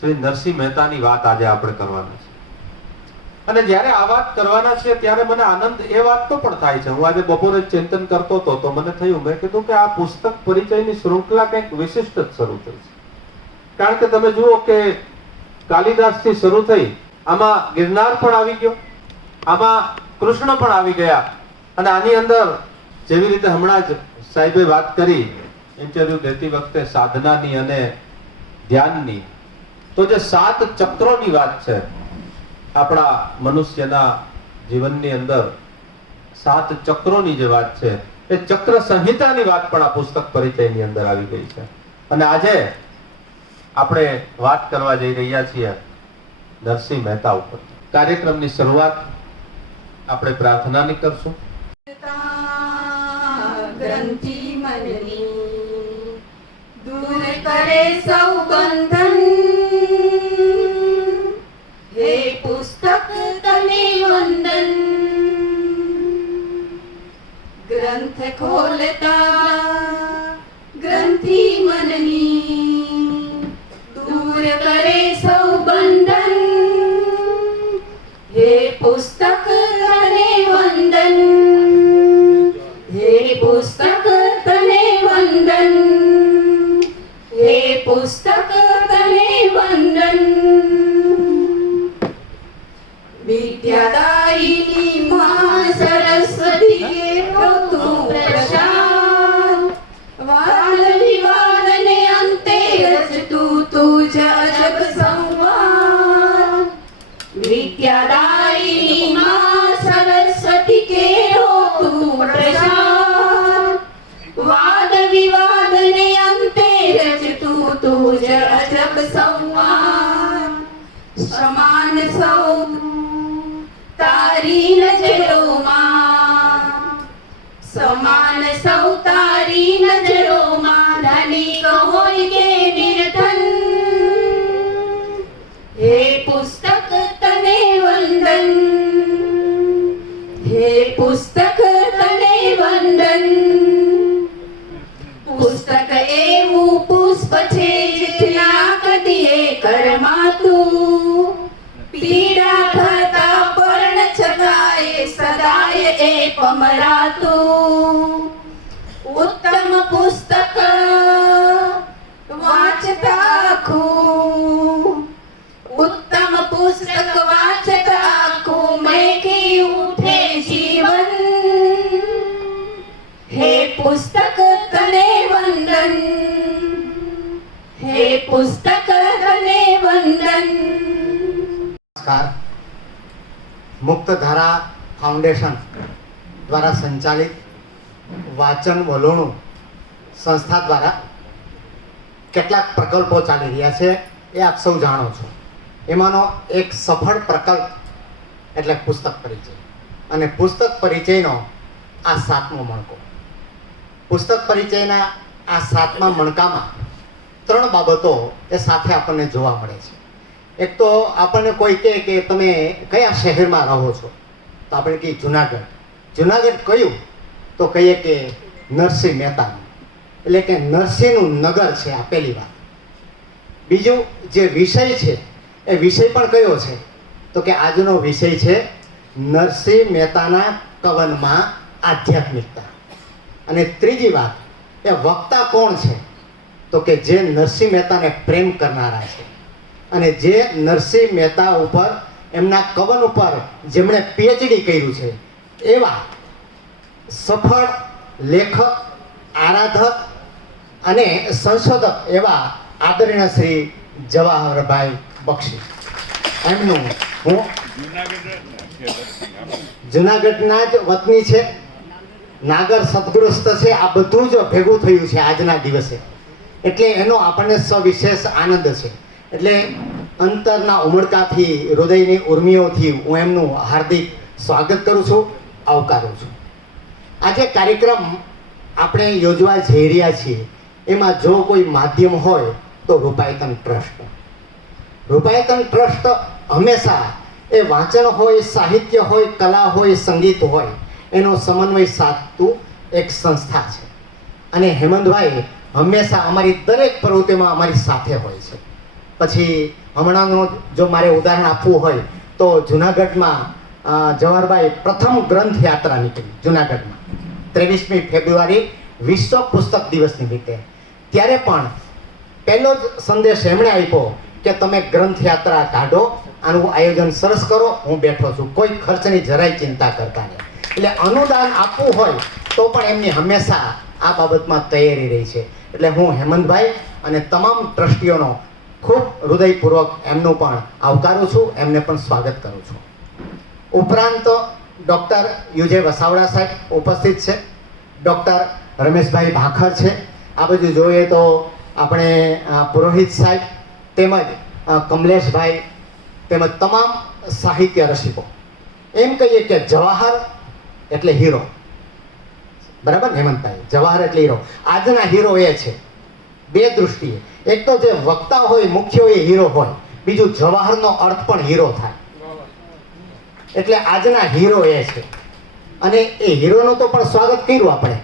શ્રી નરસિંહ મહેતાની વાત આજે આપણે કરવાના છે. અને જ્યારે આ વાત કરવાના છે ત્યારે મને આનંદ એ વાતનો પણ થાય છે. હું આજે બપોરે ચિંતન કરતો હતો તો મને થયું, મેં કીધું કે આ પુસ્તક પરિચયની શૃંખલા કંઈક વિશિષ્ટ જ શરૂ થઈ છે. કારણ કે તમે જુઓ કે કાલિદાસથી શરૂ થઈ, આમાં ગિરનાર પણ આવી ગયો, આમાં કૃષ્ણ પણ આવી ગયા, અને આની અંદર જેવી રીતે હમણાં જ સાહેબે વાત કરી ઇન્ટરવ્યુ દેતી વખતે સાધનાની અને ધ્યાનની, તો જે 7 ચક્રોની વાત છે આપણા મનુષ્યના જીવનની અંદર, 7 ચક્રોની જે વાત છે એ ચક્ર સંહિતાની વાત પણ આ પુસ્તક પરિચયની અંદર આવી ગઈ છે. અને આજે આપણે વાત કરવા જઈ રહ્યા છીએ નરસિંહ મહેતા ઉપર. કાર્યક્રમની શરૂઆત આપણે પ્રાર્થનાની કરશું. ગ્રંથિ મનની દૂર કરે સૌ બંધન, હે પુસ્તક તને વંદન. ગ્રંથ ખોલતા ગ્રંથિ મનની દૂર કરે સૌ બંધન, હે પુસ્તક તને વંદન, હે પુસ્તક તને વંદન, હે પુસ્તક તને વંદન. વિદ્યાદાયિની માં સરસ્વતી તું પ્રસાદ, વાદ વિવાદને અંતે રચતું તુજ અજબ સંવાદ. વિદ્યાદાયિની માં સરસ્વતી કેરો તું પ્રસાદ, વાદ વિવાદને અંતે રચતું તુજ અજબ સંવાદ. સમાન સૌ તારી નજરોમાં, સમાન સૌ તારી નજરોમાં, ધનિક હોય કે નિર્ધન, હે પુસ્તક તને વંદન, હે પુસ્તક તને વંદન. પુસ્તક એવું પુષ્પ છે જેના કદીએ કરમાતું, પીડા થતા પર્ણ છતાંય સદાય એ પમરાતું. ઉત્તમ પુસ્તક વાંચતા આખું, ઉત્તમ પુસ્તક વાંચતા આખું મેઘી ઉઠે જીવન, હે પુસ્તક તને વંદન, હે પુસ્તક તને વંદન. નમસ્કાર. મુક્તધારા ફાઉન્ડેશન દ્વારા સંચાલિત વાચન વલોણું સંસ્થા દ્વારા કેટલાક પ્રકલ્પો ચાલી રહ્યા છે, એ આપ સૌ જાણો છો. એમાંનો એક સફળ પ્રકલ્પ એટલે પુસ્તક પરિચય. અને પુસ્તક પરિચયનો આ 7મો મણકો. પુસ્તક પરિચયના આ 7મા મણકામાં 3 બાબતો એ સાથે આપણને જોવા મળે છે. એક તો આપણને કોઈ કહે કે તમે કયા શહેરમાં રહો છો, તો આપણે કહીએ જુનાગઢ. જુનાગઢ કયું? તો કહીએ કે નરસિંહ મહેતાનું, એટલે કે નરસિંહનું નગર છે. આ પહેલી વાત. બીજું જે વિષય છે એ વિષય પણ કયો છે? તો કે આજનો વિષય છે નરસિંહ મહેતાના કવનમાં આધ્યાત્મિકતા. અને ત્રીજી વાત, એ વક્તા કોણ છે? તો કે જે નરસિંહ મહેતાને પ્રેમ કરનારા છે, અને જે નરસિંહ મહેતા ઉપર, એમના કવન ઉપર જેમણે PhD કર્યું છે, એવા સફળ લેખક, આરાધક અને સંશોધક એવા આદરણીય શ્રી જવાહરભાઈ બક્ષી. એમનું હું જુનાગઢના જ વતની છે, નાગર સદગૃસ્ત છે. આ બધું જ ભેગું થયું છે આજના દિવસે, એટલે એનો આપણને સવિશેષ આનંદ છે. એટલે અંતરના ઉમળકાથી, હૃદયની ઉર્મિઓથી હું એમનું હાર્દિક સ્વાગત કરું છું, આવકારું છું. આજે કાર્યક્રમ આપણે યોજવા જઈ રહ્યા છીએ, એમાં જો કોઈ માધ્યમ હોય તો રૂપાયતન ટ્રસ્ટ. રૂપાયતન ટ્રસ્ટ હંમેશા એ વાંચન હોય, સાહિત્ય હોય, કલા હોય, સંગીત હોય, એનો સમન્વય સાધતું એક સંસ્થા છે. અને હેમંતભાઈ હંમેશા અમારી દરેક પ્રવૃત્તિમાં અમારી સાથે હોય છે. પછી હમણાંનું જો મારે ઉદાહરણ આપવું હોય તો જુનાગઢમાં જવાહરભાઈ પ્રથમ ગ્રંથ યાત્રા નીકળી જુનાગઢમાં 23મી ફેબ્રુઆરી વિશ્વ પુસ્તક દિવસ નિમિત્તે. ત્યારે પણ પહેલો જ સંદેશ એમણે આપ્યો કે તમે ગ્રંથ યાત્રા કાઢો, આનું આયોજન સરસ કરો, હું બેઠો છું, કોઈ ખર્ચની જરાય ચિંતા કરતા નહીં. એટલે અનુદાન આપવું હોય તો પણ એમની હંમેશા આ બાબતમાં તૈયારી રહી છે. એટલે હું હેમંતભાઈ અને તમામ ટ્રસ્ટીઓનો ખૂબ હૃદયપૂર્વક એમનું પણ આવકારું છું, એમને પણ સ્વાગત કરું છું. ઉપરાંત ડૉક્ટર યુજે વસાવડા સાહેબ ઉપસ્થિત છે, ડૉક્ટર રમેશભાઈ ભાખર છે, આ બાજુ જોઈએ તો આપણે પુરોહિત સાહેબ, તેમજ કમલેશભાઈ, તેમજ તમામ સાહિત્ય રસિકો. એમ કહીએ કે જવાહર એટલે હીરો, બરાબર હેમંતભાઈ? જવાહર એટલે હીરો. આજના હીરો એ છે બે દૃષ્ટિએ. એક તો જે વક્તા હોય મુખ્ય હોય એ હીરો હોય, બીજું જવાહરનો અર્થ પણ હીરો થાય. એટલે આજના હીરો એ છે અને એ હીરોનું તો પણ સ્વાગત કર્યું આપણે.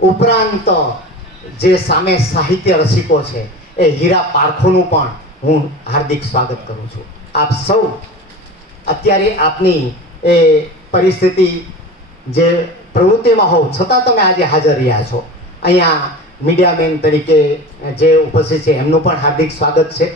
ઉપરાંત જે સામે સાહિત્ય રસિકો છે એ હીરા પારખોનું પણ હું હાર્દિક સ્વાગત કરું છું. આપ સૌ અત્યારે આપની એ પરિસ્થિતિ જે પ્રવૃત્તિમાં હોવ છતાં તમે આજે હાજર રહ્યા છો. અહીંયા મીડિયામેન તરીકે જે ઉપસ્થિત છે એમનું પણ હાર્દિક સ્વાગત છે.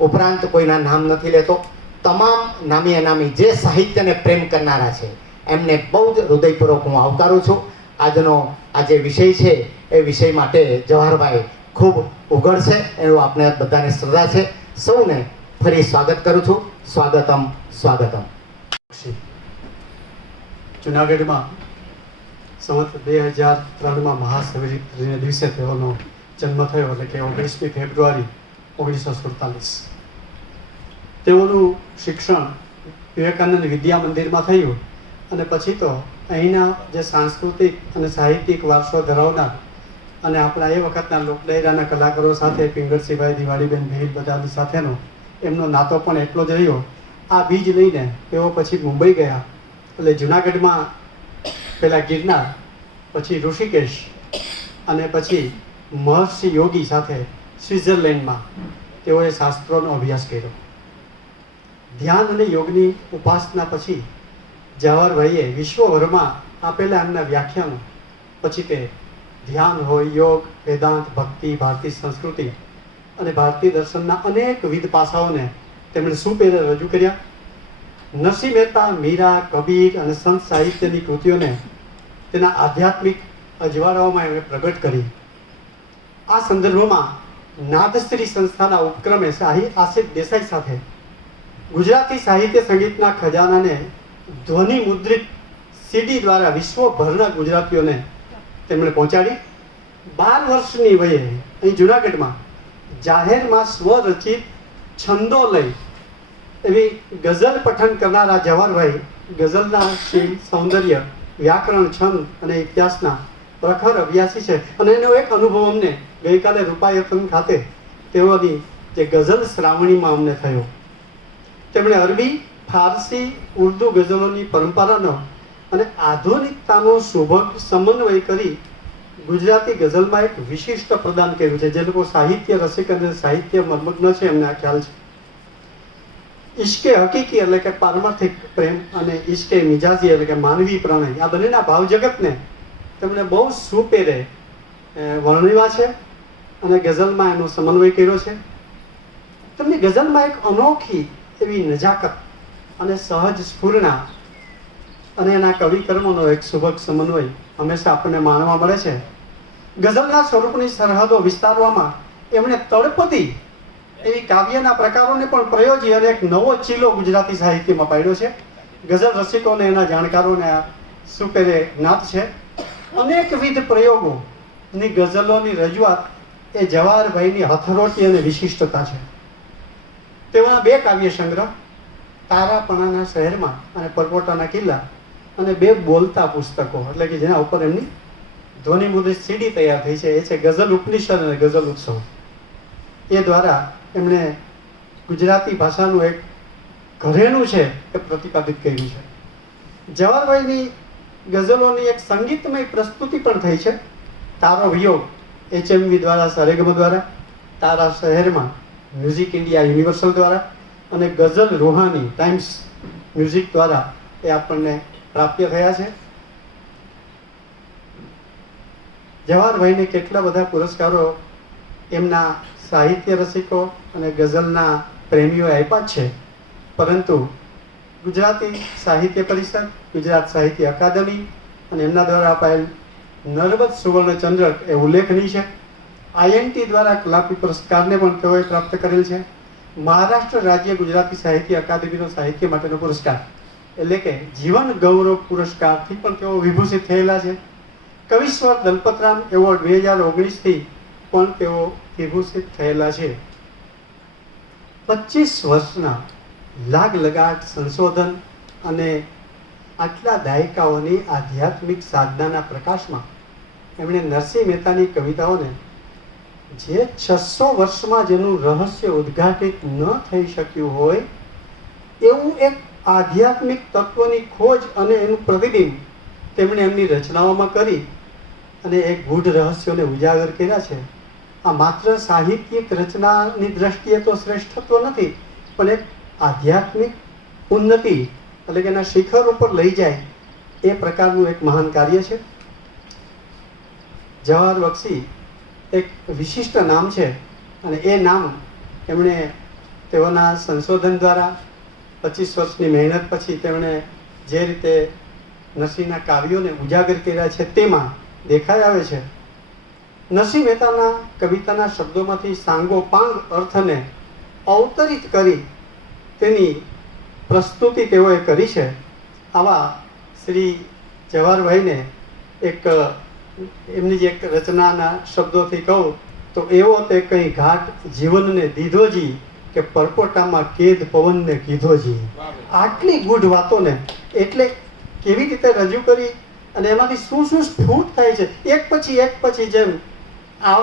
ઉપરાંત કોઈના નામ નથી લેતો, તમામ નામી અનામી જે સાહિત્યને પ્રેમ કરનારા છે એમને બહુ જ હૃદયપૂર્વક હું આવકારું છું. આજનો આ જે વિષય છે એ વિષય માટે જવાહરભાઈ ખૂબ ઉઘડ છે, એનું આપણે બધાને શ્રદ્ધા છે. સૌને ફરી સ્વાગત કરું છું. સ્વાગતમ સ્વાગતમ. જુનાગઢમાં સંવત 2003માં મહાશિવરાત્રિના દિવસે તેઓનો જન્મ થયો, એટલે કે 19મી ફેબ્રુઆરી 1947. તેઓનું શિક્ષણ વિવેકાનંદ વિદ્યા મંદિરમાં થયું અને પછી તો અહીંના જે સાંસ્કૃતિક અને સાહિત્યિક વારસો ધરાવનાર અને આપણા એ વખતના લોકડાયરાના કલાકારો સાથે પિંગળસિંહભાઈ, દિવાળીબેન ભીલ બધાની સાથેનો એમનો નાતો પણ એટલો જ રહ્યો. આ બીજ લઈને તેઓ પછી મુંબઈ ગયા. એટલે જુનાગઢમાં પહેલાં ગિરનાર, પછી ઋષિકેશ અને પછી મહર્ષિ યોગી સાથે સ્વિટ્ઝરલેન્ડમાં તેઓએ શાસ્ત્રોનો અભ્યાસ કર્યો. ધ્યાન અને યોગની ઉપાસના પછી જવાહરભાઈએ વિશ્વભરમાં આપેલા એમના વ્યાખ્યાનો, પછી તે ધ્યાન હોય, યોગ, વેદાંત, ભક્તિ, ભારતીય સંસ્કૃતિ અને ભારતીય દર્શનના અનેકવિધ પાસાઓને તેમણે સુપેરે રજૂ કર્યા. નરસિંહ મહેતા, મીરા, કબીર અને સંત સાહિત્યની કૃતિઓને તેના આધ્યાત્મિક અજવાળાઓમાં એમણે પ્રગટ કરી. આ સંદર્ભમાં નાદશ્રી સંસ્થાના ઉપક્રમે આસિફ દેસાઈ સાથે ગુજરાતી સાહિત્ય સંગીતના ખજાનાને ધ્વનિ મુદ્રિત સીડી દ્વારા વિશ્વભરના ગુજરાતીઓને તેમણે પહોંચાડી. 12 વર્ષની વયે અહીં જુનાગઢમાં જાહેરમાં સ્વરચિત છંદો લઈ એવી ગઝલ પઠન કરનારા જવાહરભાઈ ગઝલના શીલ, સૌંદર્ય, વ્યાકરણ, છંદ અને ઇતિહાસના પ્રખર અભ્યાસી છે. અને એનો એક અનુભવ અમને ગઈકાલે રૂપાયતન ખાતે તેઓની જે ગઝલ શ્રાવણીમાં અમને થયો. તેમણે અરબી, ફારસી, ઉર્દુ ગઝલોની પરંપરાનો અને આધુનિકતાનો સુભગ સમન્વય કરી ગુજરાતી ગઝલમાં એક વિશિષ્ટ પ્રદાન કર્યું છે. જે લોકો સાહિત્ય રસિક અને સાહિત્ય મર્મજ્ઞ છે એમને આ ખ્યાલ છે. ઈશ્કે હકીકી એટલે કે પારમાર્થિક પ્રેમ અને ઈશ્કે મિજાજી એટલે કે માનવી પ્રણય, આ બંનેના ભાવ જગતને તેમણે બહુ સુપેરે વર્ણવ્યા છે અને ગઝલમાં એનો સમન્વય કર્યો છે. તેમની ગઝલમાં એક અનોખી એવી નજાકત અને સહજ સ્ફુરણા અને એના કવિકર્મોનો એક સુભગ સમન્વય હંમેશા આપણને માણવા મળે છે. ગઝલના સ્વરૂપની સરહદો વિસ્તારવામાં એમણે તળપદી એવી કાવ્યના પ્રકારોને પણ પ્રયોજી અને એક નવો ચીલો ગુજરાતી સાહિત્યમાં પાડ્યો છે. ગઝલ રસિકોને, એના જાણકારોને આ સુપેરે જ્ઞાત છે. અનેકવિધ પ્રયોગોની ગઝલોની રજૂઆત એ જવાહરભાઈની હથરોટી અને વિશિષ્ટતા છે. તેઓના 2 કાવ્ય સંગ્રહ, તારાપણાના શહેરમાં અને પરપોટાના કિલ્લા, અને 2 બોલતા પુસ્તકો એટલે કે જેના ઉપર એમની ધ્વનિ મુદ્રિત સીડી તૈયાર થઈ છે. એ છે ગઝલ ઉપનિષદ અને ગઝલ ઉત્સવ. એ દ્વારા એમણે ગુજરાતી ભાષાનું એક ઘરેણું છે એ પ્રતિપાદિત કર્યું છે. જવાહરભાઈની ગઝલોની એક સંગીતમય પ્રસ્તુતિ પણ થઈ છે. તારો વિયોગ HMV દ્વારા, સરેગમ દ્વારા, તારા શહેરમાં મ્યુઝિક ઇન્ડિયા યુનિવર્સલ દ્વારા અને ગઝલ રૂહાની ટાઈમ્સ મ્યુઝિક દ્વારા એ આપણને પ્રાપ્ય થયા છે. જવાહરભાઈને કેટલા બધા પુરસ્કારો એમના સાહિત્ય રસિકો અને ગઝલના પ્રેમીઓ આપ્યા જ છે, પરંતુ ગુજરાતી સાહિત્ય પરિષદ, ગુજરાત સાહિત્ય અકાદમી અને એમના દ્વારા અપાયેલ નર્મદ સુવર્ણચંદ્રક એ ઉલ્લેખનીય છે. આઈએનટી દ્વારા કલાપી પુરસ્કારને પણ તેઓએ પ્રાપ્ત કરેલ છે. મહારાષ્ટ્ર રાજ્ય ગુજરાતી સાહિત્ય અકાદમીનો સાહિત્ય માટેનો પુરસ્કાર એટલે કે જીવન ગૌરવ પુરસ્કારથી પણ તેઓ વિભૂષિત થયેલા છે. કવિશ્વર દલપતરામ એવોર્ડ 2019થી પણ તેઓ વિભૂષિત થયેલા છે. 25 વર્ષના લાગલગાટ સંશોધન અને આટલા દાયકાઓની આધ્યાત્મિક સાધનાના પ્રકાશમાં એમણે નરસિંહ મહેતાની કવિતાઓને જે 600 વર્ષમાં જેનું રહસ્ય ઉદ્ઘાટિત ન થઈ શક્યું હોય એવું એક આધ્યાત્મિક તત્વની ખોજ અને એનું પ્રતિબિંબ તેમણે એમની રચનાઓમાં કરી અને એક ગૂઢ રહસ્યોને ઉજાગર કર્યા છે. આ માત્ર સાહિત્યિક રચનાની દ્રષ્ટિએ તો શ્રેષ્ઠત્વ નથી, પણ એક આધ્યાત્મિક ઉન્નતિ એટલે કે એના શિખર ઉપર લઈ જાય એ પ્રકારનું એક મહાન કાર્ય છે. જવાહર બક્ષી એક વિશિષ્ટ નામ છે અને એ નામ એમણે તેઓના સંશોધન દ્વારા 25 વર્ષની મહેનત પછી તેમણે જે રીતે નરસિંહના કાવ્યોને ઉજાગર કર્યા છે તેમાં દેખાઈ આવે છે. નરસિંહ મહેતાના કવિતાના શબ્દોમાંથી સાંગોપાંગ અર્થને અવતરિત કરી તેની પ્રસ્તુતિ તેઓએ કરી છે. આવા શ્રી જવાહરભાઈને એક એમની જે એક રચનાના શબ્દોથી કહું તો એવો તે કંઈ ઘાટ જીવનને દીધો જી કે પરપોટામાં કેદ પવનને કીધો જી. આટલી ગૂઢ વાતોને એટલે કેવી રીતે રજૂ કરી અને એમાંથી શું શું સ્ફૂટ થાય છે એક પછી જેમ આ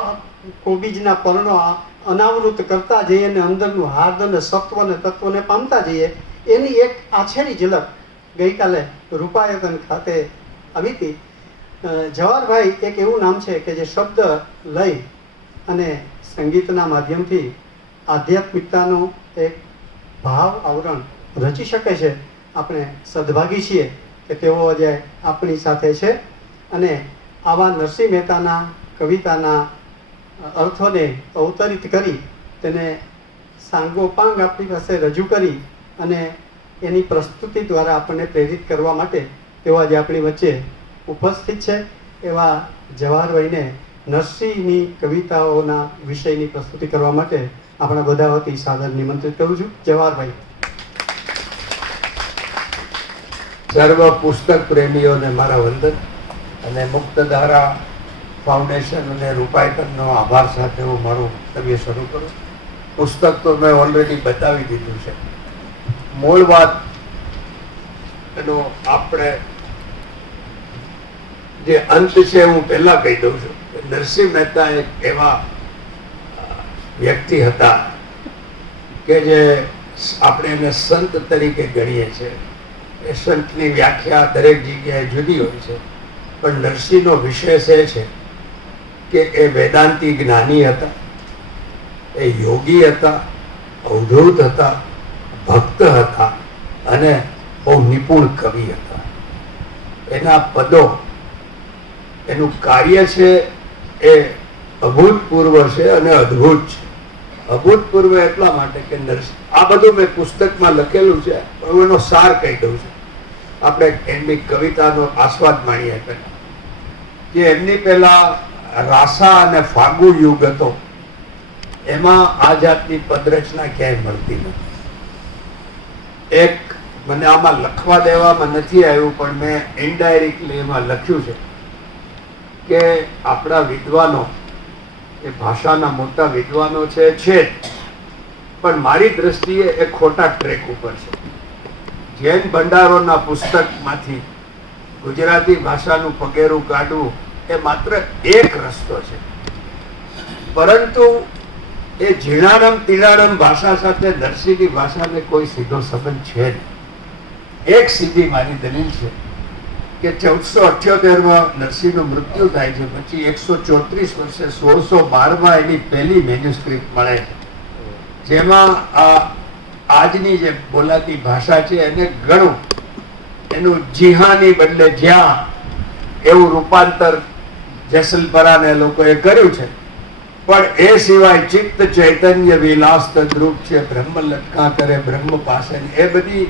કોબીજના પર્ણો અનાવૃત કરતા જઈએ અને અંદરનું હાર્દ અને સત્વ અને તત્વને પામતા જઈએ એની એક આછેરી ઝલક ગઈકાલે રૂપાયતન ખાતે આવી હતી. જવાહરભાઈ એક એવું નામ છે કે જે શબ્દ લઈ અને સંગીતના માધ્યમથી આધ્યાત્મિકતાનું એક ભાવ આવરણ રચી શકે છે. આપણે સદભાગી છીએ કે તેઓ આજે આપણી સાથે છે અને આવા નરસિંહ મહેતાના કવિતાના અર્થોને અવતરિત કરી તેને સાંગોપાંગ આપણી પાસે રજૂ કરી અને એની પ્રસ્તુતિ દ્વારા આપણને પ્રેરિત કરવા માટે તેઓ આજે આપણી વચ્ચે ઉપસ્થિત છે. એવા જવાહરભાઈને નરસિંહની કવિતાઓના વિષયની પ્રસ્તુતિ કરવા માટે આપણા બધા વતી સાદર નિમંત્રિત કરું છું. જવાહરભાઈ. સર્વ પુસ્તક પ્રેમીઓને મારા વંદન અને મુક્તધારા ફાઉન્ડેશન અને રૂપાયતનનો આભાર સાથે હું મારું વક્તવ્ય શરૂ કરું. પુસ્તક તો મેં ઓલરેડી બતાવી દીધું છે. મૂળ વાત એનો આપણે જે અંત છે હું પહેલા કહી દઉં છું. નરસિંહ મહેતા એક એવા વ્યક્તિ હતા કે જે આપણે એને સંત તરીકે ગણીએ છીએ. એ સંતની વ્યાખ્યા દરેક જગ્યાએ જુદી હોય છે, પણ નરસિંહનો વિશેષ એ છે કે એ વેદાંતી જ્ઞાની હતા, એ યોગી હતા, અવધૂત હતા, ભક્ત હતા અને બહુ નિપુણ કવિ હતા. એના પદો, એનું કાર્ય છે એ અભૂતપૂર્વ છે અને અદ્ભુત છે. અભૂતપૂર્વ એટલા માટે કે આ બધું મેં પુસ્તકમાં લખેલું છે, હું એનો સાર કહી દઉં છું. આપણે એમની કવિતાનો આસ્વાદ માણીએ પહેલા કે એમની પહેલા રાસા અને ફાગુ યુગ હતો, એમાં આ જાતની પદરચના ક્યાંય મળતી નથી. એક મને આમાં લખવા દેવામાં નથી આવ્યું, પણ મેં ઇનડાયરેક્ટલી એમાં લખ્યું છે કે આપણા વિદ્વાનો એ ભાષાના મોટા વિદ્વાનો છે જ, પણ મારી દ્રષ્ટિએ એ ખોટા ટ્રેક ઉપર છે. જૈન ભંડારોના પુસ્તકમાંથી ગુજરાતી ભાષાનું પગેરું કાઢવું એ માત્ર એક રસ્તો છે, પરંતુ એ ઝીણાણમ તીણાણમ ભાષા સાથે નરસિંહની ભાષાને કોઈ સીધો સંબંધ છે નહીં. એક સીધી મારી દલીલ છે કે 1478માં નરસિંહનું મૃત્યુ થાય છે, પછી 134 વર્ષે 1612માં એની પહેલી મેન્યુસ્ક્રિપ્ટ મળે છે. જેમાં આજની જે બોલાતી ભાષા છે એને ઘણું એનું જીહાની બદલે જ્યાં એવું રૂપાંતર જેસલપરાને લોકોએ કર્યું છે. પણ એ સિવાય ચિત્ત ચૈતન્ય વિલાસ તદ્રુપ છે, બ્રહ્મ લટકા કરે બ્રહ્મ પાસે, એ બધી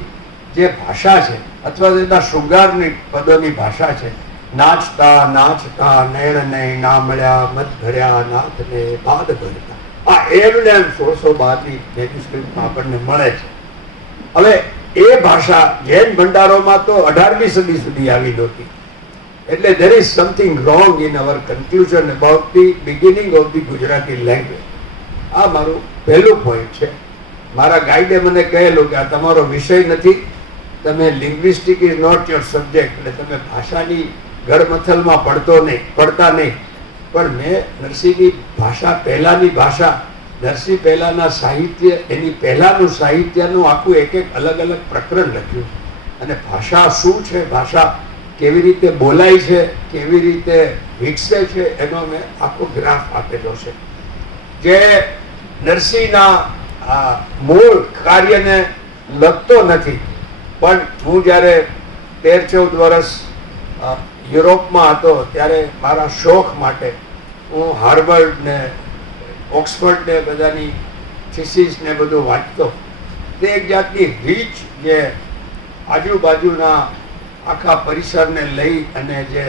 જે ભાષા છે અથવા તેના શૃંગારની પદોની ભાષા છે. નાચતા નાચતા નૈણ નહીં ના મળ્યા મત ભર્યા નાથને બાદ ભરતા, આ એમને 1612 મેન્યુસ્ક્રિપ્ટમાં આપણને મળે છે. હવે એ ભાષા જૈન ભંડારોમાં તો 18મી સદી સુધી આવી નહોતી. એટલે there is something wrong in our conclusion about the beginning of the Gujarati language. આ મારું પહેલું પોઈન્ટ છે. મારા ગાઈડે મને કહેલું કે આ તમારો વિષય નથી, તમે linguistic is not your subject, એટલે તમે ભાષાની ગળમથલમાં પડતા નહીં. પણ મેં નરસિંહની ભાષા, પહેલાની ભાષા, નરસિંહ પહેલાના સાહિત્ય, એની પહેલાનું સાહિત્યનું આખું એક અલગ અલગ પ્રકરણ લખ્યું. અને ભાષા શું છે, ભાષા કેવી રીતે બોલાય છે, કેવી રીતે વિકસે છે, એનો મેં આખો ગ્રાફ આપેલો છે. જે નરસિંહના મૂળ કાર્યને લગતો નથી, પણ હું જ્યારે 13-14 વર્ષ યુરોપમાં હતો ત્યારે મારા શોખ માટે હું હાર્વર્ડ ને ઓક્સફર્ડ ને બધાની થીસીસ ને બધું વાંચતો. તે એક જાતની રીચ જે આજુબાજુના આખા પરિસરને લઈ અને જે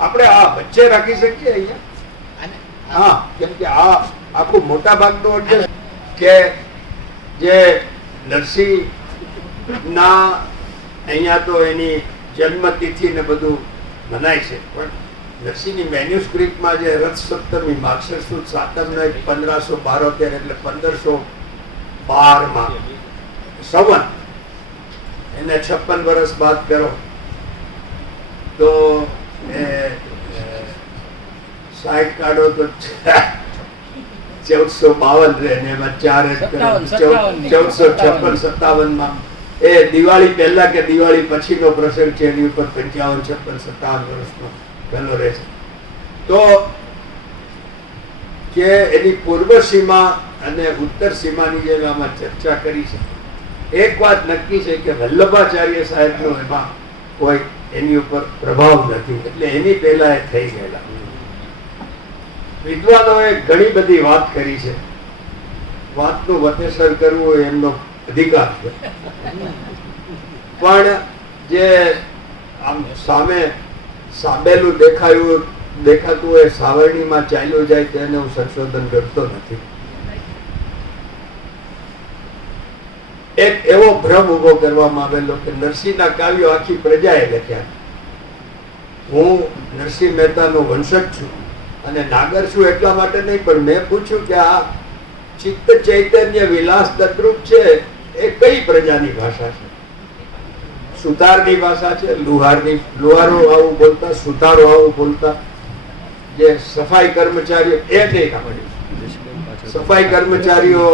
આપણે આ વચ્ચે રાખી શકીએ અહીંયા. હા, કેમ કે આ આખું મોટા ભાગનું એટલે કે જે નરસિંહના અહીંયા તો એની જન્મતિથિ ને બધું મનાય છે, પણ નરસિંહની મેન્યુસ્ક્રિપ્ટમાં જે રથ સપ્તમી માગશર સુદ 7 1572 એટલે 1512માં સંવત એને 56 વર્ષ બાદ કરો તો 60 કાઢો તો 1452 રહે ને એમાં 1456-57માં એ દિવાળી પહેલા કે દિવાળી પછીનો પ્રસંગ છે, એની ઉપર 55-56-57 વર્ષનો પહેલો રહે છે. તો કે એની પૂર્વ સીમા અને ઉત્તર સીમાની જે આમાં ચર્ચા કરી છે, એક વાત નક્કી છે કે વલ્લભાચાર્ય સાહેબનો એમાં કોઈ એની ઉપર પ્રભાવ નથી, એટલે એની પહેલા એ થઈ ગયેલા. વિદ્વાનોએ ઘણી બધી વાત કરી છે, વાતનું વતેસર કરવું એમનો અધિકાર છે, પણ જે આમ સામે સાબેલું દેખાતું એ સાવરણીમાં ચાલ્યું જાય તેને હું સંશોધન કરતો નથી. એક એવો ભ્રમ ઉભો કરવામાં આવેલો કે નરસિંહના કાવ્યો આખી પ્રજાએ લખ્યા. હું નરસિંહ મહેતાનો વંશજ છું અને નાગર છું એટલા માટે નહીં, પણ મેં પૂછ્યું કે આ ચિત્ત ચૈતન્ય વિલાસ તદ્રુપ છે એ કઈ પ્રજાની ભાષા છે? સુતારની ભાષા છે, લુહારો આવું બોલતા, સુતારો આવું બોલતા, જે સફાઈ કર્મચારીઓ એ નહીં સાંભળ્યું. સફાઈ કર્મચારીઓ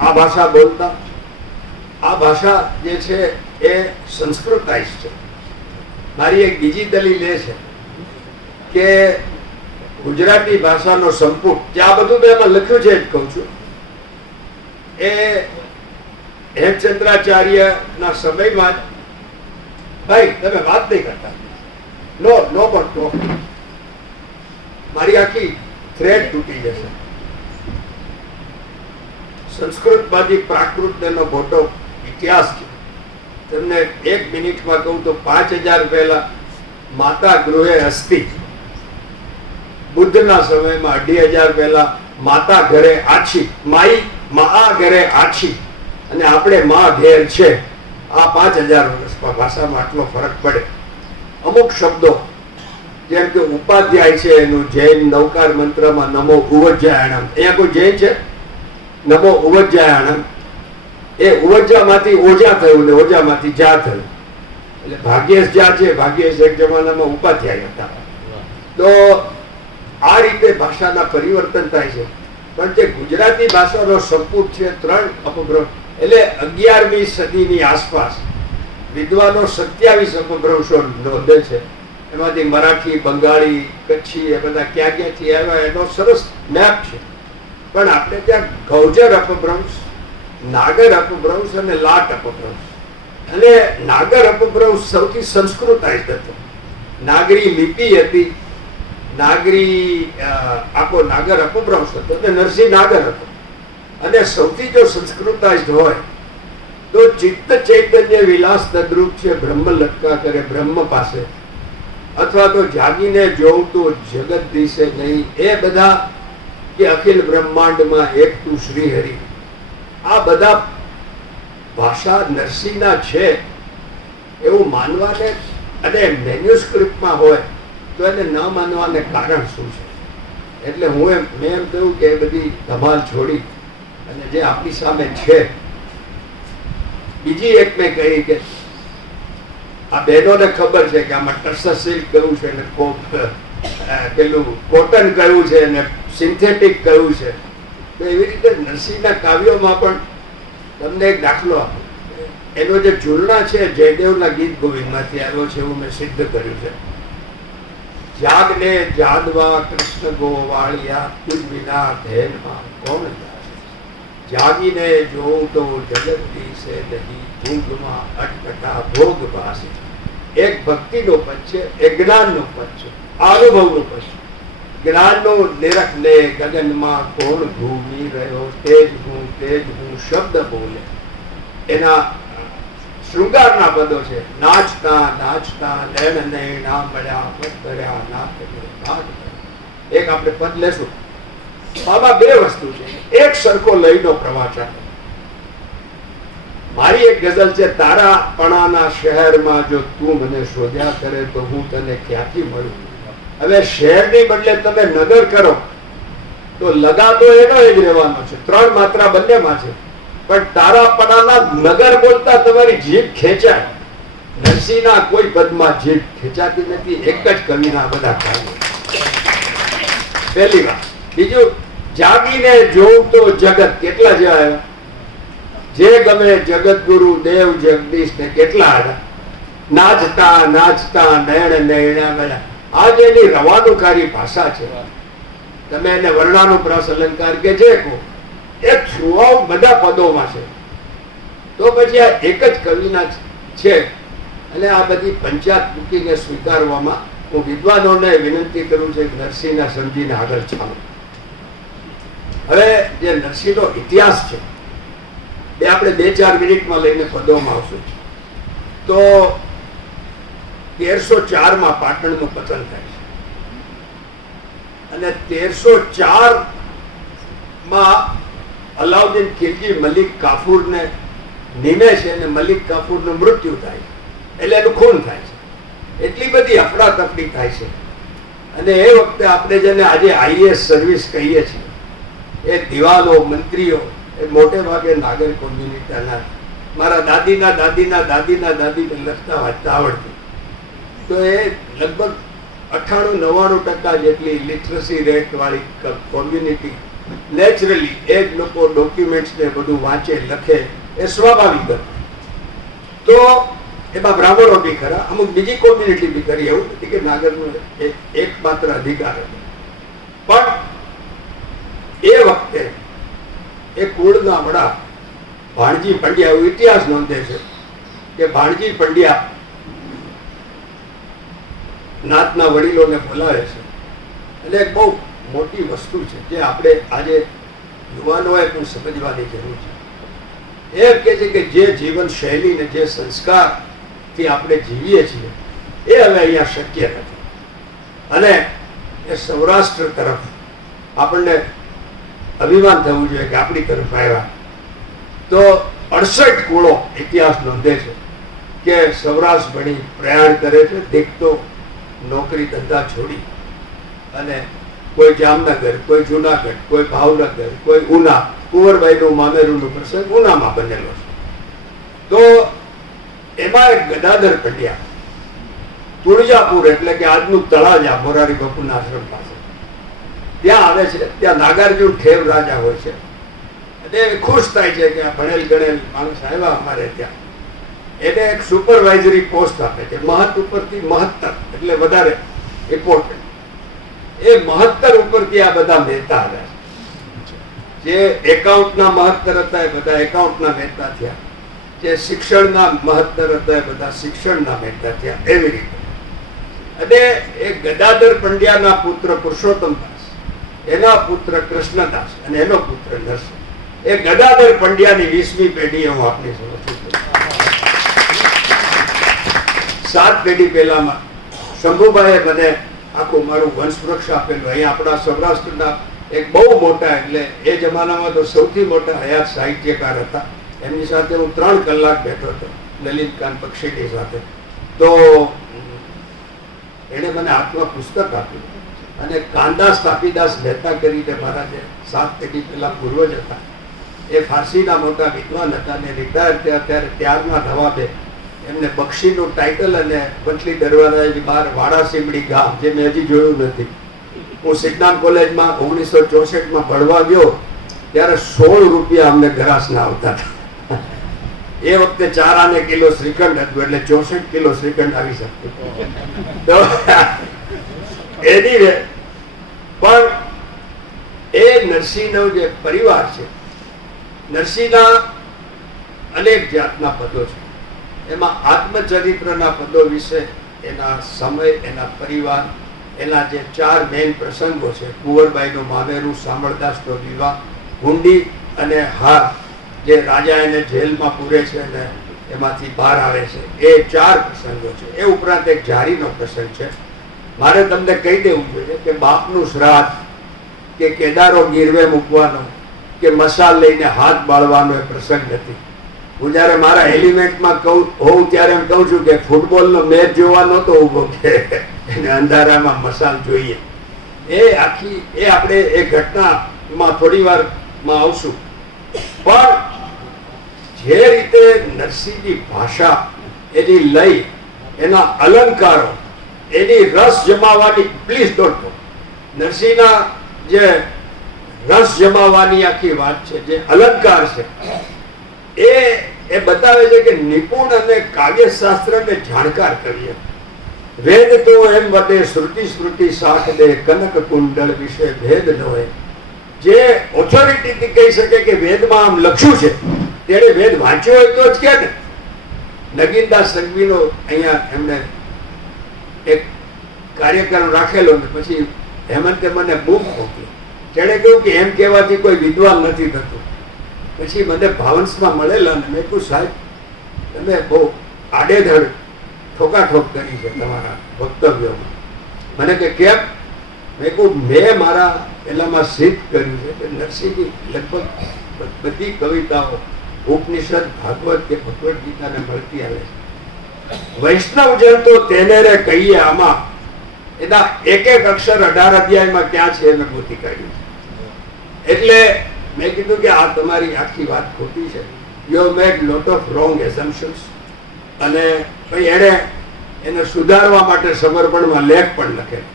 આ ભાષા બોલતા. આ ભાષા જે છે એ સંસ્કૃતાઇઝ છે. મારી એક બીજી દલીલ એ છે કે ગુજરાતી ભાષાનો સંપુટ, જે આ બધું મેં એમાં લખ્યું છે જ કહું છું, એ હેમચંદ્રાચાર્યના સમયમાં ભાઈ તમે વાત નહીં કરતા, નો પણ ટોક, મારી આખી થ્રેડ તૂટી જશે. સંસ્કૃતમાંથી પ્રાકૃતનો મોટો ઇતિહાસ છે. તમને 1 મિનિટમાં કહું તો 5000 પહેલા માતા ગૃહે અસ્તિ, બુદ્ધના સમયમાં 2500 પહેલા માતા ઘરે આછી, મા ઘરે આછી, અને આપણે મા ઘેર છે. આ 5000 વર્ષમાં ભાષામાં આટલો ફરક પડે. અમુક શબ્દો જેમ કે ઉપાધ્યાય છે, એનું જૈન નવકાર મંત્રમાં નમો ઉવજ્જાયણમ, અહીંયા કોઈ જૈન છે? નમો ઉવજ્જાયણમ, એ ઉવજ્જામાંથી ઓજા થયું ને ઓજામાંથી જા થયું, એટલે ભાગ્યેશ જા છે. ભાગ્યેશ એક જમાનામાં ઉપાધ્યાય હતા. તો આ રીતે ભાષાના પરિવર્તન થાય છે. પણ જે ગુજરાતી ભાષાનો સંપુટ છે 3 અપભ્રંશ, એટલે 11મી સદીની આસપાસ વિદ્વાનો 27 અપભ્રંશો નોંધે છે. એમાંથી મરાઠી, બંગાળી, કચ્છી એ બધા ક્યાં ક્યાંથી આવ્યા એનો સરસ મેપ છે. પણ આપણે ત્યાં ગૌજર અપભ્રંશ, નાગર અપભ્રંશ અને લાટ અપભ્રંશ. અને નાગર અપભ્રંશ સૌથી સંસ્કૃતાઇઝ હતો. નાગરી લિપિ હતી, નાગરી આખો નાગર અપભ્રંશ હતો અને નરસિંહ નાગર હતો. અને સૌથી જો સંસ્કૃતાઇઝ હોય તો ચિત્ત ચૈતન્ય વિલાસ તદ્રુપ છે બ્રહ્મ લટકા કરે બ્રહ્મ પાસે, અથવા તો જાગીને જોઉં તો જગત દિશે નહીં, એ બધા કે અખિલ બ્રહ્માંડમાં એક તું શ્રી હરિ, આ બધા ભાષા નરસિંહના છે એવું માનવાને, અને મેન્યુસ્ક્રિપ્ટમાં હોય તો એને ન માનવાને કારણ શું છે? એટલે મેં એમ કહ્યું કે એ બધી ધમાલ છોડી અને જે આપણી સામે છે. બીજી એક મેં કહી કે આ બહેનોને ખબર છે કે આમાં ટર્સર સિલ્ક કયું છે ને પેલું કોટન કયું છે ને સિન્થેટિક કયું છે. તો એવી રીતે નરસિંહના કાવ્યોમાં પણ તમને એક દાખલો આપો. એનો જે ઝૂલણા છે જયદેવના ગીત ગોવિંદમાંથી આવ્યો છે એવું મેં સિદ્ધ કર્યું છે. જાગને જાદવા કૃષ્ણ ગોવાળિયા તુજ વિના ધેનમાં કોણ જાશે, જાગીને જોઉં તો જગત દિશે નહીં, ઊંઘમાં અટકટા ભોગ ભાસે. એક ભક્તિનો પદ છે, એક જ્ઞાનનો પદ છે, અનુભવનો પદ છે. જ્ઞાનનો નિરખ લે ગગનમાં કોણ ઘૂમી રહ્યો, તેજ હું શબ્દ બોલે. એના શૃંગારના પદો છે. નાચતા નાચતા નૈણ નૈણા મળ્યા પદ કર્યા નાથ નાથ. એક આપણે પદ લેશું. આમાં બે વસ્તુ છે. એક સરખો લયનો પ્રવાહ ચાલે. મારી એક ગઝલ છે, તારા પણાના શહેરમાં જો તું મને શોધ્યા કરે તો હું તને ક્યાંથી મળું. હવે શહેરની બદલે તમે નગર કરો તો લગા તો એનો જ રહેવાનો છે, 3 માત્રા બંનેમાં છે. પણ તારા પણાના નગર બોલતા તમારી જીભ ખેંચાય. નરસિંહના કોઈ પદમાં જીભ ખેંચાતી નથી. એક જ કવિના બધા કાર્યો. પહેલી વાત. બીજું, જાગીને જોઉં તો જગત, કેટલા જેવા આવ્યા? જે ગમે જગત ગુરુ દેવ જગદીશ ને કેટલા હતા? નાચતા નાચતા નયણ નયણા મળ્યા. આ જે એની રવાનુકારી ભાષા છે, તમે એને વર્ણાનુપ્રાસ અલંકાર કે જે કહો, એ થ્રુઆઉટ બધા પદોમાં છે. તો પછી આ એક જ કવિના છે. અને આ બધી પંચાયત મૂકીને સ્વીકારવામાં હું વિદ્વાનોને વિનંતી કરું છું કે નરસિંહના સમજીને આગળ ચાલો. હવે જે નરસિંહનો ઇતિહાસ છે એ આપણે 2-4 મિનિટમાં લઈને પદોમાં આવશું. તો 1304 પાટણનું પતન થાય છે અને 1304 અલાઉદ્દીન ખિલજી મલિક કાફુરને નિમે છે અને મલિક કાફુરનું મૃત્યુ થાય છે. એટલે એનું ખૂન થાય છે. એટલી બધી અફડાતફડી થાય છે. અને એ વખતે આપણે જેને આજે આઈએએસ સર્વિસ કહીએ છીએ, એ દિવાનો મંત્રીઓ એ મોટે ભાગે નાગર કોમ્યુનિટીના. મારા દાદીને લખતા વાંચતા આવડતું. તો એ લગભગ 98-99% જેટલી લિટરસી રેટ વાળી કોમ્યુનિટી. નેચરલી એ જ લોકો ડોક્યુમેન્ટ્સ ને બધું વાંચે લખે, એ સ્વાભાવિક હતું. તો એમાં બ્રાહ્મણો બી ખરા, અમુક બીજી કોમ્યુનિટી બી કરી. એવું નથી કે નાગરનો એકમાત્ર અધિકાર હતો. પણ એ વખતે એ કુળના વડા ભાણજી પંડ્યા, એવો ઇતિહાસ નોંધે છે કે ભાણજી પંડ્યા નાતના વડીલોને બોલાવે છે. એટલે એક બહુ મોટી વસ્તુ છે જે આપણે આજે યુવાનોએ પણ સમજવાની જરૂર છે. એ કહે છે કે જે જીવન શૈલી ને જે સંસ્કારથી આપણે જીવીએ છીએ એ હવે અહીંયા શક્ય નથી. અને એ સૌરાષ્ટ્ર તરફ આપણને અભિમાન થવું જોઈએ કે આપણી તરફ આવ્યા. તો 68 કુળો ઇતિહાસ નોંધે છે કે સૌરાષ્ટ્ર ભણી પ્રયાણ કરે છે, દેખતો નોકરી ધંધા છોડી. અને કોઈ જામનગર, કોઈ જુનાગઢ, કોઈ ભાવનગર, કોઈ ઉના. કુંવરબાઈનું મામેરુંનું પ્રસંગ ઉનામાં બનેલો છે. તો એમાં એક ગદાધર પંડ્યા તુળજાપુર, એટલે કે આજનું તળાજા, મોરારી બાપુના આશ્રમ પાસે, ત્યાં આવે છે. ત્યાં નાગાર્જુન ઠેવ રાજા હોય છે. અને ખુશ થાય છે કે આ ભણેલ ગણેલ માણસ આવ્યા અમારે ત્યાં. એને એક સુપરવાઇઝરી પોસ્ટ આપે છે, મહત ઉપરથી મહત્તર, એટલે વધારે ઇમ્પોર્ટન્ટ. એ મહત્તર ઉપરથી આ બધા મહેતા આવ્યા છે. જે એકાઉન્ટના મહત્તર હતા એ બધા એકાઉન્ટના મહેતા થયા, જે શિક્ષણના મહત્તર હતા એ બધા શિક્ષણના મહેતા થયા. એવી રીતે અને એ ગદાધર પંડ્યાના પુત્ર પુરુષોત્તમ દાસ, એના પુત્ર કૃષ્ણદાસ અને એનો પુત્ર નરસિંહ, એ ગદાધર પંડ્યાની 20મી પેઢી હું આપની સમક્ષ છું. 7 પેઢી પહેલામાં શંભુભાઈએ મને આખું મારું વંશવૃક્ષ આપેલું. અહીંયા આપણા સૌરાષ્ટ્રના એક બહુ મોટા, એટલે એ જમાનામાં તો સૌથી મોટા હયાત સાહિત્યકાર હતા. એમની સાથે હું 3 કલાક બેઠો હતો, લલિતકાંત બક્ષીની સાથે. તો એણે મને હાથમાં પુસ્તક આપ્યું અને કાંદા સ્થાપીદાસ મહેતા કરીને મારા જે 7 પેઢી પહેલા પૂર્વજ હતા, એ ફારસીના મોટા વિદ્વાન હતા અને રિટાયર થયા ત્યારે ત્યારના નવાબે એમને બક્ષીનું ટાઇટલ અને વંથલી દરવાજાની બહાર વાડા સીમડી ગામ, જે મેં હજી જોયું નથી. હું સિદ્ધાંત કોલેજમાં 1964માં ભણવા ગયો ત્યારે 16 રૂપિયા અમને ગ્રાસના આવતા હતા. એ વખતે 4 આને કિલો શ્રીખંડ હતું, એટલે 64 કિલો શ્રીખંડ આવી શકતું. તો એની પણ એ નરસિંહનો જે પરિવાર છે, નરસિંહના અનેક જાતના પદો છે. એમાં આત્મચરિત્રના પદો વિશે એના સમય, એના પરિવાર, એના જે 4 મેઇન પ્રસંગો છે, કુંવરબાઈનું મામેરું, શામળદાસનો વિવાહ, હુંડી અને હાર, જે રાજા એને જેલમાં પૂરે છે અને એમાંથી બહાર આવે છે, એ 4 પ્રસંગો છે. એ ઉપરાંત એક જારીનો પ્રસંગ છે. મારે તમને કહી દેવું જોઈએ કે બાપનું શ્રાદ્ધ કે કેદારો ગીરવે મૂકવાનો કે મસાલ લઈને હાથ બાળવાનો એ પ્રસંગ નથી. હું જયારે મારા એલિમેન્ટમાં હોઉં ત્યારે એમ કહું છું કે ફૂટબોલનો મેચ જોવા નહોતો ઉભો, કે એને અંધારામાં મસાલ જોઈએ. એ આખી એ આપણે એ ઘટનામાં થોડી વારમાં આવશું. પણ જે રીતે નરસિંહની ભાષા, એની લય, એના અલંકારો, એની રસ જમાવાની, પ્લીઝ ડોન્ટ ગો, નરસિંહના જે રસ જમાવાની આખી વાત છે, જે અલંકાર છે, એ બતાવે છે કે નિપુણ અને કાવ્યશાસ્ત્રને જાણકાર કરીએ. વેદ તો એમ વટે શ્રુતિ સ્મૃતિ સાખ દે, કનક કુંડળ વિશે ભેદ ન હોય. જે ઓથોરિટીથી કહી શકે કે વેદમાં આમ લખ્યું છે, તેણે વેદ વાંચ્યો હોય તો જ કે ને. નગીનદાસ સંઘવીનો અહીંયા એમણે એક કાર્યક્રમ રાખેલો ને પછી હેમંતે મને બુક મોકલી. તેણે કહ્યું કે એમ કહેવાથી કોઈ વિદ્વાન નથી થતું. પછી મને ભાવંશમાં મળેલા ને મેં કહ્યું સાહેબ તમે બહુ આડેધડ ઠોકાઠોક કરી છે તમારા વક્તવ્યોમાં. મને કે કેમ? મેં કહ્યું મેં મારા પેલામાં સિદ્ધ કર્યું છે કે નરસિંહની લગભગ બધી કવિતાઓ ઉપનિષદ, ભાગવત કે ભગવદ ગીતાને મળતી આવે છે. વૈષ્ણવજન તો તેને રે કહીએ, આમાં એના એક અક્ષર 18 અધ્યાયમાં ક્યાં છે એને ગોતી કાઢ્યું છે. એટલે મેં કીધું કે આ તમારી આખી વાત ખોટી છે. You have made lot of wrong assumptions. અને પછી એને સુધારવા માટે સમર્પણમાં લેખ પણ લખેલો.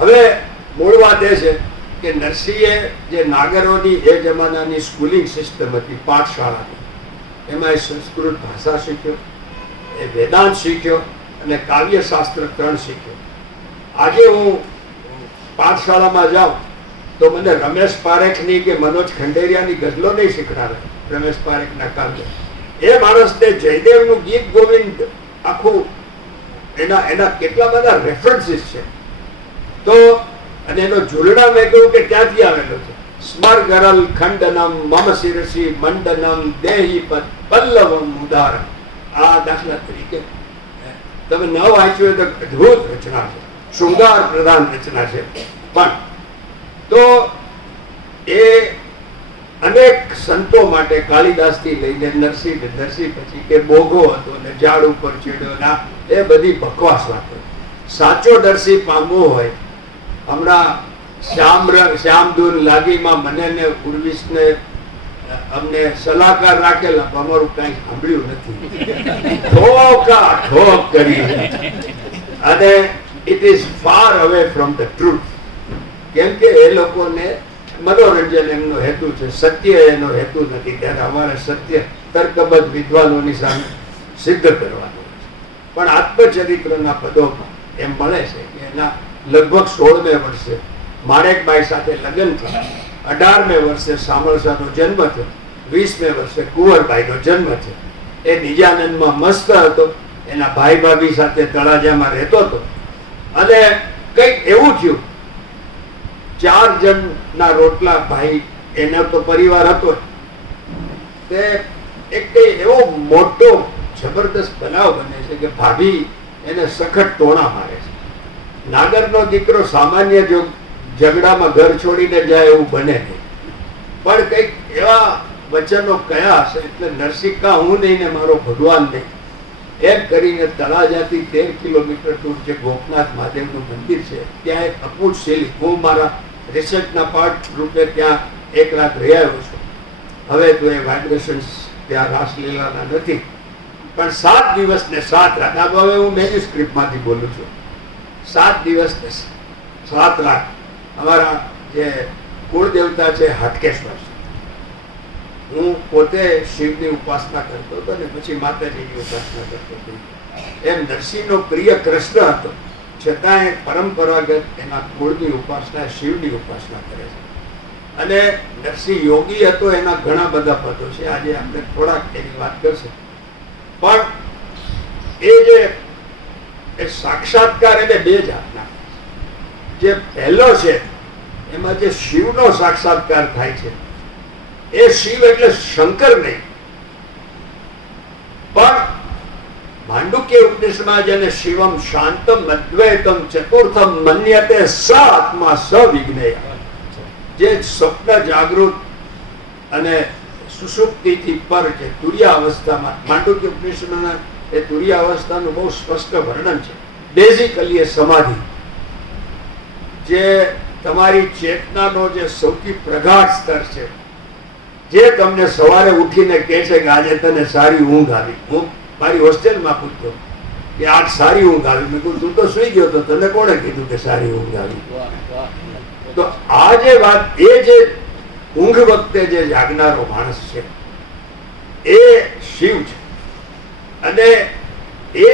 હવે મૂળ વાત એ છે કે નરસિંહે જે નાગરોની એ જમાનાની સ્કૂલિંગ સિસ્ટમ હતી, પાઠશાળાની, એમાં એ સંસ્કૃત ભાષા શીખ્યો, એ વેદાંત શીખ્યો અને કાવ્યશાસ્ત્ર 3 શીખ્યો. આજે હું પાઠશાળામાં જાઉં તો મને રમેશ પારેખની કે મનોજ ખંડેરિયાની ગઝલો નહીં શીખડાવે. રમેશ પારેખના કાવ્ય, એ માણસને જયદેવનું ગીત ગોવિંદ આખું એના કેટલા બધા રેફરન્સીસ છે. તો અને એનો ઝૂલડા મેં કહ્યું કે ત્યાંથી આવેલો છે. સ્મર ગરલ ખંડનમ મમ શિરસી મંડનમ દેહી પલ્લવમ ઉદાહરણ. આ દાખલા તરીકે તમે ન વાંચ્યું હોય તો અદભુત રચના છે, શૃંગાર પ્રધાન રચના છે. પણ તો એ અનેક સંતો માટે કાલિદાસથી લઈને નરસિંહ પછી કે બોઘો હતો ને ઝાડ ઉપર ચડ્યો ના, એ બધી બકવાસ વાતો. સાચો નરસિંહ પામવો હોય, હમણાં શ્યામદૂન લાગીમાં મને ને ઉર્વિશને અમને સલાહકાર રાખેલા, અમારું કઈ સાંભળ્યું નથી. ઠોક કરી અને it is far away from the truth. કેમ કે એ લોકોને મનોરંજન એમનો હેતુ છે, સત્ય એનો હેતુ નથી. ત્યારે અમારે સત્ય તર્કબદ્ધ વિદ્વાનોની સામે સિદ્ધ કરવાનું છે. પણ આત્મચરિત્રના પદોમાં એમ મળે છે કે એના લગભગ 16મે વર્ષે માણેકબાઈ સાથે લગ્ન થયા 18મે વર્ષે સામળસાનો જન્મ થયો, 20મે વર્ષે કુંવરબાઈનો જન્મ થયો. એ નિજાનંદમાં મસ્ત હતો, એના ભાઈ ભાભી સાથે તળાજામાં રહેતો હતો. અને કંઈક એવું થયું, 4 જણના રોટલા ભાઈ, એનો તો પરિવાર હતો જ. તે એક કઈ એવો મોટો જબરદસ્ત બનાવ બને છે કે ભાભી એને સખત ટોણા મારે છે. નાગરનો દીકરો સામાન્ય જો ઝઘડામાં ઘર છોડીને જાય એવું બને નહીં, પણ કંઈક એવા વચનો કયા હશે એટલે નરસિંહા હું નહીં ને મારો ભગવાન નહીં એમ કરીને તળાજાથી 13 કિલોમીટર દૂર જે ગોપનાથ મહાદેવનું મંદિર છે ત્યાં એક અપૂટ શૈલી, હું મારા રિસર્ચના પાર્ટ રૂપે ત્યાં એક રાત રહી આવ્યો છું. હવે તો એ વાઇબ્રેશન્સ ત્યાં રાસલીલાના નથી, પણ 7 દિવસ ને 7 રાત, આ હવે હું મેન્યુસ્ક્રિપ્ટમાંથી બોલું છું. 7 દિવસ ને 7 રાત અમારા જે કુળ દેવતા છે હાટકેશ્વર છે. હું પોતે શિવની ઉપાસના કરતો હતો ને પછી માતાજીની ઉપાસના કરતો હતો. એમ નરસિંહનો પ્રિય કૃષ્ણ હતો, છતાં પરંપરાગત એના કુળની ઉપાસના, શિવની ઉપાસના કરે છે. અને નરસિંહ યોગી હતો, એના ઘણા બધા પદો છે, આજે આપણે થોડાક એની વાત કરશે. પણ એ જે એ સાક્ષાત્કાર એને 2 જાતના. જે પહેલો છે એમાં જે શિવનો સાક્ષાત્કાર થાય છે, એ શિવ એટલે શંકર નહીં, પણ માંડુક્ય ઉપનિષદમાં જેને શિવમ શાંતમ અદ્વૈતમ ચતુર્થમ મન્યતે સ આત્મા સ વિજ્ઞેય, જે સ્વપ્ન જાગૃત અને સુષુપ્તિથી પર છે તુર્યાવસ્થામાં, માંડુક્ય ઉપનિષદના એ તુર્યાવસ્થાનું બહુ સ્પષ્ટ વર્ણન છે. બેઝિકલી એ સમાધિ, જે તમારી ચેતનાનો જે સૌથી પ્રગાઢ સ્તર છે, જે તમને સવારે ઉઠીને કહે છે કે આજે તને સારી ઊંઘ આવી. હું મારી હોસ્ટેલમાં પૂછતો કે આજ સારી ઊંઘ આવી. મેં કહ્યું તું તો સુઈ ગયો તો તને કોણે કીધું કે સારી ઊંઘ આવી? તો આ જે વાત, એ જે ઊંઘ વખતે જે જાગનારો માણસ છે એ શિવ છે. અને એ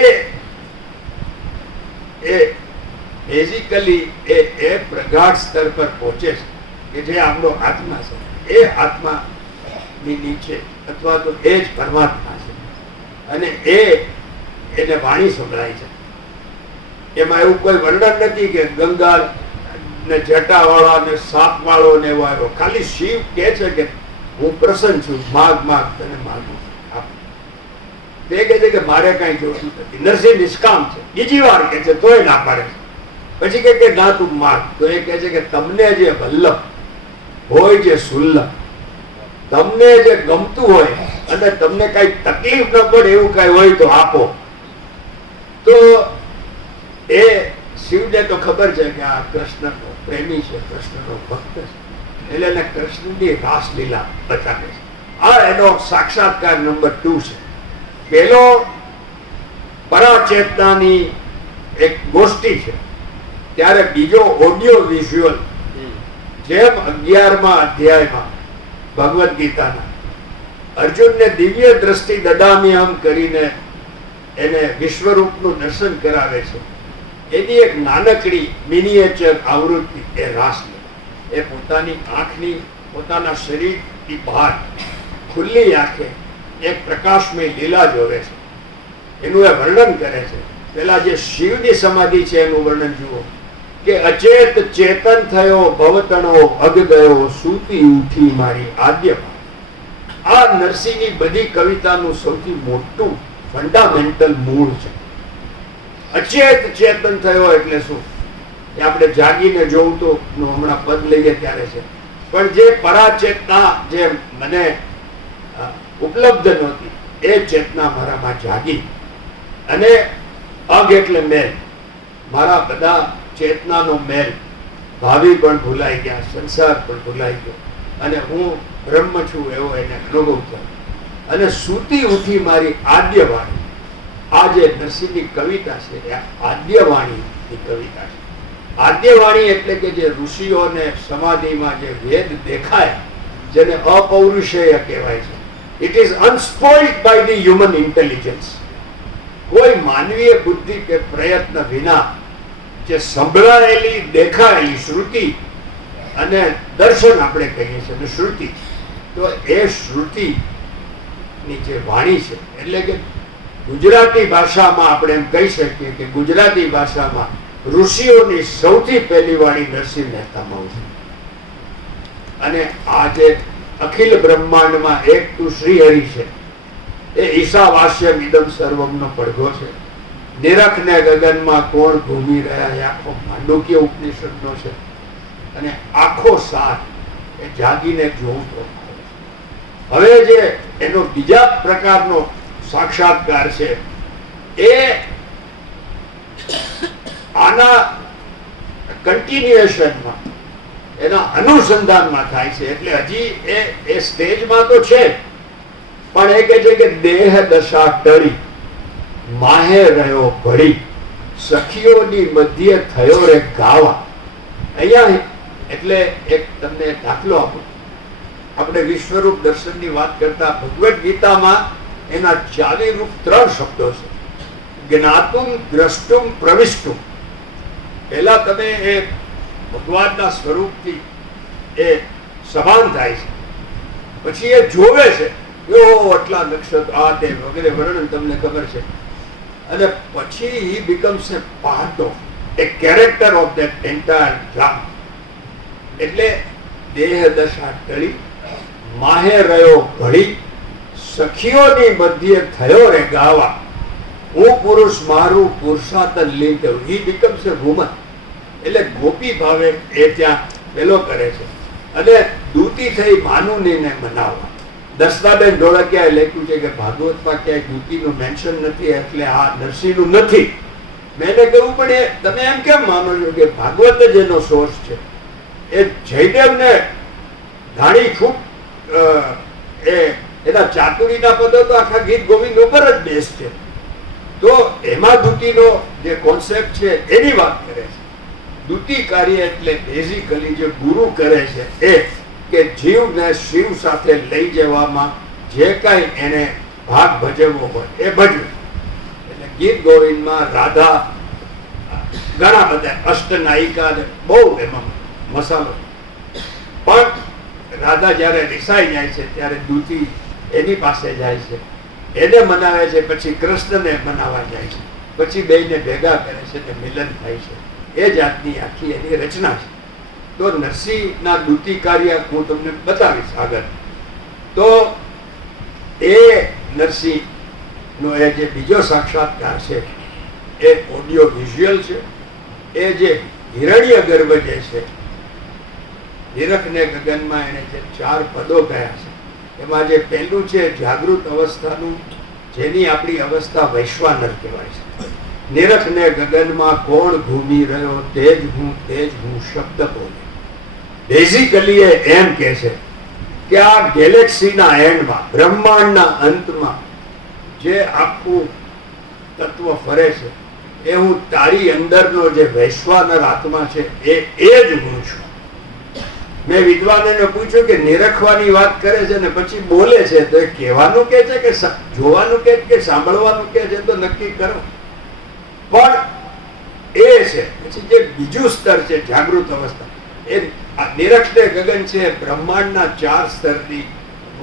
બેઝિકલી એ પ્રગાઢ સ્તર પર પહોંચે છે કે જે આપણો આત્મા છે, એ આત્માની નીચે અથવા તો એ જ પરમાત્મા છે. અને એને વાણી સંભળાય છે. એમાં એવું કોઈ વર્ણન નથી કે ગંગા ને જટા વાળા ને સાપ વાળો ને એવો આવ્યો. ખાલી શિવ કે છે કે હું પ્રસન્ન છું, માગ માગ તને માગું. તે કહે છે કે મારે કઈ જોતું નથી. નરસિંહ નિષ્કામ છે, બીજી વાર કે છે તોય ના પાડે છે. પછી કે ના તું માગ, તો એ કહે છે કે તમને જે વલ્લભ હોય, જે સુલ્લભ, તમને જે ગમતું હોય અને તમને કઈ તકલીફ ન પડે એવું કઈ હોય તો આપો. તો એ શિવને તો ખબર છે કે આ કૃષ્ણનો પ્રેમી છે, કૃષ્ણનો ભક્ત છે, એટલે એને કૃષ્ણની રાસલીલા બતાવે છે. આ એનો સાક્ષાત્કાર નંબર 2 છે. પેલો પરાચેતનાની એક ગોષ્ઠી છે, ત્યારે બીજો ઓડિયો વિઝ્યુઅલ, જેમ 11મા અધ્યાયમાં ભગવદ્ ગીતાના અર્જુનને દિવ્ય દ્રષ્ટિ દદામ્યહમ કરીને એને વિશ્વરૂપનું દર્શન કરાવે છે, એની એક નાનકડી મિનિએચર આવૃત્તિ એ રાસલીલા. એ પોતાની આંખની, પોતાના શરીરથી બહાર ખુલ્લી આંખે એક પ્રકાશમય લીલા જોવે છે, એનું એ વર્ણન કરે છે. પેલા જે શિવની સમાધિ છે એનું વર્ણન જુઓ કે અચેત ચેતન થયો ભવતણો અગ ગયો સૂતી ઉઠી મારી આદ્ય. આ નરસિંહની બધી કવિતાનું સૌથી મોટું ફંડામેન્ટલ મૂળ છે. અચેત ચેતન થયો એટલે શું? એ આપણે જાગીને જોવું તો હમણાં પદ લઈએ ત્યારે છે, પણ જે પરાચેતના જે મને ઉપલબ્ધ નહોતી એ ચેતના મારામાં જાગી. અને અગ એટલે મેલ, મારા બધા ચેતનાનો મેલ, ભાવિ પણ ભૂલાઈ ગયા, સંસાર પણ ભૂલાઈ ગયો અને હું બ્રહ્મ છું એવો એને અનુભવ થયો. અને સૂતી ઉઠી મારી આદ્ય વાણી. આ જે નરસિંહની કવિતા છે એ આદ્ય વાણીની કવિતા છે. આદ્ય વાણી એટલે કે જે ઋષિઓને સમાધિમાં જે વેદ દેખાય, જેને અપૌરુષેય કહેવાય છે. It is unspoiled by the human intelligence. કોઈ માનવીય બુદ્ધિ કે પ્રયત્ન વિના જે સંભળાયેલી દેખાયેલી શ્રુતિ અને દર્શન આપણે કહીએ છીએ અને શ્રુતિ. તો એ શ્રુતિની જે વાણી છે, એટલે કે ગુજરાતી ભાષામાં આપણે એમ કહી શકીએ કે ગુજરાતી ભાષામાં ઋષિઓની સૌથી પહેલી વાણી નરસિંહ મહેતામાં છે. અને આ જે અખિલ બ્રહ્માંડમાં એક તું શ્રીહરિ છે, એ ઈશાવાસ્યમ ઇદમ સર્વમનો પડઘો છે. નિરખ ને ગગનમાં કોણ ઘૂમી રહ્યા, એ આખો માંડુક્ય ઉપનિષદનો છે. અને આખો સાર એ જાગીને જોવું તો. હવે જે એનો બીજા પ્રકારનો સાક્ષાત્કાર છે, એ આના કન્ટિન્યુએશનમાં, એના અનુસંધાનમાં થાય છે. એટલે હજી એ સ્ટેજમાં તો છે, પણ એ કહે છે કે દેહ દશા ટળી, માહે રહ્યો ભળી, સખીઓની મધ્ય થયો રે ગાવા. અહીંયા એટલે એક તમને દાખલો આપું. આપણે વિશ્વરૂપ દર્શનની વાત કરતા ભગવદ્ ગીતામાં એના 40 રૂપ 3 શબ્દો છે. જ્ઞાતુમ, દ્રષ્ટુમ, પ્રવિષ્ટુમ. પહેલા તમે એ ભગવાનના સ્વરૂપથી એ સભાન થાય છે, પછી એ જોવે છે, આટલા નક્ષત્ર આ તે વગેરે વર્ણન તમને ખબર છે. અને પછી he becomes a part of a character of that entire drama. એટલે દેહ દશા ટળી, માહે રહ્યો ભળી, સખીઓની મધ્ય થયો રે ગાવા, હું પુરુષ મારું પુરુષાર્થ લીધું. he becomes a woman. એટલે ગોપી ભાવે એ ત્યાં પેલો કરે છે. અને દૂતી થઈ માનુનીને મનાવવા. દસનાબેન ઢોળકિયાએ લખ્યું છે કે ભાગવતમાં ક્યાંય દૂતીનું મેન્શન નથી, એટલે આ નરસિંહનું નથી. મેં કહ્યું પણ એ તમે એમ કેમ માનો છો કે ભાગવત જ એનો સોર્સ છે? એ જયદેવને ધાણી ખૂબ એના ચાતુરીના પદો તો આખા ગીત ગોવિંદ ઉપર જ બેસ છે. તો એમાં દૂતીનો જે કોન્સેપ્ટ છે એની વાત કરે છે. દૂતી કાર્ય એટલે બેઝિકલી જે ગુરુ કરે છે એ કે જીવને શિવ સાથે લઈ જવામાં જે કાંઈ એને ભાગ ભજવવો હોય એ ભજવે. એટલે ગીત ગોવિંદમાં રાધા ઘણા બધા અષ્ટનાયિકા બહુ એમાં મસાલો. પણ રાધા જ્યારે રિસાઈ જાય છે ત્યારે દૂતી એની પાસે જાય છે, એને મનાવે છે, પછી કૃષ્ણને મનાવવા જાય છે, પછી બેયને ભેગા કરે છે ને મિલન થાય છે. એ જાતની આખી એની રચના છે. તો નરસિંહના દૂતી કાર્ય હું તમને બતાવીશ આગળ. તો એ નરસિંહનો એ જે બીજો સાક્ષાત્કાર છે એ ઓડિયો વિઝ્યુઅલ છે. એ જે હિરણ્ય ગર્ભ જે છે, નિરખ ને ગગનમાં એને જે 4 પદો ગયા છે, એમાં જે પહેલું છે જાગૃત અવસ્થાનું, જેની આપણી અવસ્થા વૈશ્વાનર કહેવાય છે. નિરખ ને ગગનમાં કોણ ઘૂમી રહ્યો, તેજ હું શબ્દ બોલે. બેઝિકલી એમ કે છે કે આ ગેલેક્સીના એન્ડમાં, બ્રહ્માંડના અંતમાં જે આખું તત્વ ફરે છે, એ હું તારી અંદરનો જે વૈશ્વાનર આત્મા છે એ જ હું છું. મેં વિદ્વાનને પૂછ્યું કે નિરખવાની વાત કરે છે ને પછી બોલે છે, તો એ કહેવાનું કે છે કે જોવાનું કે સાંભળવાનું કે છે, તો નક્કી કરો. પણ એ છે પછી જે બીજું સ્તર છે જાગૃત અવસ્થા, એ નિરખ ને ગગન છે, બ્રહ્માંડના 4 સ્તરની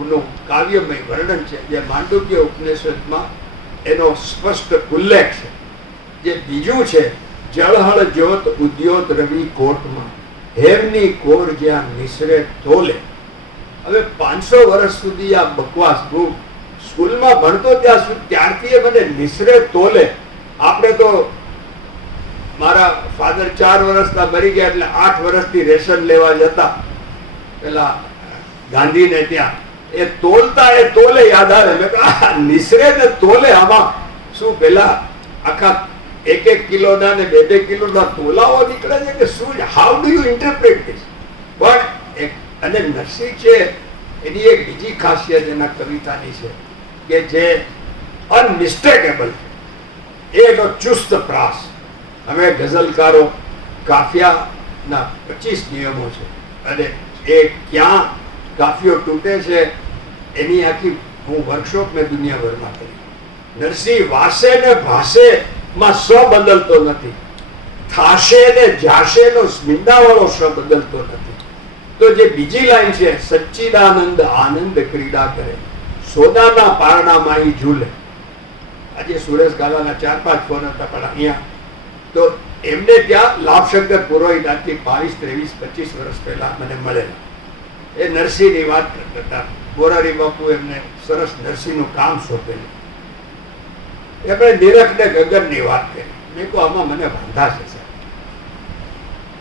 નું કાવ્યમય વર્ણન છે, જે માંડુક્ય ઉપનિષદમાં એનો સ્પષ્ટ ઉલ્લેખ છે. જે બીજું છે જળહળ જ્યોત ઉદ્યોત રવિ કોટમાં, હેમની કોર જ્યાં મિશ્રે તોલે. હવે 500 વર્ષ સુધી આ બકવાસ, હું સ્કૂલમાં ભણતો ત્યાં સુધી ત્યારથી એ મને મિશ્રે તોલે. આપણે તો મારા ફાધર 4 વર્ષના મરી ગયા એટલે 8 વર્ષથી રેશન લેવા જતા પેલા ગાંધીને ત્યાં. એ તોલતા એ તોલે યાદ આવે. મેં કહ્યું નિસરે ને તોલે, આમાં શું પેલા આખા 1 કિલોના ને 2 કિલોના તોલાઓ નીકળે છે કે શું? How do you interpret this? પણ અને નરસિંહ છે એની એક બીજી ખાસિયત એના કવિતાની છે કે જે અનમિસ્ટેકેબલ છે. એનો ચુસ્ત પ્રાસ. અમે ગઝલકારો કાફિયાના 25 નિયમો છે, અને એ ક્યાં કાફિયો તૂટે છે એની આખી હું વર્કશોપ મેં દુનિયાભરમાં કરી. નરસિંહ વાસે ને ભાષે માં સ બદલતો નથી, થાશે ને જાશે નો સ્મિંદાવાળો સ બદલતો નથી. તો જે બીજી લાઈન છે, સચ્ચિદાનંદ આનંદ ક્રીડા કરે, સોનાના પારણામાં ઈ ઝૂલે. આજે સુરેશ ગાલાના 4-5 ફોન હતા, પણ અહીંયા તો એમને ત્યાં લાભશંકર પુરોહિત આજથી 22, 23, 25 વર્ષ પહેલા મને મળેલા. એ નરસિંહની વાત કરતા હતા. મોરારી બાપુ એમને સરસ નરસિંહનું કામ સોંપેલું. એમણે નિરખ ને ગગનની વાત કરી. મેં કહું આમાં મને વાંધા છે સાહેબ.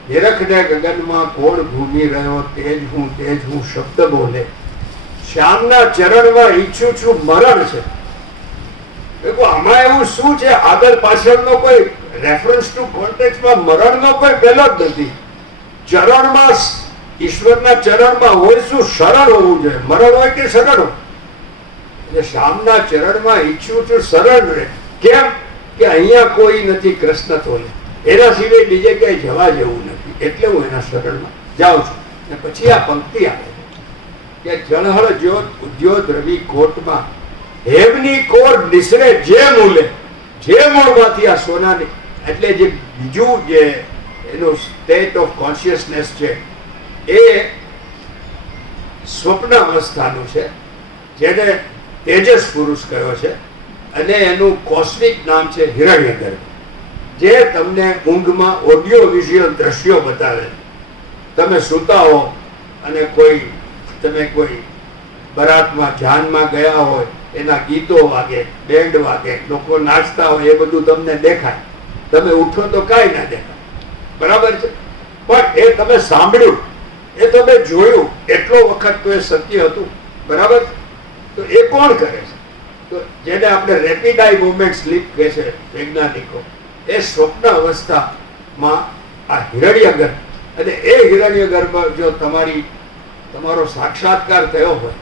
નિરખ ને ગગનમાં કોણ ઘૂમી રહ્યો, તેજ હું શબ્દ બોલે, શ્યામના ચરણમાં ઈચ્છું છું મરણ છે. મેં કહું આમાં એવું શું છે? આગળ પાછળનો કોઈ રેફરન્સ ટુ કોન્ટેક્સમાં મરણનો કોઈ પહેલો જ નથી. ચરણમાં, ઈશ્વરના ચરણમાં હોય શું? શરણ હોવું જોઈએ. મરણ હોય કે શરણ હોય? એટલે શ્યામના ચરણમાં ઈચ્છું છું શરણ રહે. કેમ કે અહીંયા કોઈ નથી કૃષ્ણ તો એના સિવાય બીજે ક્યાંય જવા જેવું નથી, એટલે હું એના શરણમાં જાઉં છું. અને પછી આ પંક્તિ આવે કે જળહળ જ્યોત ઉદ્યોત રવિ કોટમાં હેમની કોર નિસરે જે મૂલે, જે મૂળમાંથી આ સોનાની, એટલે જે બીજું જે એનું સ્ટેટ ઓફ કોન્શિયસનેસ છે એ સ્વપ્ન અવસ્થાનું છે, જેને તેજસ પુરુષ કયો છે, અને એનું કોસ્મિક નામ છે હિરણ્યગર્ભ, જે તમને ઊંઘમાં ઓડિયો વિઝ્યુઅલ દ્રશ્યો બતાવે. તમે સૂતા હો અને તમે કોઈ બરાતમાં ધ્યાનમાં ગયા હોય, એના ગીતો વાગે, બેન્ડ વાગે, લોકો નાચતા હોય, એ બધું તમને દેખાય. તમે ઉઠો તો કાંઈ ના દેખાય, બરાબર છે? પણ એ તમે સાંભળ્યું, એ તમે જોયું, એટલો વખત તો એ સત્ય હતું, બરાબર? તો એ કોણ કરે છે? તો જેને આપણે રેપિડ આઈ મૂવમેન્ટ સ્લીપ કહે છે વૈજ્ઞાનિકો, એ સ્વપ્ન અવસ્થામાં આ હિરણ્યગર્ભ, અને એ હિરણ્યગર્ભ જો તમારો સાક્ષાત્કાર થયો હોય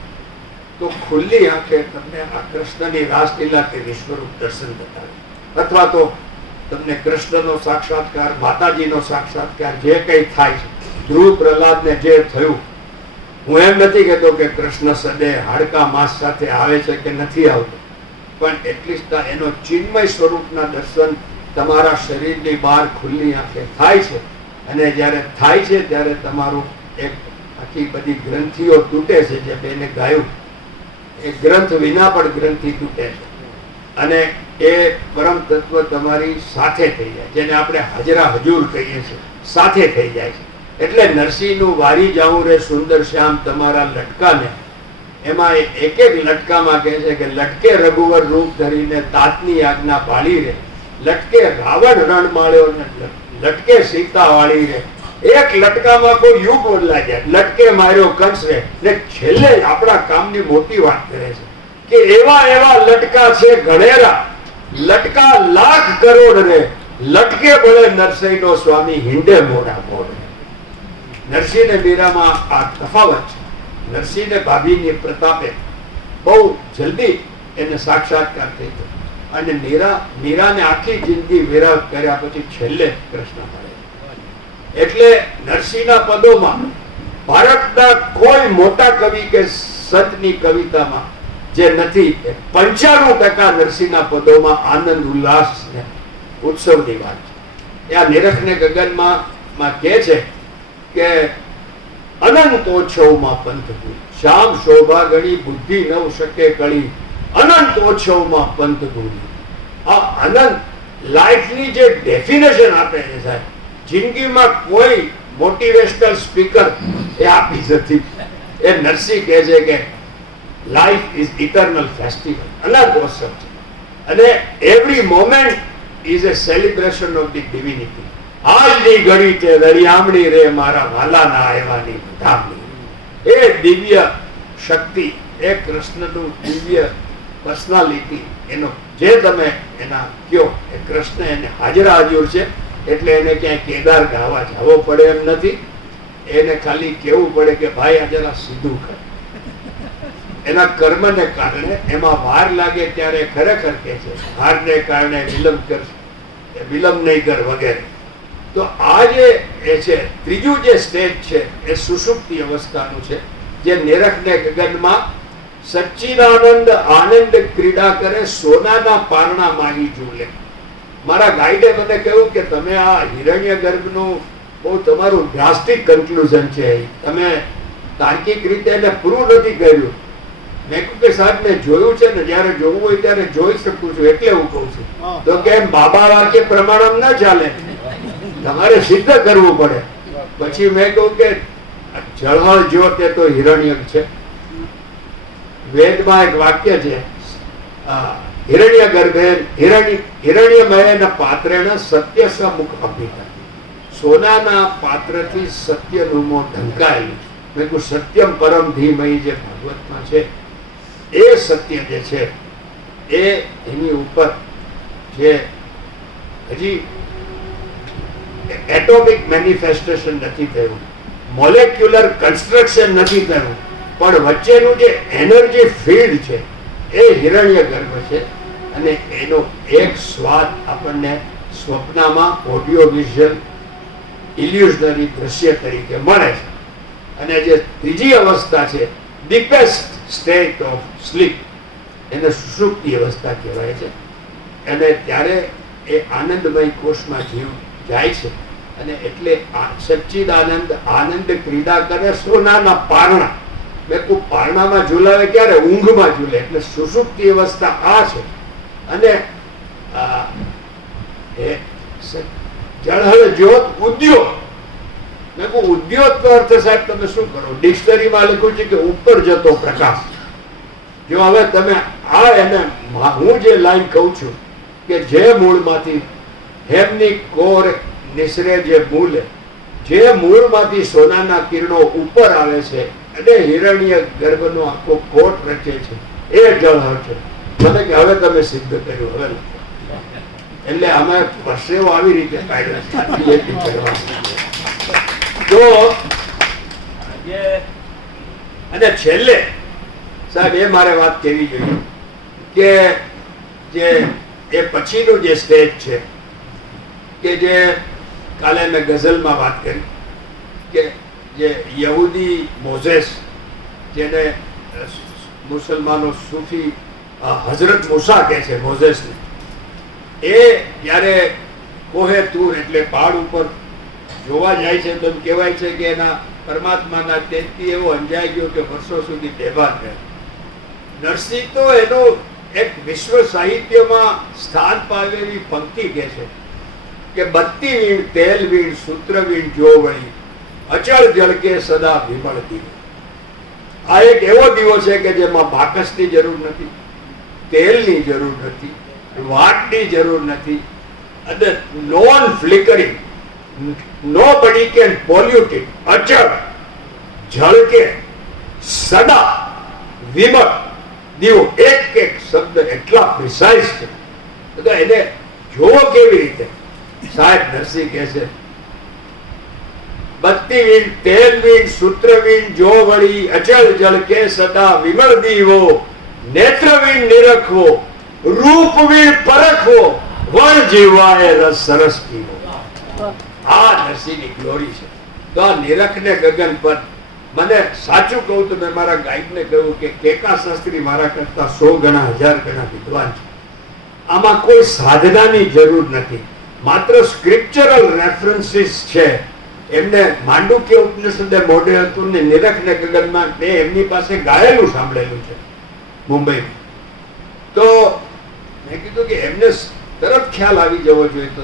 તો ખુલ્લી આંખે તમને આ કૃષ્ણની રાસલીલા કે વિશ્વરૂપ દર્શન બતાવે, અથવા તો તમને કૃષ્ણનો સાક્ષાત્કાર, માતાજીનો સાક્ષાત્કાર, જે કંઈ થાય છે, ધ્રુવ પ્રહલાદને જે થયું, હું એમ નથી કહેતો કે કૃષ્ણ સદે હાડકા માંસ સાથે આવે છે કે નથી આવતો, પણ એટલીસ્ટ એનો ચિન્મય સ્વરૂપના દર્શન તમારા શરીરની બહાર ખુલ્લી આંખે થાય છે. અને જ્યારે થાય છે ત્યારે તમારું એક આખી બધી ગ્રંથિઓ તૂટે છે, જે બેને ગાયું, એ ગ્રંથ વિના પણ ગ્રંથિ તૂટે છે, અને એ પરમ તત્વ તમારી સાથે થઈ જાય, જેને આપણે હાજરા હજુર કહીએ છીએ, સાથે થઈ જાય છે. એટલે નરસિંહનું વારી જાઉં રે સુંદર શ્યામ તમારા લટકાને, એમાં એક લટકામાં કહે છે કે લટકે રઘુવર રૂપ ધરીને તાતની આજ્ઞા પાળી રે, લટકે રાવણ રણ માળ્યો ને લટકે સીતા વાળી રે. એક લટકામાં કોઈ યુગ બદલાઈ જાય, લટકે માર્યો કંસ રે. ને છેલ્લે આપણા કામની મોટી વાત કરે છે કે એવા લટકા છે ઘણેરા, લટકા લાખ કરોડ રે, લટકે બોલે નરસિંહનો સ્વામી હિંડે મોડા મોડ. નરસિંહ ને મીરામાં આ તફાવત છે. નરસિંહ ને ભાભીની પ્રતાપે બહુ જલ્દી એને સાક્ષાત્કાર થઈ ગયો, અને મીરાને આખી જિંદગી વિરહ કર્યા પછી છેલ્લે કૃષ્ણ મળે. એટલે નરસિંહના પદોમાં ભારતના કોઈ મોટા કવિ કે સંતની કવિતામાં જે નથી, 95% નરસિંહના પદોમાં આનંદ ઉલ્લાસ ને ઉત્સવની વાત છે. આ નિરખ ને ગગનમાં કહે છે કે અનંતોત્સવમાં પંથ ભૂલ, શ્યામ શોભા ગણી બુદ્ધિ નવ શકે કળી, અનંતોત્સવમાં પંથ ભૂલી. આ અનંત લાઈફની જે ડેફિનેશન આપે છે સાહેબ, જિંદગીમાં કોઈ મોટિવેશનલ સ્પીકર એ આપી નથી. એ નરસિંહ કહે છે કે લાઈફ ઇઝ ઇટર્નલ ફેસ્ટિવલ, અનંતોત્સવ છે, અને every moment is A celebration of the divinity. આજની ઘડી તે દરિયામણી રે મારા વાલાના આવ્યાની ધામણી. એ દિવ્ય શક્તિ, એ કૃષ્ણનું દિવ્ય પર્સનાલિટી, એનો જે તમે એના કયો, એ કૃષ્ણ એને હાજરા હજુર છે. એટલે એને ક્યાંય કેદાર ગાવા જવો પડે એમ નથી. એને ખાલી કેવું પડે કે ભાઈ આ જરા સીધું કર. એના કર્મને કારણે એમાં વાર લાગે ત્યારે ખરેખર કે છે ભારને કારણે વિલંબ નહીં કર વગેરે. તો આ જે એ છે ત્રીજું જે સ્ટેજ છે એ સુષુપ્તિ અવસ્થાનું છે, જે નિરખ ને ગગનમાં સચ્ચિદાનંદ આનંદ ક્રીડા કરે, સોનાના પારણા માંગી ઝૂલે. મારા ગાઈડે મને કહ્યું કે તમે આ હિરણ્યગર્ભનું બહુ બહુ તમારું ડ્રાસ્ટિક કન્ક્લુઝન છે. તમે તાર્કિક રીતે એને પૂરું નથી કર્યું. મેં કહ્યું કે સાહેબ મેં જોયું છે ને, જયારે જોવું હોય ત્યારે જોઈ શકું છું એટલે હું કહું છું. તો કેમ બાબા વાક્ય પ્રમાણમ ના ચાલે, તમારે સિદ્ધ કરવું પડે. પછી મેં કહ્યું કે જળહળ જ્યોત એ તો હિરણ્યક છે. વેદમાં એક વાક્ય છે, હિરણ્ય ગર્ભે હિરણ્યમય પાત્રેણ સત્ય સમુખ અભિતા. સોનાના પાત્રથી સત્યનું મોં ઢંકાયેલું છે. મેં કહ્યું સત્યમ પરમ ધીમય જે ભાગવતમાં છે એ સત્ય જે છે એ એની ઉપર જે હજી એટોમિક મેનિફેસ્ટેશન નથી થયું, મોલેક્યુલર કન્સ્ટ્રક્શન નથી થયું, પણ વચ્ચેનું જે એનર્જી ફિલ્ડ છે એ હિરણ્ય ગર્ભ છે. અને એનો એક સ્વાદ આપણને સ્વપ્નમાં ઓડિયો વિઝ્યુઅલ ઇલ્યુઝનરી દ્રશ્ય તરીકે મળે છે. અને જે ત્રીજી અવસ્થા છે, ડીપેસ્ટ સ્ટેટ ઓફ સ્લીપ, એને સુષુપ્તિ અવસ્થા કહેવાય છે. અને ત્યારે એ આનંદમય કોષમાં જીવ જાય છે. અને એટલે સચ્ચિદાનંદ આનંદ ક્રીડા કરે સોનાના પારણા. મેં કહું પારણામાં ઝુલાવે ક્યારે? ઊંઘમાં ઝૂલે. એટલે સુષુપ્તિ અવસ્થા આ છે. અને જળહળ જ્યોત ઉદ્યોગ. મેં કહું ઉદ્યોગ નો અર્થ સાહેબ તમે શું કરો? ડિક્શનરીમાં લખ્યું છે કે ઉપર જતો પ્રકાશ. જો હવે તમે આ એને હું જે લાઈન કહું છું કે જે મૂળમાંથી હેમની કોર નિસરે જે મૂળ, જે મૂળમાંથી સોનાના કિરણો ઉપર આવે છે અને હિરણ્ય ગર્ભનો આખો કોટ રચે છે એ જળહળ છે. મને કે હવે તમે સિદ્ધ કર્યું, હવે એટલે અમે પરસેવો આવી રીતે પાડ્યો. તો અને છેલ્લે સાહેબ એ મારે વાત કહેવી જોઈએ કે જે એ પછીનું જે સ્ટેજ છે કે જે કાલે મેં ગઝલમાં વાત કરી કે જે યહૂદી મોઝેસ, જેને મુસલમાનો સૂફી હઝરત મૂસા કહે છે મોઝેસને, એ જ્યારે કોહે તૂર એટલે પહાડ ઉપર જોવા જાય છે તો કહેવાય છે કે એના પરમાત્માના તેજથી એવો અંજાઈ ગયો કે વર્ષો સુધી બેભાન રહે. નરસિંહ તો એનો એક વિશ્વ સાહિત્યમાં સ્થાન પામેલી પંક્તિ કહે છે કે બત્તી વીણ તેલ વીણ સૂત્ર વીણ જો વળી અચળ જળકે સદા વિમળ દીવો. આ એક એવો દીવો છે કે જેમાં બાકસની જરૂર નથી, તેલની જરૂર નથી, વાટની જરૂર નથી, અને non flickering, nobody can pollute it, અચળ ઝળકે સદા વિમળ દીવો. એક એક શબ્દ એટલા પ્રિસાઇઝ છે. તો એને જોવો કેવી રીતે? સાહેબ નરસિંહ કહે છે બત્તી વીણ તેલ વીણ સૂત્ર વીણ જો વળી અચળ જળકે સદા વિમળ દીવો. નેત્ર વીણ નિરખવો રૂપ વીણ પરખવો વણ જીવાય રસ સરસ પીવો. આ નરસિંહની ગ્લોરી છે. તો આ નિરખ ને ગગન પર મને સાચું કહું તો મેં મારા ગાઈડને કહ્યું કે કેકા શાસ્ત્રી મારા કરતા 100 ગણા 1000 ગણા વિદ્વાન છે. આમાં કોઈ સાધનાની જરૂર નથી, માત્ર સ્ક્રિપ્ચરલ રેફરન્સીસ છે. એમને માંડુક્ય ઉપનિષદે મોઢે હતું ને નિરખ ને ગગનમાં મેં એમની પાસે ગાયેલું સાંભળેલું છે મુંબઈમાં. તો મેં કીધું કે એમને તરત ખ્યાલ આવી જવો જોઈએ. તો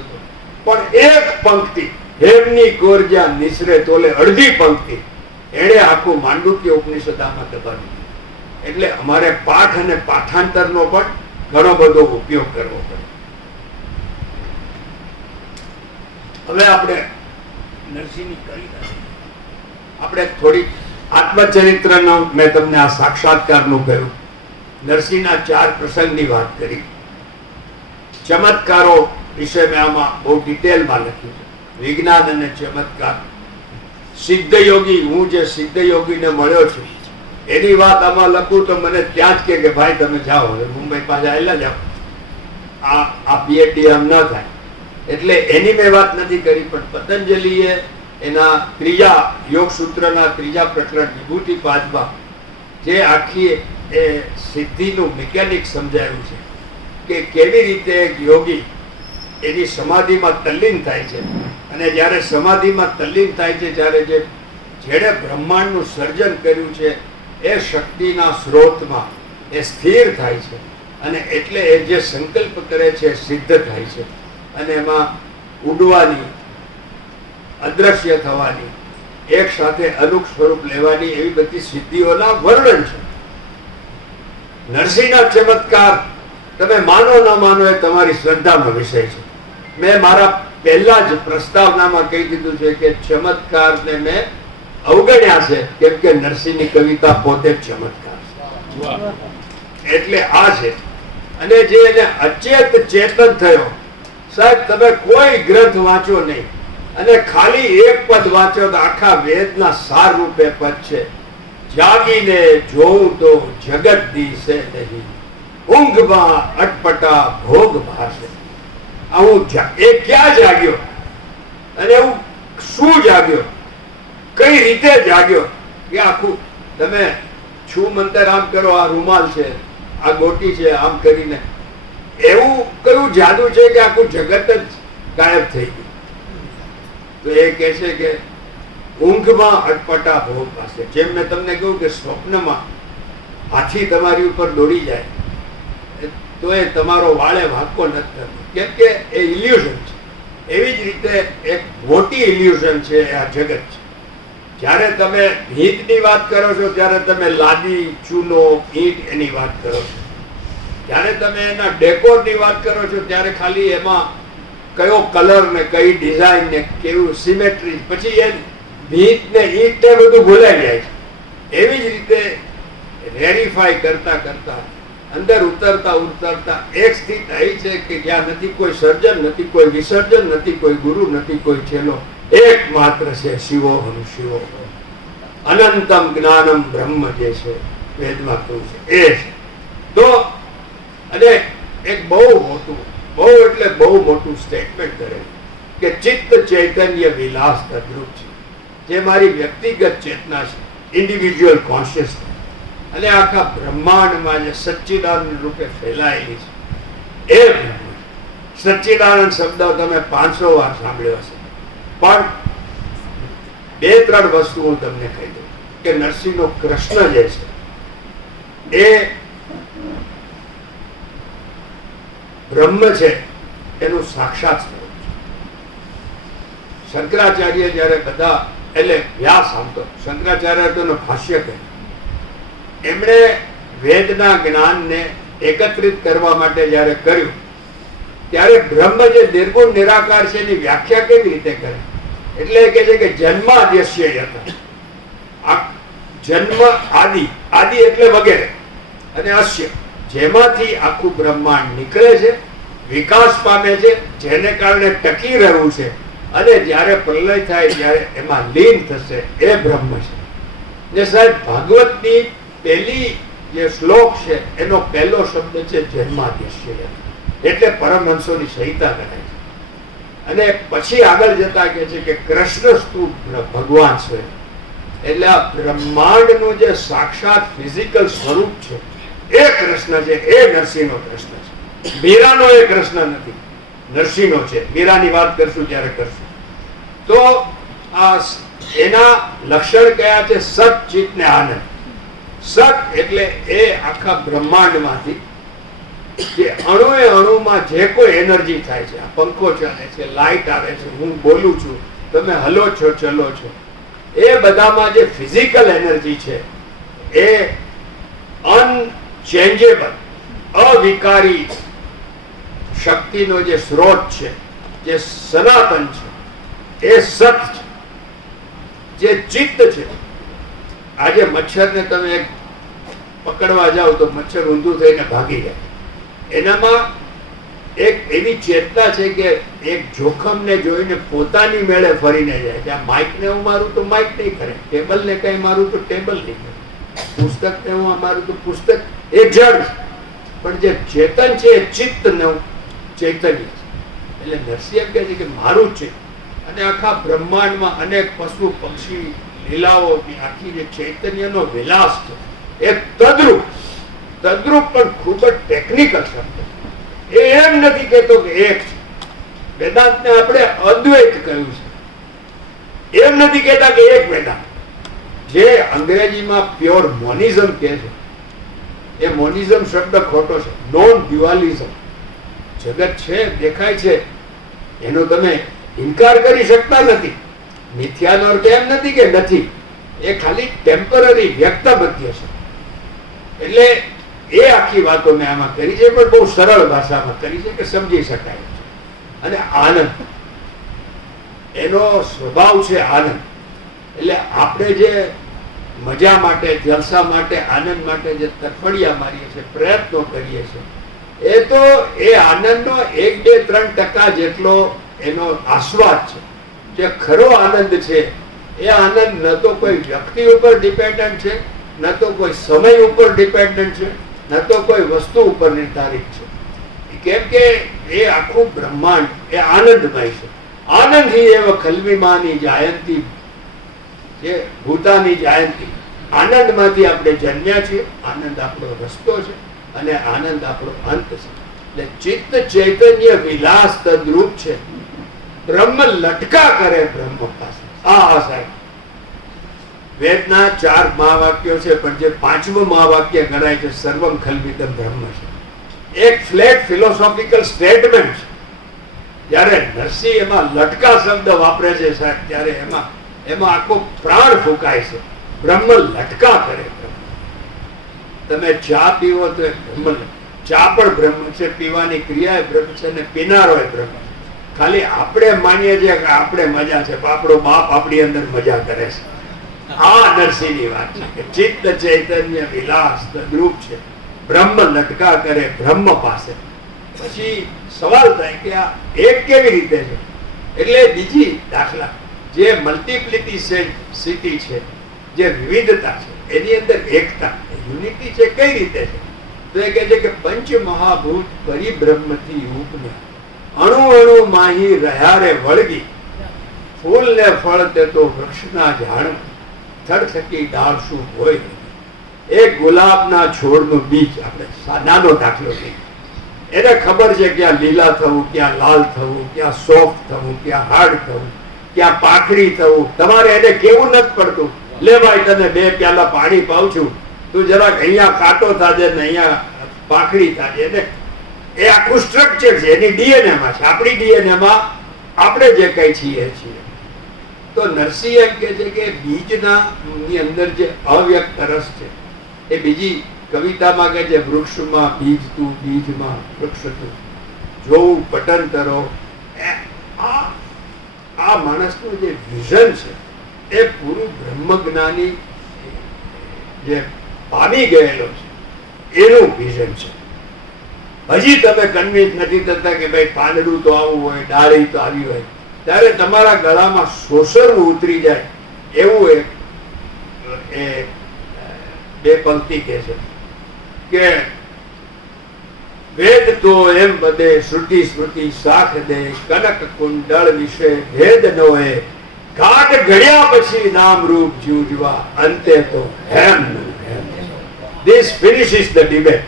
પણ એક પંક્તિ હેમની કોરજા નિસરે તોલે અડધી પંક્તિ એણે આખું માંડુક્ય ઉપનિષદ આમાં દબાવ્યું. એટલે અમારે પાઠ અને પાઠાંતરનો પણ ઘણો બધો ઉપયોગ કરવો પડે. હવે આપણે નરસિંહની કરી આપણે થોડી આત્મચરિત્રનો મેં તમને આ સાક્ષાત્કારનું કહ્યું. નરસિંહના 4 પ્રસંગની વાત કરી. ચમત્કારો વિશે મેં આમાં બહુ ડિટેલમાં લખ્યું છે. વિજ્ઞાન અને ચમત્કાર. સિદ્ધ યોગી, હું જે સિદ્ધ યોગીને મળ્યો છું એની વાત આમાં લખું તો મને ત્યાં જ કે ભાઈ તમે જાઓ, હવે મુંબઈ પાછા આવેલા જાઓ, આ પીએચડી આમ ન થાય. એટલે એની મેં વાત નથી કરી. પણ પતંજલિએ એના ત્રીજા યોગ સૂત્રના ત્રીજા પ્રકરણ વિભૂતિ પાદમાં જે આખી એ સિદ્ધિનું મિકેનિક સમજાયું છે કે કેવી રીતે એક યોગી એની સમાધિમાં તલ્લીન થાય છે અને જ્યારે સમાધિમાં તલ્લીન થાય છે ત્યારે જેણે બ્રહ્માંડનું સર્જન કર્યું છે એ શક્તિના સ્ત્રોતમાં એ સ્થિર થાય છે અને એટલે એ જે સંકલ્પ કરે છે એ સિદ્ધ થાય છે અને એમાં ઉડવાની, અદ્રશ્ય થવાની, એક સાથે અનુક સ્વરૂપ લેવાની એવી બધી સિદ્ધિઓના વર્ણન છે. નરસિંહના ચમત્કાર તમે માનો ના માનો એ તમારી શ્રદ્ધાનો વિષય છે. મેં મારા પહેલા જ પ્રસ્તાવનામાં કહી દીધું છે કે ચમત્કારને મેં અવગણ્યા છે કેમ કે નરસિંહની કવિતા પોતે જ ચમત્કાર છે. એટલે આ છે. અને જે એને અચેત ચેતન થયો, સાહેબ તમે કોઈ ગ્રંથ વાંચો નહીં અને ખાલી એક પદ વાંચો તો આખા વેદના સાર રૂપે પદ છે. જાગીને જોઉં તો જગત દિશે નહીં, ઊંઘમાં અટપટા ભોગ ભાસે. આવું એ ક્યાં જાગ્યો અને એવું શું જાગ્યો, કઈ રીતે જાગ્યો કે આખું તમે છું મંતર આમ કરો, આ રૂમાલ છે, આ ગોટી છે, આમ કરીને એવું કયું જાદુ છે કે આખું જગત જ ગાયબ થઈ ગયું. તો એ કહે છે કે ઊંઘમાં અટપટા ભોગ પાસે. જેમ મેં તમને કહ્યું કે સ્વપ્નમાં હાથી તમારી ઉપર દોડી જાય તો એ તમારો વાળે વાંકો નથી થતો કેમ કે એ ઇલ્યુઝન છે. એવી જ રીતે એક મોટી ઇલ્યુઝન છે આ જગત છે. જ્યારે તમે ભીતની વાત કરો છો ત્યારે તમે લાદી, ચૂલો, ઈંટ એની વાત કરો છો. જ્યારે તમે એના ડેકોરની વાત કરો છો ત્યારે ખાલી એમાં કયો કલર ને કઈ ડિઝાઇન ને કેવું સિમેટ્રી, પછી એ ભીત ને ઈંટ ને બધું ભૂલાઈ જાય છે. એવી જ રીતે રેરિફાઈ કરતા કરતા અંદર ઉતરતા ઉતરતા એક સ્થિતિ આવી છે કે જ્યાં નથી કોઈ સર્જન, નથી કોઈ વિસર્જન, નથી કોઈ ગુરુ, નથી કોઈ છેલ્લો, એકમાત્ર છે શિવોહમ શિવોહમ. અનંતમ જ્ઞાનમ બ્રહ્મ જે છે વેદમાં કહ્યું છે એ છે. તો અને એક બહુ એટલે બહુ મોટું સ્ટેટમેન્ટ કરે કે ચિત્ત ચૈતન્ય વિલાસ તદ્રુપ છે. જે મારી વ્યક્તિગત ચેતના છે, ઇન્ડિવિજ્યુઅલ કોન્શિયસનેસ, અને આખા બ્રહ્માંડમાં જે સચ્ચિદાનંદ રૂપે ફેલાયેલી છે એ બ્રહ્મ. સચ્ચિદાનંદ શબ્દ તમે 500 વાર સાંભળ્યો હશે, પણ 2-3 વસ્તુ હું તમને કહી દઉં કે નરસિંહનો કૃષ્ણ જે છે એ બ્રહ્મ છે એનું સાક્ષાત સ્વરૂપ છે. શંકરાચાર્ય જયારે બધા એટલે વ્યાસ આવતો, શંકરાચાર્ય તો ભાષ્ય કહે, એમણે વેદના જ્ઞાનને એકત્રિત કરવા માટે જયારે કર્યું ત્યારે બ્રહ્મ જે નિર્ગુણ નિરાકાર છે એની વ્યાખ્યા કેવી રીતે કરે? એટલે એ કહે છે કે જન્માદ્યસ્ય યત, જન્મ આદિ, આદિ એટલે વગેરે, અને અસ્ય જેમાંથી આખું બ્રહ્માંડ નીકળે છે, વિકાસ પામે છે, જેને કારણે ટકી રહ્યું છે, અને જ્યારે પ્રલય થાય ત્યારે એમાં લીન થશે, એ બ્રહ્મ છે. ને સાહેબ ભાગવતની પહેલી જે શ્લોક છે એનો પહેલો શબ્દ છે જન્માદ્યસ્ય, એટલે પરમહંસોની સંહિતા ગણાય છે. અને પછી આગળ જતા કહે છે કે કૃષ્ણ સ્તુ ભગવાન છે. એટલે આ બ્રહ્માંડનું જે સાક્ષાત ફિઝિકલ સ્વરૂપ છે એ કૃષ્ણ છે, એ નરસિંહનો કૃષ્ણ છે. મીરાનો એ કૃષ્ણ નથી, નરસિંહનો છે. મીરાની વાત કરશું ત્યારે કરશું. તો આ એના લક્ષણ કયા છે? સત, ચિત્ત ને આનંદ. સત એટલે એ આખા બ્રહ્માંડમાંથી જે અણુએ અણુમાં જે કોઈ એનર્જી થાય છે, આ પંખો ચાલે છે, લાઈટ આવે છે, હું બોલું છું, તમે હલો છો, ચલો છો, એ બધામાં જે ફિઝિકલ એનર્જી છે એ અનચેન્જેબલ, અવિકારી શક્તિનો જે સ્ત્રોત છે, જે સનાતન છે, એ સત છે. જે ચિત્ત છે, આજે મચ્છરને તમે પકડવા જાઓ તો મચ્છર ઊંધું થઈને ભાગી જાય. એનામાં એક એવી ચેતના છે કે એક જોખમને જોઈને પોતાની મેળે ફરીને જાય. જ્યાં માઇકને હું મારું તો માઇક નહીં કરે, ટેબલને કઈ મારું તો ટેબલ નહીં કરે, પુસ્તકને હું મારું તો પુસ્તક, એ જડ છે. પણ જે ચેતન છે એ ચિત્તનું ચૈતન્ય છે. એટલે નરસિંહ કહે છે કે મારું છે. અને આખા બ્રહ્માંડમાં અનેક પશુ પક્ષી લીલાઓની આખી જે ચૈતન્યનો વિલાસ છે એ તદ્રુપ પણ ખૂબ જ ટેકનિકલ શબ્દ. એ એમ નથી કહેતો કે એક છે, વેદાંતને આપણે અદ્વૈત કહ્યું છે. એમ નથી કહેતા કે એક વેદાંત. જે અંગ્રેજીમાં પ્યોર મોનિઝમ કહે છે, એ મોનિઝમ શબ્દ ખોટો છે. નોન ડ્યુઆલિઝમ. જગત છે, દેખાય છે, એનો તમે ઇનકાર કરી શકતા નથી. મિથ્યાનો અર્થ એમ નથી કે નથી, એ ખાલી ટેમ્પરરી વ્યક્તમત્ય છે. એટલે એ આખી વાતો મેં આમાં કરી છે, પણ બહુ સરળ ભાષામાં કરી છે કે સમજી શકાય. અને આનંદ, એનો સ્વભાવ છે આનંદ. એટલે આપણે જે મજા માટે, જલસા માટે, આનંદ માટે જે તરફડિયા મારીએ છીએ, પ્રયત્નો કરીએ છીએ, એ તો એ આનંદનો 1-2-3% જેટલો એનો આસ્વાદ છે. જે ખરો આનંદ છે, એ આનંદ ન તો કોઈ વ્યક્તિ ઉપર ડિપેન્ડન્ટ છે, ન તો કોઈ સમય ઉપર ડિપેન્ડન્ટ છે, ન તો કોઈ વસ્તુ ઉપર નિર્ધારિત છે. કેમ કે એ આખું બ્રહ્માંડ એ આનંદમય છે. આનંદ ही एव खल्विमानी जायंती, જે ભૂતાની જાયંતી. આનંદમાંથી આપણે જન્મ્યા છીએ. આનંદ આપણો રસ્તો છે અને આનંદ આપણો અંત છે. એટલે ચિત્ત ચૈતન્ય વિલાસ તદ્રૂપ છે. બ્રહ્મ લટકા કરે બ્રહ્મ પાસે. સાહેબ, વેદના 4 મહાવાક્યો છે, પણ જે 5મું મહાવાક્ય ગણાય છે સર્વમ ખલ્વિદમ બ્રહ્મ છે. એક ફ્લેટ ફિલોસોફિકલ સ્ટેટમેન્ટ છે. જ્યારે નરસિંહ એમાં લટકા શબ્દ વાપરે છે સાહેબ, ત્યારે એમાં આખો પ્રાણ ફૂંકાય છે. બ્રહ્મ લટકા કરે. તમે ચા પીવો તો બ્રહ્મ, ચા પણ બ્રહ્મ છે, પીવાની ક્રિયા એ બ્રહ્મ છે, અને પીનારો એ બ્રહ્મ છે. ખાલી આપણે માનીએ છીએ કે આપણે મજા છે, આપણો બાપ આપણી અંદર મજા કરે છે. આ નરસિંહની વાત છે કે ચિત્ત ચૈતન્ય વિલાસ તદ્રૂપ છે. બ્રહ્મ લટકા કરે બ્રહ્મ પાસે. પછી સવાલ થાય કે આ એક કેવી રીતે છે? એટલે બીજી દાખલા, જે મલ્ટિપ્લિસિટી છે, જે વિવિધતા છે, એની અંદર એકતા, યુનિટી છે, કઈ રીતે છે? તો એ કહે છે કે પંચ મહાભૂત પરિબ્રહ્મથી ઉપને અણુ અણુ માહી રહ્યા રે વળગી, ફૂલ ને ફળ તે તો વૃક્ષના ઝાડ, થડ થકી ડાળ શું હોય. એક ગુલાબના છોડનું બીજ, આપણે નાનો દાખલો લઈએ, એને ખબર છે ક્યાં લીલા થવું, ક્યાં લાલ થવું, ક્યાં સોફ્ટ થવું, ક્યાં હાર્ડ થવું, ક્યાં પાખડી થવું. તમારે એને કેવું નથી પડતું, લે ભાઈ તને 2 પ્યાલા પાણી પાઉં છું, તું જરાક અહીંયા કાંટો થાજે ને અહીંયા પાખડી થાજે. એને એ આખું સ્ટ્રક્ચર છે, એની ડીએનએ માં છે. આપણી ડીએનએ માં આપણે જે કઈ છીએ. તો નરસિંહ એમ કે છે કે બીજના ની અંદર જે અવ્યક્ત રસ છે, એ બીજી કવિતામાં કે છે વૃક્ષમાં બીજ તું, બીજમાં વૃક્ષ તું, જોવું પટંતરો. આ માણસનું જે વિઝન છે, એ પૂરું બ્રહ્મજ્ઞાની જે પામી ગયેલો છે એનું વિઝન છે. હજી તમે કન્વિન્સ નથી થતા કે ભાઈ પાંદડું તો આવું હોય, ડાળી તો આવી હોય, ત્યારે તમારા ગળામાં સોસરવું ઉતરી જાય એવું એ 2 પંક્તિ કહે છે કે વેદ તો એમ બધે શ્રુતિ સ્મૃતિ સાખ દે, કનક કુંડળ વિશે ભેદ નો હે, ઘાટ ઘડ્યા પછી નામ રૂપ જૂજવા, અંતે તો હેમ. This finishes the debate.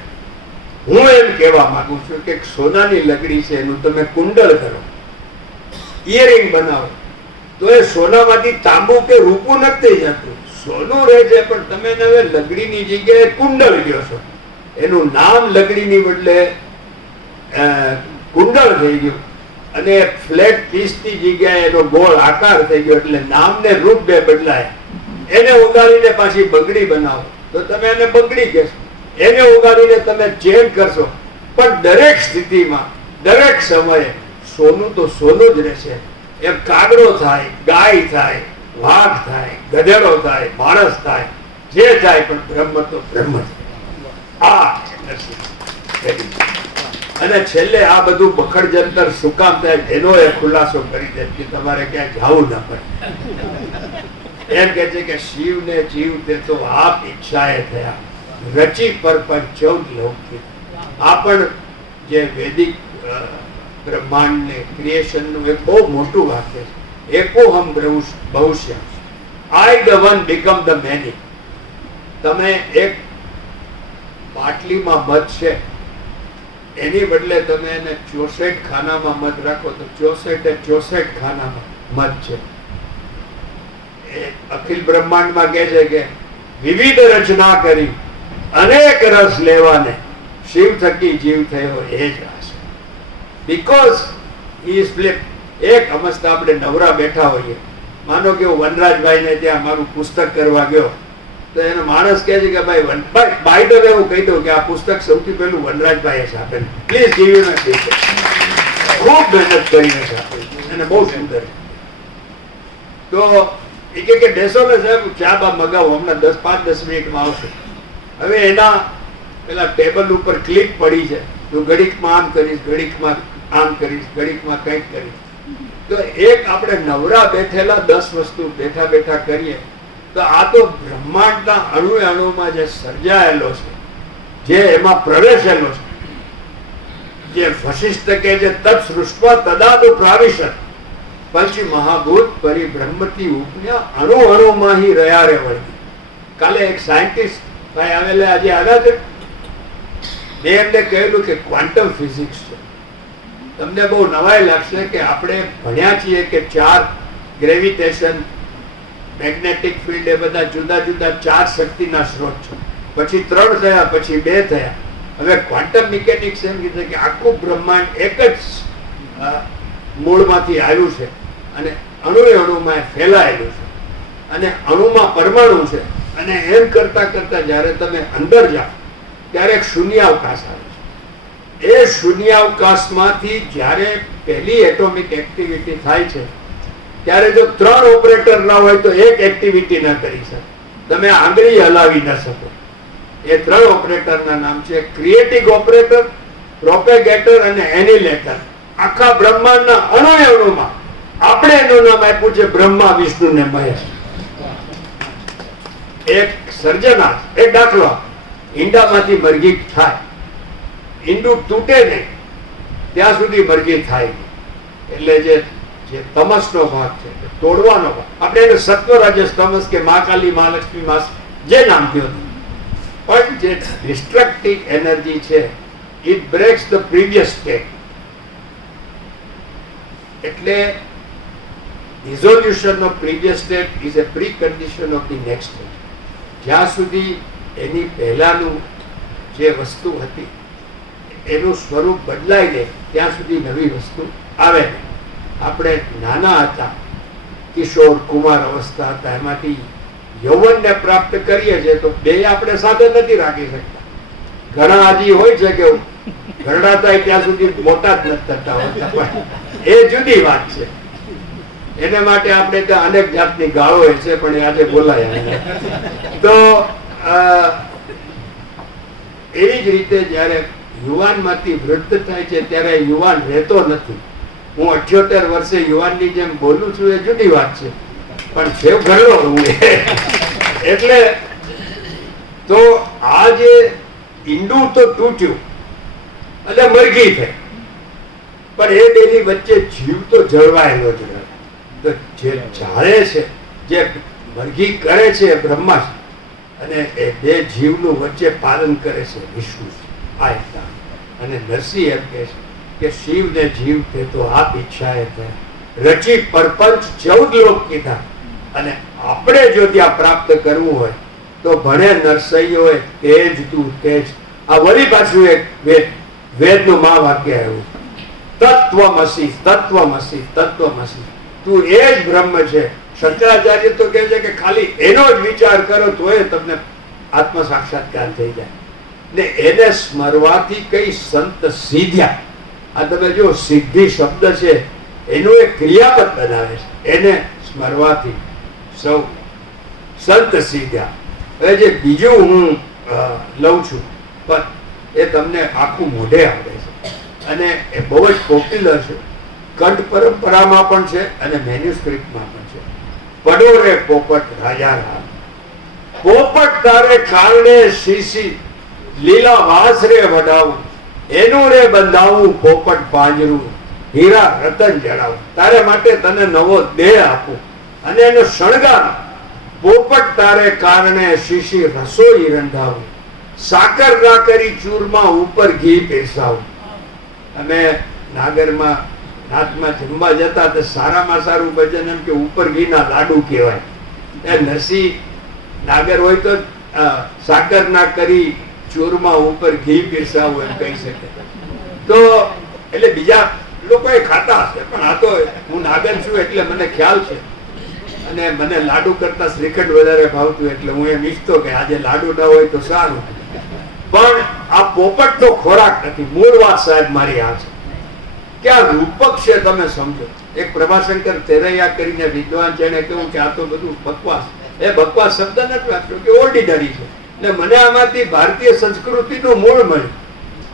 હું એમ કહેવા માંગુ છું કે સોનાની લકડી છે, એનું તમે કુંડળ કરો, ઇયરિંગ બનાવો, તો એ સોનામાંથી તાંબુ કે રૂપું નથી જતું, સોનું રહે છે. પણ તમે હવે લકડીની જગ્યાએ કુંડળ લ્યો છો, એનું નામ લકડીની બદલે કુંડળ થઈ ગયું, અને ફ્લેટ પીસની જગ્યાએ એનો ગોળ આકાર થઈ ગયો, એટલે નામને રૂપ બે બદલાય. એને ઉગાડીને પાછી બંગડી બનાવો તો તમે એને બંગડી કહેશો, એને ઉગાડીને તમે ચેન્જ કરશો. પણ દરેક સ્થિતિમાં, દરેક સમયે સોનું તો સોનું જ રહેશે. એમ કાગડો થાય, ગાય થાય, વાઘ થાય, ગધેડો થાય, માણસ થાય, જે થાય, પણ બ્રહ્મ તો બ્રહ્મ છે. અને છેલ્લે આ બધું બખડ જંતર શું કામ થાય એનો એ ખુલાસો કરી દે કે તમારે ક્યાંય જવું ના પડે. એમ કે છે કે શિવ ને જીવ તે તો આપ ઈચ્છાએ થયા, રચી પર 14 લોકથી. આ પણ જે વેદિક બ્રહ્માંડ ને ક્રિએશન નું એક બહુ મોટું વાક્ય છે. એકોહમ બહુશ્ય, I the one become the many. તમે એક બાટલીમાં મધ છે, એની બદલે તમે એને 64 ખાનામાં મત રાખો તો 64 ખાનામાં મત છે. એ અખિલ બ્રહ્માંડમાં કહે છે કે વિવિધ રચના કરી અનેક રસ લેવાને શિવ થકી જીવ થયો એ જ રસ. Because he is flip. એક અમસ્તા આપણે નવરા બેઠા હોઈએ, માનો કે હું વનરાજભાઈને ત્યાં મારું પુસ્તક કરવા ગયો તો એનો માણસ કહે છે કે ભાઈ બાય ધ વે હું કહી દઉં કે આ પુસ્તક સૌથી પહેલું વનરાજભાઈએ છાપેલું, please give you my credit. ખૂબ મહેનત કરીને છાપેલું અને બહુ સુંદર. તો એ કે બેસો ને સાહેબ, ચા બા મગાવો, હમણાં 5-10 મિનિટમાં આવશે. હવે એના પેલા ટેબલ ઉપર ક્લિપ પડી છે, તો ઘડીકમાં આમ કરીશ, ઘડીકમાં આમ કરીશ, ઘડીકમાં કંઈક કરીશ. તો એક આપણે નવરા બેઠેલા 10 વસ્તુ બેઠા બેઠા કરીએ તો આ તો બ્રહ્માંડના અણુમાં જે સર્જાયેલો છે, જે એમાં પ્રવેશેલો છે, જે વશિષ્ઠ કે જે તત્સૃષ્ટવા તદાદુ પ્રાવિશત પંચ મહાભૂત પરિબ્રહ્મતી ઉપન્યા અણુમાં હી રહ્યા રે વળગી. કાલે એક સાયન્ટિસ્ટ ભાઈ આવેલા, આજે આવ્યા છે, મેં એમને કહેલું કે ક્વોન્ટમ ફિઝિક્સ છે. તમને બહુ નવાઈ લાગશે કે આપણે ભણ્યા છીએ કે 4 ગ્રેવિટેશન, મેગ્નેટિક ફિલ્ડ, એ બધા જુદા જુદા 4 શક્તિના સ્ત્રોત છે. પછી 3 થયા, પછી 2 થયા. હવે ક્વોન્ટમ મિકેનિક્સ એમ કીધે કે આખું બ્રહ્માંડ એક જ મૂળમાંથી આવ્યું છે અને અણુમાં ફેલાયેલું છે અને અણુમાં પરમાણુ છે. અને એમ કરતા કરતા જ્યારે તમે અંદર જાઓ ત્યારે એક શૂન્યાવકાશ આવે છે. એ શૂન્યાવકાશમાંથી જ્યારે પહેલી એટોમિક એક્ટિવિટી થાય છે ત્યારે જો 3 ઓપરેટર ના હોય તો એક એક્ટિવિટી ના કરી શકે, તમે આંગળી હલાવી ન શકો. એ 3 ઓપરેટરના નામ છે ક્રિએટિંગ ઓપરેટર, પ્રોપેગેટર અને એનિલેટર. આખા બ્રહ્માંડના અણુમાં આપણે એનું નામ આપ્યું છે બ્રહ્મા, વિષ્ણુ ને મહેશ. એક સર્જનાથ, એક દાખલો, ઈંડામાંથી મરઘી થાય, ઈંડું તૂટે નહીં ત્યાં સુધી મરઘી થાય. એટલે જે તમસનો ભાગ છે, તોડવાનો ભાગ, આપણે એને સત્વ રજસ તમસ કે મા કાલી, મા લક્ષ્મી, મા જે નામ કહ્યું, પણ જે ડિસ્ટ્રક્ટિવ એનર્જી છે, it breaks the previous state. એટલે dissolution of previous state is a pre condition of the next state. જ્યાં સુધી એની પહેલાનું જે વસ્તુ હતી એનું સ્વરૂપ બદલાય જાય ત્યાં સુધી નવી વસ્તુ આવે નહીં. આપણે નાના હતા, કિશોર કુમાર અવસ્થા હતા, એમાંથી યૌવનને પ્રાપ્ત કરીએ છીએ તો બે આપણે સાથે નથી રાખી શકતા. ઘણા હજી હોય છે કે ઘરડા થાય ત્યાં સુધી મોટા જ નથી થતા હોતા, પણ એ જુદી વાત છે. એને માટે આપણે ત્યાં અનેક જાતની ગાળો હોય છે, પણ એ આજે બોલાય. તો એવી જ રીતે જયારે યુવાનમાંથી વૃદ્ધ થાય છે ત્યારે યુવાન રહેતો નથી. હું 78 વર્ષે યુવાનની જેમ બોલું છું એ જુદી વાત છે, પણ છે ઘરડો હું. એટલે તો આ જે ઈંડું તો તૂટ્યું એટલે મરઘી થઈ, પણ એ બેની વચ્ચે જીવ તો જળવાયેલો જ રહે. તો જે જાળે છે, જે મરઘી કરે છે બ્રહ્મા છે, અને એ બે જીવનું વચ્ચે પાલન કરે છે વિષ્ણુ. આ એકતા. અને નરસિંહ એમ કહે છે કે શિવ ને જીવ તે તો આપ ઈચ્છાએ થયા, રચી પરપંચ 14 લોક કીધા. અને આપણે જો ત્યાં પ્રાપ્ત કરવું હોય તો ભણે નરસૈયો તેજ તું તેજ. આ વળી પાછું એક વેદનું મહાવાક્ય આવ્યું, તત્વમસી તત્વમસી તત્વમસી, તું એ જ બ્રહ્મ છે. શંકરાચાર્ય તો કહે છે કે ખાલી એનો જ વિચાર કરો તો એ તમને આત્મ સાક્ષાત્કાર થઈ જાય. ને એને સ્મરવાથી કઈ સંત સીધ્યા. આ તમે જો સિદ્ધિ શબ્દ છે એનું એક ક્રિયાપદ બનાવે છે, એને સ્મરવાથી સૌ સંત સીધ્યા. હવે જે બીજું હું લઉં છું પણ એ તમને આખું મોઢે આવડે છે અને એ બહુ જ પોપ્યુલર છે. કંઠ પરંપરામાં પણ છે અને મેન્યુસ્ક્રિપ્ટમાં પણ છે. પડો રે પોપટ રાજા રામ, પોપટ તારે કારણે શીશી, લીલા વાસ રે વડાવું, એનું રે બંધાવું પોપટ પાંજરું, હીરા રતન જડાવું. તારે માટે તને નવો દેહ આપું અને એનો શણગાર. પોપટ તારે કારણે શીશી રસોઈ રંધાવું, સાકર ના કરી ચૂરમાં ઉપર ઘી પીરસાવું. અમે નાગરમાં નાથમાં જમવા જતા તો સારામાં સારું ભજન એમ કે ઉપર ઘીના લાડુ કહેવાય. એ નરસિંહ નાગર હોય તો સાકર ના કરી ચોરમાં ઉપર ઘી પીરસાવું એમ કહી શકે. તો એટલે બીજા લોકો એ ખાતા હશે, પણ આ તો હું નાગર છું એટલે મને ખ્યાલ છે, અને મને લાડુ કરતા શ્રીખંડ વધારે ભાવતું એટલે હું એમ ઈચ્છતો કે આજે લાડુ ના હોય તો સારું. પણ આ પોપટ તો ખોરાક નથી. મૂળ વાત સાહેબ મારી આ છે કે આ રૂપક છે. તમે સમજો, એક પ્રભાશંકર તેરૈયા કરીને વિદ્વાન છે, એને કહ્યું કે આ તો બધું બકવાસ. એ બકવાસ શબ્દ નથી વાપર્યો કે ઓર્ડિનરી છે. એટલે મને આમાંથી ભારતીય સંસ્કૃતિનું મૂળ મળ્યું.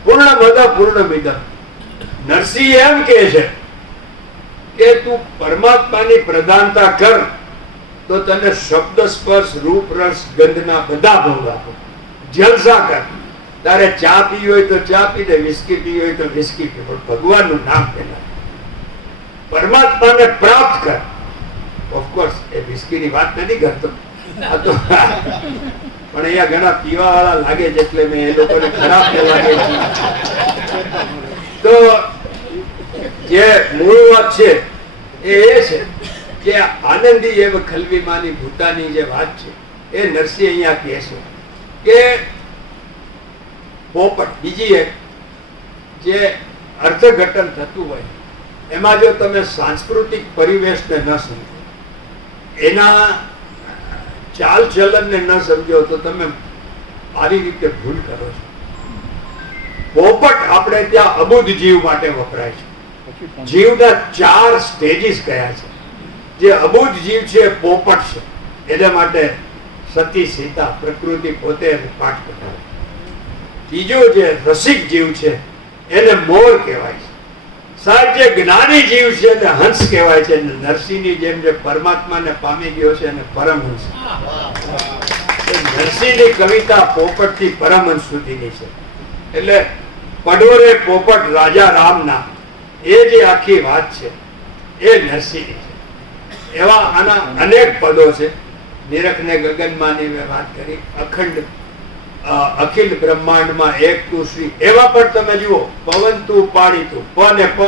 પૂર્ણ મદ પૂર્ણ મિદમ. નરસિંહ એમ કે છે કે તું પરમાત્માની પ્રધાનતા કર તો તને શબ્દ સ્પર્શ રૂપ રસ ગંધના બધા ભોગ આપો. જલસા કર. તારે ચા પી હોય તો ચા પી દે, વિસ્કી પી હોય તો વિસ્કી પી, પણ ભગવાનનું નામ પેલા. પરમાત્માને પ્રાપ્ત કર. ઓફકોર્સ એ વિસ્કીની વાત નથી કરતો, આ તો પણ અહીંયા ઘણા પીવા વાળા લાગે છે એટલે મેં એ લોકોને ખરાબ ન લાગે છે. તો જે મૂળ વાત છે એ છે કે આનંદી એવ ખલવીમાની ભૂતાની જે વાત છે એ નરસિંહ અહીંયા કહે છે કે પોપટ બીજી એક જે અર્થઘટન થતું હોય એમાં જો તમે સાંસ્કૃતિક પરિવેશને ન સમજો, એના ચાલ ચલનને ન સમજો તો તમે આવી રીતે ભૂલ કરો છો. પોપટ આપણે ત્યાં અબુદ્ધ જીવ માટે વપરાય છે. જીવના 4 સ્ટેજીસ કયા છે. જે અબુદ્ધ જીવ છે પોપટ છે, એના માટે સતી સીતા પ્રકૃતિ પોતે પાઠ કરાવે. બીજો જે રસિક જીવ છે એને મોર કહેવાય છે. સાહેબ જે જ્ઞાની જીવ છે એને હંસ કહેવાય છે. નરસિંહની જેમ જે પરમાત્માને પામી ગયો છે એને પરમહંસ. નરસિંહની કવિતા પોપટ થી પરમહંસ સુધીની છે. એટલે પડોરે પોપટ રાજા રામના એ જે આખી વાત છે એ નરસિંહની છે. એવા આના અનેક પદો છે. નિરખને ગગનમાંની મેં વાત કરી, અખંડ અખિલ બ્રહ્માંડમાં એક તું શ્રી, એવા પણ તમે જુઓ. પવન તું પાણી તું, પ ને પ,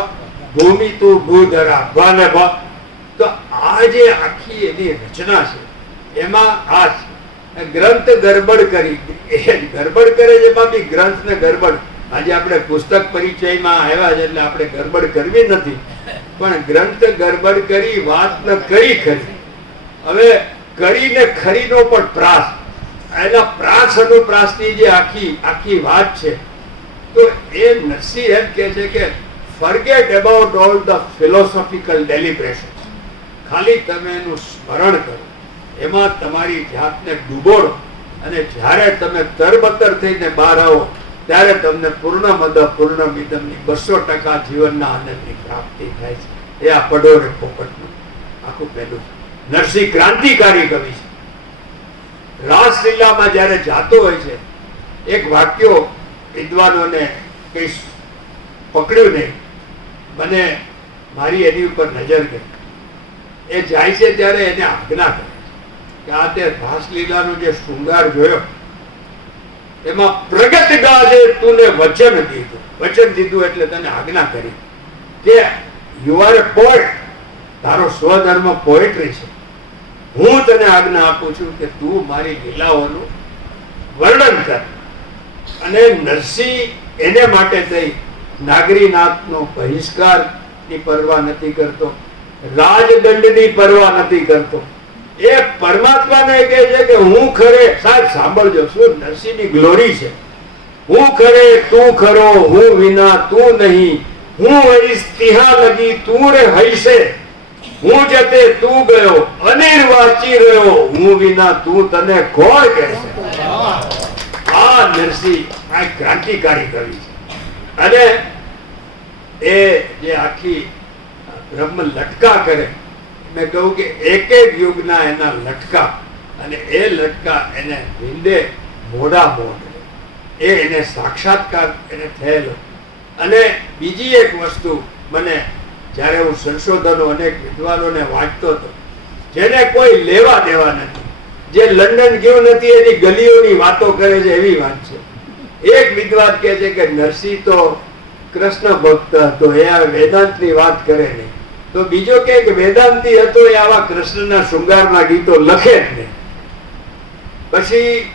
ભૂમિ તું ભૂધરા, ભ ને ભ. તો આ જે આખી એની રચના છે એમાં આ ગ્રંથ ગરબડ કરી, ગરબડ કરે છે એમાં બી ગ્રંથ ને ગરબડ. આજે આપણે પુસ્તક પરિચયમાં આવ્યા છે એટલે આપણે ગરબડ કરવી નથી, પણ ગ્રંથ ગરબડ કરી વાત ન કરી ખરી. હવે કરીને ખરીનો પણ પ્રાસ, એના પ્રાસ અનુપ્રાસની જે આખી વાત છે. તો એ નરસિંહ એમ કે છે કે forget about all the philosophical deliberation. ખાલી તમે એનું સ્મરણ કરો, એમાં તમારી જાતને ડૂબોળો, અને જ્યારે તમે તરબતર થઈને બહાર આવો ત્યારે તમને પૂર્ણ મદ પૂર્ણ મિદમની 200% જીવનના આનંદની પ્રાપ્તિ થાય છે. એ આ પડોરે પોપટનું આખું પહેલું. નરસિંહ ક્રાંતિકારી કવિ છે. રાસલીલામાં જયારે જાતો હોય છે, એક વાક્યો વિદ્વાનોને કઈ પકડ્યું નહીં, મને મારી એની ઉપર નજર ગઈ. એ જાય છે ત્યારે એને આજ્ઞા કરે કે આ તે રાસલીલાનો જે શૃંગાર જોયો એમાં પ્રગટ ગાજે તુને વચન દીધું. વચન દીધું એટલે તને આજ્ઞા કરી કે યુ આર એ પોએટ, તારો સ્વધર્મ પોએટ્રી છે. હું તને આજ્ઞા આપું છું કે તું મારી લીલાઓનું વર્ણન કર. અને નરસિંહ એને માટે થઈ નાગરીનાથનો બહિષ્કારની પરવા નથી કરતો, રાજદંડની પરવા નથી કરતો. એ પરમાત્માને કહે છે કે હું ખરે, સાહેબ સાંભળજો શું નરસિંહની ગ્લોરી છે. હું ખરે તું ખરો, હું વિના તું નહીં, હું હઈશ તિહા લગી તું રે હઈશે, હું જતે તું ગયો અનિર્વાચી રહ્યો, હું વિના તું તને કોણ કહેશે. આ નરસિંહ આ ક્રાંતિકારી કવિ છે. અને એ જે આખી બ્રહ્મ લટકા કરે, મેં કહ્યું કે એક એક યુગના એના લટકા, અને એ લટકા એને વિંદે મોડા મોઢ, એ એને સાક્ષાત્કાર એને થયેલો. અને બીજી એક વસ્તુ, મને જ્યારે હું સંશોધનો અનેક વિદ્વાનોને વાંચતો હતો, જેને કોઈ લેવા દેવા નથી, જે લંડન ગયો નથી એની ગલીઓની વાતો કરે છે એવી વાત છે. એક વિદ્વાન કહે છે કે નરસિંહ તો કૃષ્ણ ભક્ત હતો એ આ વેદાંતની વાત કરે નહીં, તો બીજો કે વેદાંતી હતો એ આવા કૃષ્ણના શૃંગારના ગીતો લખે જ નહીં. પછી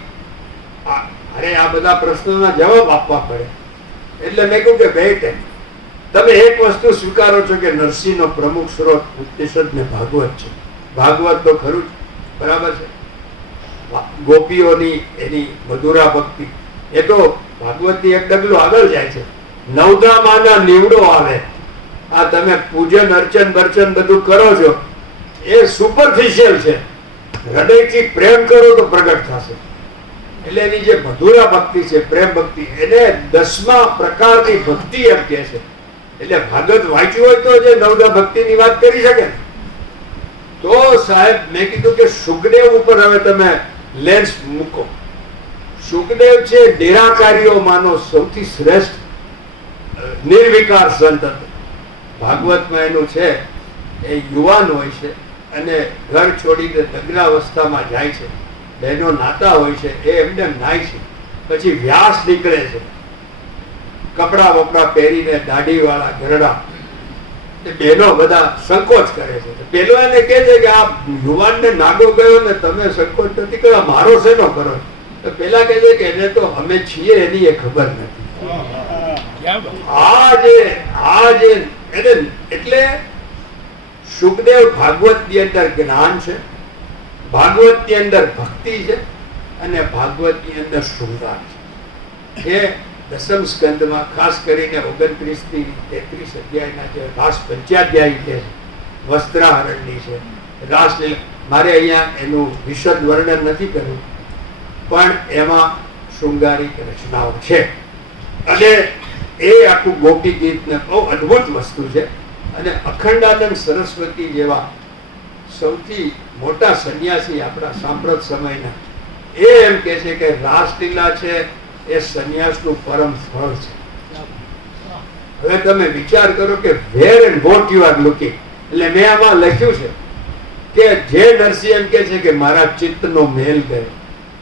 અરે આ બધા પ્રશ્નોના જવાબ આપવા પડે. એટલે મેં કહ્યું કે ભાઈ તમે એક વસ્તુ સ્વીકારો છો કે નરસિંહનો પ્રમુખ સ્ત્રોત ઉપનિષદ ને ભાગવત છે. ભાગવત તો ખરું જ, બરાબર છે. ગોપીઓની એની મધુરા ભક્તિ એ તો ભાગવતની એક ડગલું આગળ જાય છે. નવધામાના નીવડો આવે, આ તમે પૂજન અર્ચન બર્ચન બધું કરો છો એ સુપરફિશિયલ છે. હૃદયથી પ્રેમ કરો તો પ્રગટ થશે. એટલે એની જે મધુરા ભક્તિ છે, પ્રેમ ભક્તિ, એને 10મા પ્રકારની ભક્તિ એમ કહે છે. એટલે ભાગવત વાંચ્યું હોય તો જે નવધા ભક્તિની વાત કરી શકે ને. તો સાહેબ મેં કીધું કે સુખદેવ ઉપર હવે તમે લેન્સ મૂકો. સુખદેવ છે નિરાકારીઓમાંનો સૌથી શ્રેષ્ઠ નિર્વિકાર સંત હતો. ભાગવતમાં એનું છે એ યુવાન હોય છે અને ઘર છોડીને લગ્નાવસ્થામાં જાય છે, બહેનો નાતા હોય છે, એ એમને નાય છે. પછી વ્યાસ નીકળે છે કપડા વપડા પહેરીને, દાઢી વાળા ઘરડા. બહેનો બધા સંકોચ કરે છે. પેલો એને કહે છે કે આ યુવાનને નાગો ગયો ને તમે સંકોચ નથી કરવા, મારો શેનો કરો? તો પેલા કહે છે કે એને તો અમે છીએ એની એ ખબર નથી. એટલે સુખદેવ ભાગવત ની અંદર જ્ઞાન છે, ભાગવત ની અંદર ભક્તિ છે અને ભાગવત ની અંદર શૃંગાર છે. એ 10મ સ્કંદમાં ખાસ કરીને 29 થી 33 અધ્યાયના જે રાસ પંચાધ્યાયી છે, વસ્ત્રાહરણની છે, રાસલીલા, મારે અહીંયા એનું વિશદ વર્ણન નથી કર્યું, પણ એમાં શૃંગારિક રચનાઓ છે. અને એ આખું ગોપી ગીત ને બહુ અદભુત વસ્તુ છે. અને અખંડાનંદ સરસ્વતી જેવા સૌથી મોટા સંન્યાસી આપણા સાંપ્રત સમયના, એ એમ કે છે કે રાસલીલા છે એ સંન્યાસનું પરમ ફળ છે. હવે તમે વિચાર કરો કે where and what you are looking. એટલે મેં આમાં લખ્યું છે કે જે નરસિંહ એમ કે છે કે મારા ચિત્તનો મેલ ગયો,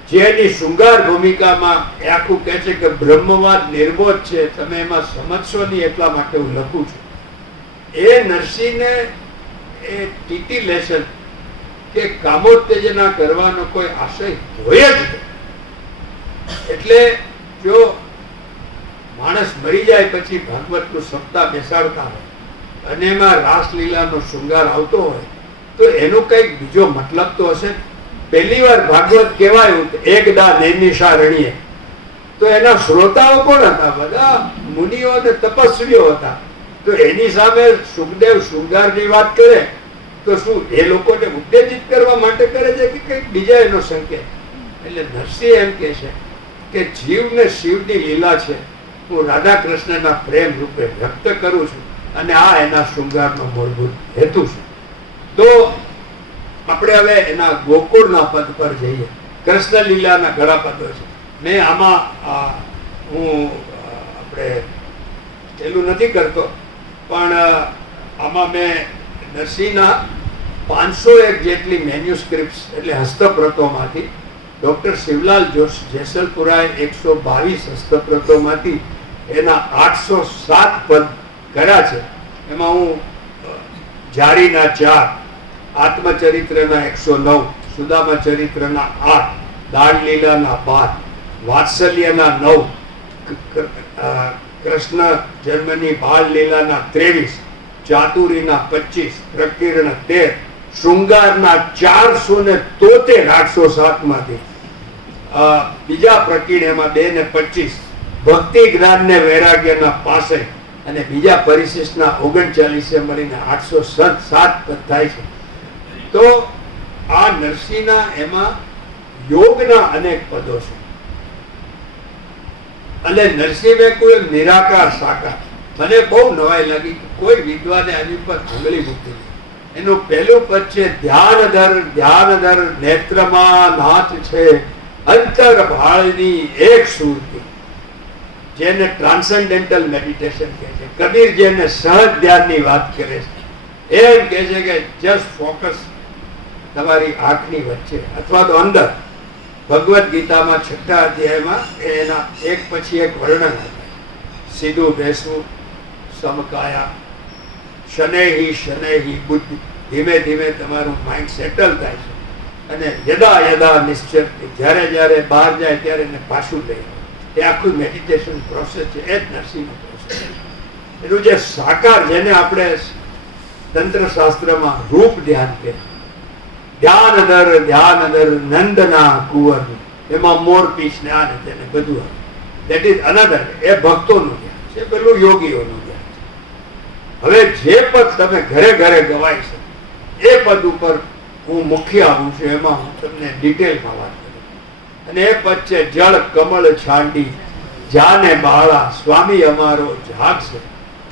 જેની શૃંગાર ભૂમિકામાં એ આખું કહે છે કે બ્રહ્મવાદ નિર્બોધ છે, તમે એમાં સમજશો નહીં એટલા માટે હું લખું છું. એ નરસિંહને એ ટિટિલેશન કે કામોત્તેજના કરવાનો કોઈ આશય હોય જ નહીં. એટલે જો માણસ મરી જાય પછી ભાગવતનું સપ્તાહ બેસાડતા હોય અને એમાં રાસલીલાનો શૃંગાર આવતો હોય તો એનો કંઈક બીજો મતલબ તો હશે. પહેલી વાર ભાગવત કહેવાયું એકદા નૈમિષા રણીએ, તો એના શ્રોતાઓ કોણ હતા? બધા મુનિઓ અને તપસ્વીઓ હતા. તો એની સામે સુખદેવ શૃંગારની વાત કરે તો શું એ લોકોને ઉત્તેજિત કરવા માટે કરે છે કે કંઈક બીજા એનો સંકેત? એટલે નરસિંહ એમ કે છે કે જીવ ને શિવની લીલા છે, હું રાધા કૃષ્ણના પ્રેમ રૂપે વ્યક્ત કરું છું અને આ એના શૃંગારનો મૂળભૂત હેતુ છે. તો આપણે હવે એના ગોકુળના પદ પર જઈએ. કૃષ્ણ લીલાના ઘણા પદો છે. મેં આમાં હું આપણે પેલું નથી કરતો, પણ આમાં મેં નરસિંહના 501 જેટલી મેન્યુસ્ક્રિપ્ટ્સ એટલે હસ્તપ્રતોમાંથી ડોક્ટર શિવલાલ જેસલપુરાએ 122 હસ્તપ્રતોમાંથી એના 807 પદ કર્યા છે. એમાં હું જારીના 4, આત્મચરિત્રના 109, સુદામા ચરિત્રના 8, દાળ લીલાના 12, વાત્સલ્યના 9, કૃષ્ણ જન્મની બાળ લીલાના 23, ચાતુરીના 25, પ્રકીર્ણ 13, શૃંગારના 473 807 માંથી, બીજા પ્રકીર્ણ એમાં 2 ને 25, ભક્તિ જ્ઞાન ને વૈરાગ્યના 65 અને બીજા પરિશિષ્ટના 39 મળીને 807 પદ થાય છે. તો આ નરસિંહના એમાં યોગના અનેક પદો છે. અને નરસિંહ કોઈ નિરાકાર સાકાર, મને બહુ નવાઈ લાગી કે કોઈ વિદ્વાને આની પર આંગળી મૂકી. એનું પહેલું પદ છે ધ્યાનધર નેત્રમાં નાથ છે અંતર ભાળની એક સુરતી, જેને ટ્રાન્સેન્ડેન્ટલ મેડિટેશન કહે છે. કબીર જેને સહજ ધ્યાનની વાત કરે છે, એમ કહે છે કે જસ્ટ ફોકસ તમારી આંખની વચ્ચે અથવા તો અંદર. ભગવદ ગીતામાં 6ઠા અધ્યાયમાં એના એક પછી એક વર્ણન આપ્યા. સીધું બેસવું, સમકાયા, શનૈહિ શનૈહિ બુદ્ધિ, ધીમે ધીમે તમારું માઇન્ડ સેટલ થાય છે. અને યદા યદા નિશ્ચિત, જ્યારે જ્યારે બહાર જાય ત્યારે એને પાછું લઈ આવે. એ આખું મેડિટેશન પ્રોસેસ છે. એ જ નરસિંહનો પ્રોસેસ. એનું જે સાકાર, જેને આપણે તંત્ર શાસ્ત્રમાં રૂપ ધ્યાન કહે, ધ્યાન દર નંદના કુંવર, એમાં મોર પીછ ને આને તેને બધું આવે. That is another. એ ભક્તોનું ધ્યાન છે, પેલું યોગીઓનું ધ્યાન છે. હવે જે પદ તમે ઘરે ઘરે ગવાય છે, એ પદ ઉપર હું મુખ્ય આવું છું. એમાં હું તમને ડિટેલમાં વાત કરું. અને એ પદ છે જળ કમળ છાંડી જાને બાળા, સ્વામી અમારો જાગશે,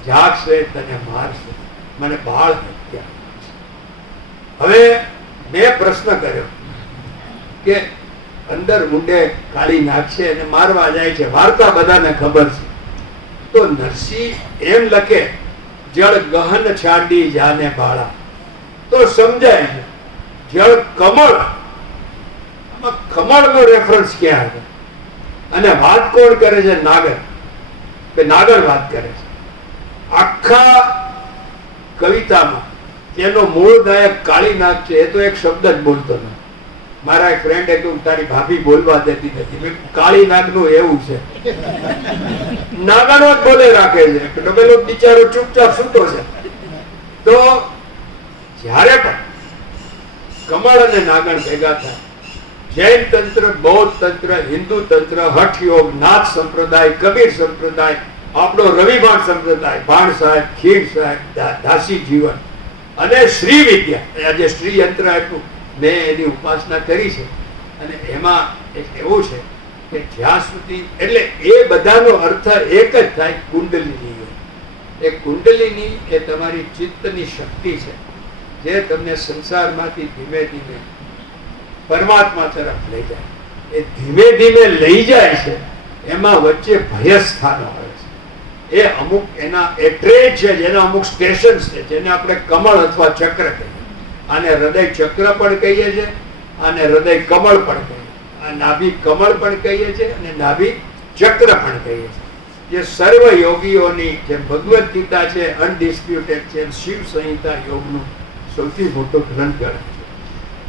જાગશે તને મારશે, મને બાળ હત્યા. હવે મેં પ્રશ્ન કર્યો કે અંદર મુંડે કાળી નાખશે અને મારવા જાય છે, વાર્તા બધાને ખબર છે. તો નરસિંહ એમ લખે જળ ગહન છાંડી જાને બાળા, તો સમજાય છે. જળ કમળ, આમાં કમળનો રેફરન્સ ક્યાં આવે? અને વાત કોણ કરે છે? નાગર. નાગર વાત કરે છે. આખા કવિતામાં એનો મૂળ નાયક કાળી નાગ છે. એ તો એક શબ્દ જ બોલતો નથી. મારા એક ફ્રેન્ડે કહ્યું તારી ભાભી બોલવા દેતી નથી. કાળી નાગનું એવું છે, નાગનો જ બોલે રાખે છે. પેલો બિચારો ચૂપચાપ સૂતો છે. તો જ્યારે પણ કમળ અને નાગણ ભેગા થાય, જૈન તંત્ર, બૌદ્ધ તંત્ર, હિન્દુ તંત્ર, હઠ યોગ, નાથ સંપ્રદાય, કબીર સંપ્રદાય, આપણો રવિભાણ સંપ્રદાય, ભાણ સાહેબ, ખીર સાહેબ, દાસી જીવન અને શ્રી વિદ્યા, આજે શ્રી યંત્ર આપ્યું, મેં એની ઉપાસના કરી છે. અને એમાં એક એવું છે કે જ્યાં સુધી, એટલે એ બધાનો અર્થ એક જ થાય, કુંડલિની. એ કુંડલિની એ તમારી ચિત્તની શક્તિ છે, જે તમને સંસારમાંથી ધીમે ધીમે પરમાત્મા તરફ લઈ જાય. એ ધીમે ધીમે લઈ જાય છે. એમાં વચ્ચે ભયસ્થાનો આવે છે. એ અમુક એના એ ટ્રેન છે, જેના અમુક સ્ટેશન છે, જેને આપણે કમળ અથવા ચક્ર કહીએ. આને હૃદય ચક્ર પણ કહીએ છીએ, આને હૃદય કમળ પણ કહીએ, આ નાભી કમળ પણ કહીએ છીએ, અને નાભી ચક્ર પણ કહીએ છીએ. જે સર્વ યોગીઓની, જેમ ભગવદ્ ગીતા છે અનડિસ્પ્યુટેડ છે, શિવ સંહિતા યોગનું સૌથી મોટો ગ્રંથ ગણાય છે.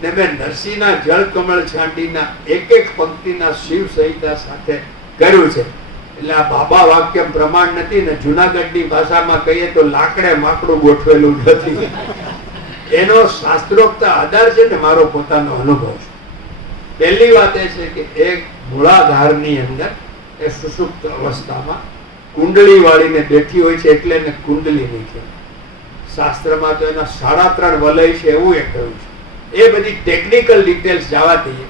ને મેં નરસિંહના જળ કમળ છાંડીના એક એક પંક્તિના શિવ સંહિતા સાથે કર્યું છે. એટલે આ બાબા વાક્ય પ્રમાણ નથી ને, જુનાગઢની ભાષામાં કહીએ તો લાકડે માકડું ગોઠવેલું નથી. એનો શાસ્ત્રોક્ત આધાર છે ને મારો પોતાનો અનુભવ છે. પહેલી વાત એ છે કે એક મૂળાધારની અંદર એ સુષુપ્ત અવસ્થામાં કુંડળી વાળીને બેઠી હોય છે, એટલે એને કુંડલીની કહેવાય. શાસ્ત્રમાં તો એના 3.5 વલય છે એવું એ કહ્યું છે. એ બધી ટેકનિકલ ડિટેલ્સ જવા દઈએ.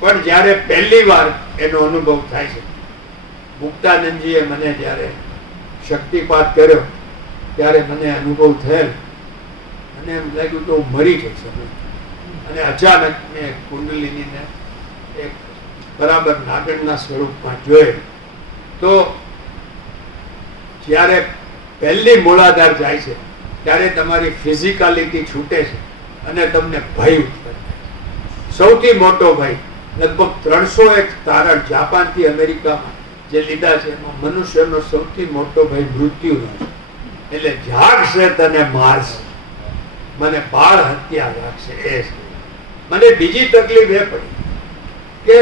પણ જ્યારે પહેલી વાર એનો અનુભવ થાય છે, મુક્તાનંદજીએ મને જ્યારે શક્તિપાત કર્યો ત્યારે મને અનુભવ થયેલ, અને એમ લાગ્યું તો મરી જઈશ. અને અચાનક મેં કુંડલિનીને એક બરાબર નાગણના સ્વરૂપમાં જોયેલ. તો જ્યારે પહેલી મૂળાધાર જાય છે ત્યારે તમારી ફિઝિકાલિટી છૂટે છે અને તમને ભય ઉત્પન્ન થાય. સૌથી મોટો ભય, લગભગ 301 તારણ જાપાનથી અમેરિકામાં જે લીધા છે, એમાં મનુષ્યનો સૌથી મોટો ભય મૃત્યુનો છે. એટલે જાગશે તને મારશે, મને બાળ હત્યા લાગશે. એ મને બીજી તકલીફ એ પડી કે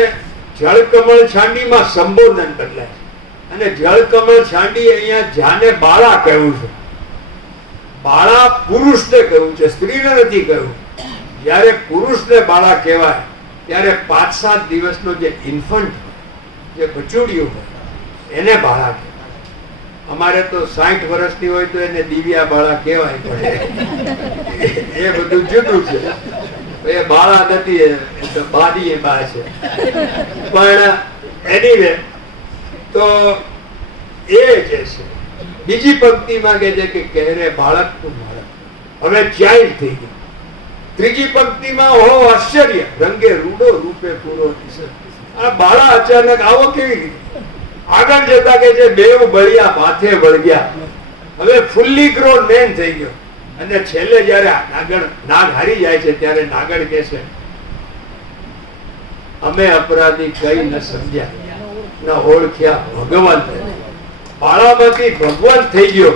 જળકમળ છાંડીમાં સંબોધન બદલાય છે, અને જળકમળ છાંડી અહીંયા જાને બાળા કહ્યું છે. બાળા પુરુષને કહ્યું છે, સ્ત્રીને નથી કહ્યું. જ્યારે પુરુષને બાળા કહેવાય ત્યારે 5-7 દિવસનો જે ઇન્ફન્ટ હોય, જે બચુડિયું હોય, એને બાળા કહેવાય. અમારે તો 60 વર્ષની હોય તો એને દિવ્યા બાળા કહેવાય, પણ એ બધું જુદું છે. એ બાળા નથી, એ તો બાદી બા છે. પણ એનીવે, તો એ જે છે બીજી પંક્તિમાં કે છે કે કહેરે બાળક તું બાળક, હવે ચાઇલ્ડ થઈ ગયું. ત્રીજી પંક્તિમાં હો આશ્ચર્ય, રંગે રૂડો રૂપે પૂરો. આ બાળા અચાનક આવો કેવી રીતે? આગળ જતા કે છે બેવ બળિયા માથે વળગ્યા. હવે ફુલ્લી ગ્રોન મેન થઈ ગયો. અને છેલ્લે જયારે નાગ હારી જાય છે ત્યારે નાગણ કે છે અમે અપરાધી કઈ ન સમજ્યા, ન ઓળખ્યા ભગવાન. બાળામાંથી ભગવાન થઈ ગયો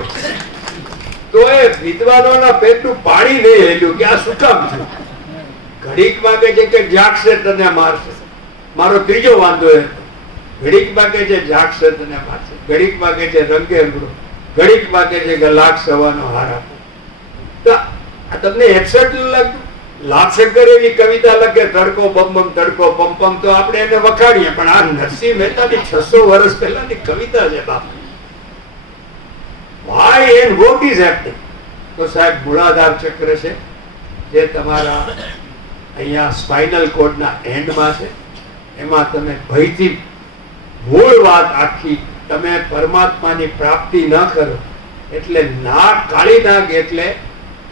તો એ વિદ્વાનોના પેટનું પાણી નહીં હેલ્યું કે આ શું કામ થયું. ઘડીક માગે છે કે જાગશે તને મારશે, મારો ત્રીજો વાંધો એ હતો. ઘડીક માગે છે જાગશે તને મારશે, ઘડીક માગે છે રંગે અંગડો, ઘડીક માગે છે કે લાખ સવાનો હાર આપો. તો આ તમને એક્સેપ્ટ લાગ્યું? લાભશંકર એવી કવિતા લખે, તડકો બમ બમ તડકો પમ પમ, તો આપણે એને વખાણીએ, પણ આ નરસિંહ મહેતાની 600 વર્ષ પહેલાની કવિતા છે બાપ. Why and what is happening? તો સાહેબ મૂળાધાર ચક્ર છે જે તમારા અહીંયા સ્પાઇનલ કોર્ડના એન્ડમાં છે. એમાં તમે ભયથી મૂળ વાત આખી, તમે પરમાત્માની પ્રાપ્તિ ન કરો એટલે નાગ, કાળી નાગ એટલે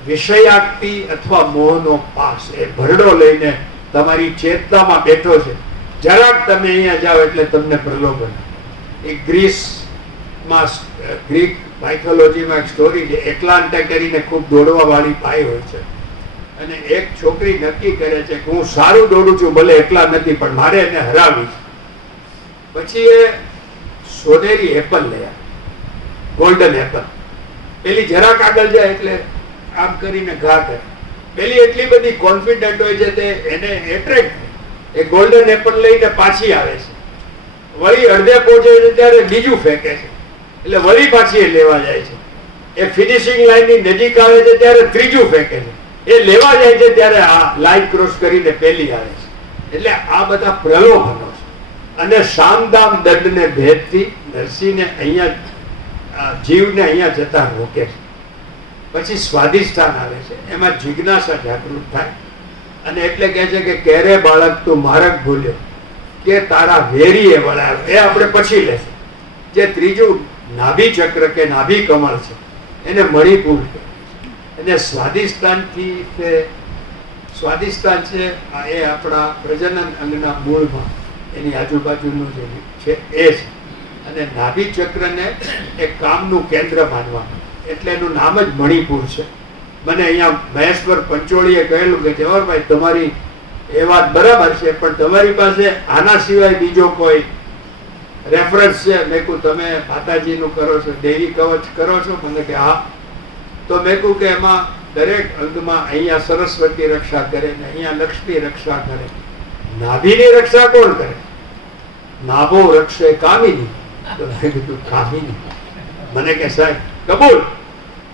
વિષયાક્તિ અથવા મોહનો પાસ, એ ભરડો લઈને તમારી ચેતનામાં બેઠો છે. જરાક તમે અહીંયા જાઓ એટલે તમને પ્રલોભન. એ ગ્રીસમાં, ગ્રીક માઇથોલોજીમાં એક સ્ટોરી છે. એટલાન્ટા કરીને ખૂબ દોડવા વાળી બાઈ હોય છે, અને એક છોકરી નક્કી કરે છે કે હું સારું દોડું છું, ભલે એકલા નથી પણ મારે એને હરાવી છે. પછી એ સોનેરી એપલ લઈ આવે, ગોલ્ડન એપલ. પેલી જરાક આગળ જાય એટલે આમ કરીને ઘા કરે. પેલી એટલી બધી કોન્ફિડન્ટ હોય છે તે એને એટ્રેક્ટ, એ ગોલ્ડન એપલ લઈને પાછી આવે છે. વળી અડધે પહોંચે છે ત્યારે બીજું ફેંકે છે, એટલે વળી પાછી એ લેવા જાય છે. એ ફિનિશિંગ લાઈનની નજીક આવે છે ત્યારે ત્રીજું ફેંકે છે, એ લેવા જાય છે ત્યારે આ લાઈન ક્રોસ કરીને પેલી આવે છે. એટલે આ બધા પ્રલોભનો છે. અને સામદામ દંડને ભેદથી નરસિંહને અહીંયા, જીવને અહીંયા જતા રોકે છે. પછી સ્વાધિષ્ઠાન આવે છે, એમાં જિજ્ઞાસા જાગૃત થાય, અને એટલે કહે છે કે કેરે બાળક તું માર્ગ ભૂલ્યો કે તારા વેરીએ વળાયો. એ આપણે પછી લેશું. જે ત્રીજું નાભી ચક્ર કે નાભી કમળ છે એને મણિપુર કહે છે. અને સ્વાધિષ્ઠાનથી તે સ્વાધિષ્ઠાન છે એ આપણા પ્રજનન અંગના મૂળમાં એની આજુબાજુનું જે છે એ છે. અને નાભી ચક્રને એક કામનું કેન્દ્ર માનવાનું, એટલે એનું નામ જ મણિપુર છે. મને અહીંયા મહેશ્વર પંચોળીએ કહેલું કે જવાહરભાઈ તમારી એ વાત બરાબર છે, પણ તમારી પાસે આના સિવાય બીજો કોઈ રેફરન્સ છે? મેં કહ્યું તમે માતાજીનું કરો છો, દેવી કવચ કરો છો? મને કે હા. તો મેં કહ્યું કે એમાં દરેક અંગમાં અહીંયા સરસ્વતી રક્ષા કરે ને અહીંયા લક્ષ્મી રક્ષા કરે. નાભીની રક્ષા કોણ કરે? નાભો રક્ષે કામિની. તો મેં કીધું કામિની? મને કે સાહેબ કબૂલ,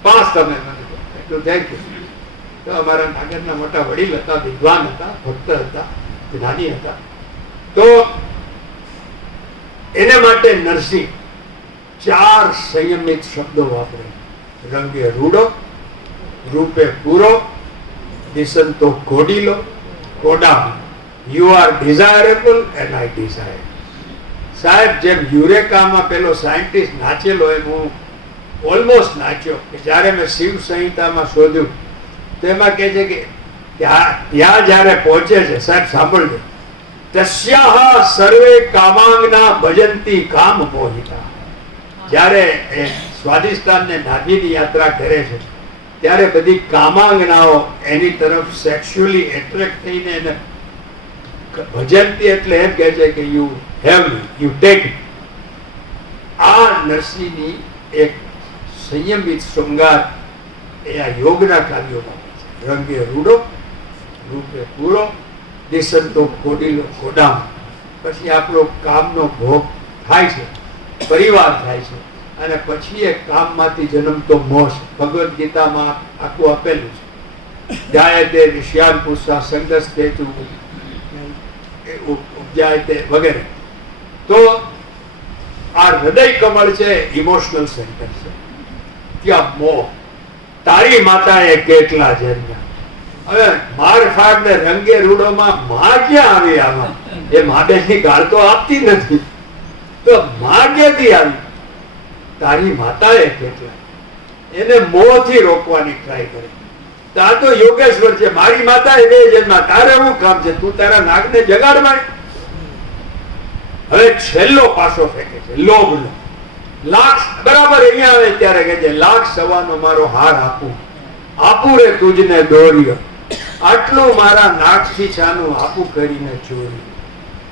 પાસ તમે. મને તો થેન્ક યુ. તો અમારા નાગરના મોટા વડીલ હતા, વિદ્વાન હતા, ભક્ત હતા, જ્ઞાની હતા. તો એને માટે નરસિંહ 4 સંયમિત શબ્દો વાપરે. રંગે રૂડો, રૂપે પૂરો, દિશંતો ઘોડીલો, કોડામ. You are desirable and I desire. સાહેબ જેમ યુરેકામાં પેલો સાયન્ટિસ્ટ નાચેલો એમ હું ઓલમોસ્ટ નાચ્યો. કે જ્યારે મેં શિવ સંહિતામાં શોધ્યું તો એમાં કહે છે કે ત્યાં જ્યારે પહોંચે છે, સાહેબ સાંભળજો, તસ્યાહ સર્વે કામાંગના ભજંતી કામ મોહિતા. જ્યારે એ સ્વાધિષ્ઠાનને નાભીની યાત્રા કરે છે ત્યારે બધી કામાંગનાઓ એની તરફ સેક્સ્યુઅલી એટ્રેક્ટ થઈને એને ભજંતી, એટલે એમ કહે છે કે you have me, you take. આ નરસિંહની એક સંયમિત શૃંગાર એ આ યોગના કાર્યોમાં છે. રંગે રૂડો, રૂપે પૂરો, દિશંતો ઘોડીલો, ઘોડામ. પછી આપણો કામનો ભોગ થાય છે, પરિવાર થાય છે, અને પછી એ કામમાંથી જન્મતો મોહ છે. ભગવદ્ ગીતામાં આખું આપેલું છે. જાયતે વિષયાન પુષા સંગસ્તે ઉપજાયતે વગેરે. તો આ હૃદય કમળ છે, ઇમોશનલ સેન્ટર છે. ત્યાં મોહ. તારી માતાએ કેટલા જન્મ્યા. હવે માર ફાડ ને રંગે રૂડોમાં માં ક્યાં આવી? આમાં એ મા બેની ગાળ તો આપતી નથી, તો માં ક્યાંથી આવી? તારી માતાએ કેટલા. એને મોહથી રોકવાની ટ્રાય કરે. તો આ તો યોગેશ્વર છે. મારી માતાએ 2 જન્મા, તારે શું કામ છે? તું તારા નાગને જગાડવા. હવે છેલ્લો પાસો ફેંકે છે, લોભનો. લાખ બરાબર અહીંયા આવે ત્યારે કહે છે લાખ સવાનો મારો હાર આપું, આપું રે તુજને દોર્યો, આટલું મારા નાકથી છાનું આપું કરીને ચોર્યું.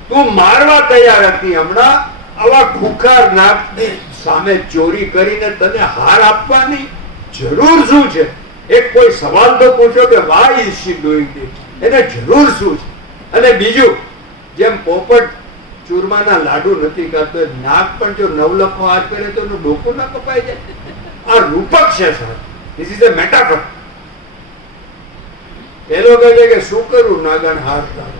તું મારવા તૈયાર હતી, હમણાં આવા ખુખાર નાકની સામે ચોરી કરીને તને હાર આપવાની. જરૂર શું છે? એક કોઈ સવાલ તો પૂછો કે why is she doing this, એને જરૂર શું છે? અને બીજું, જેમ પોપટ ચૂરમાના લાડુ નથી કરતો, નાગ પણ જો નવલખો હાથ કરે તો એનું ડોકું ના કપાઈ જાય. આ રૂપક છે સર, ધીસ ઇઝ અ મેટાફર. પેલો કહે છે કે શું કરું નાગણ હાર તારો,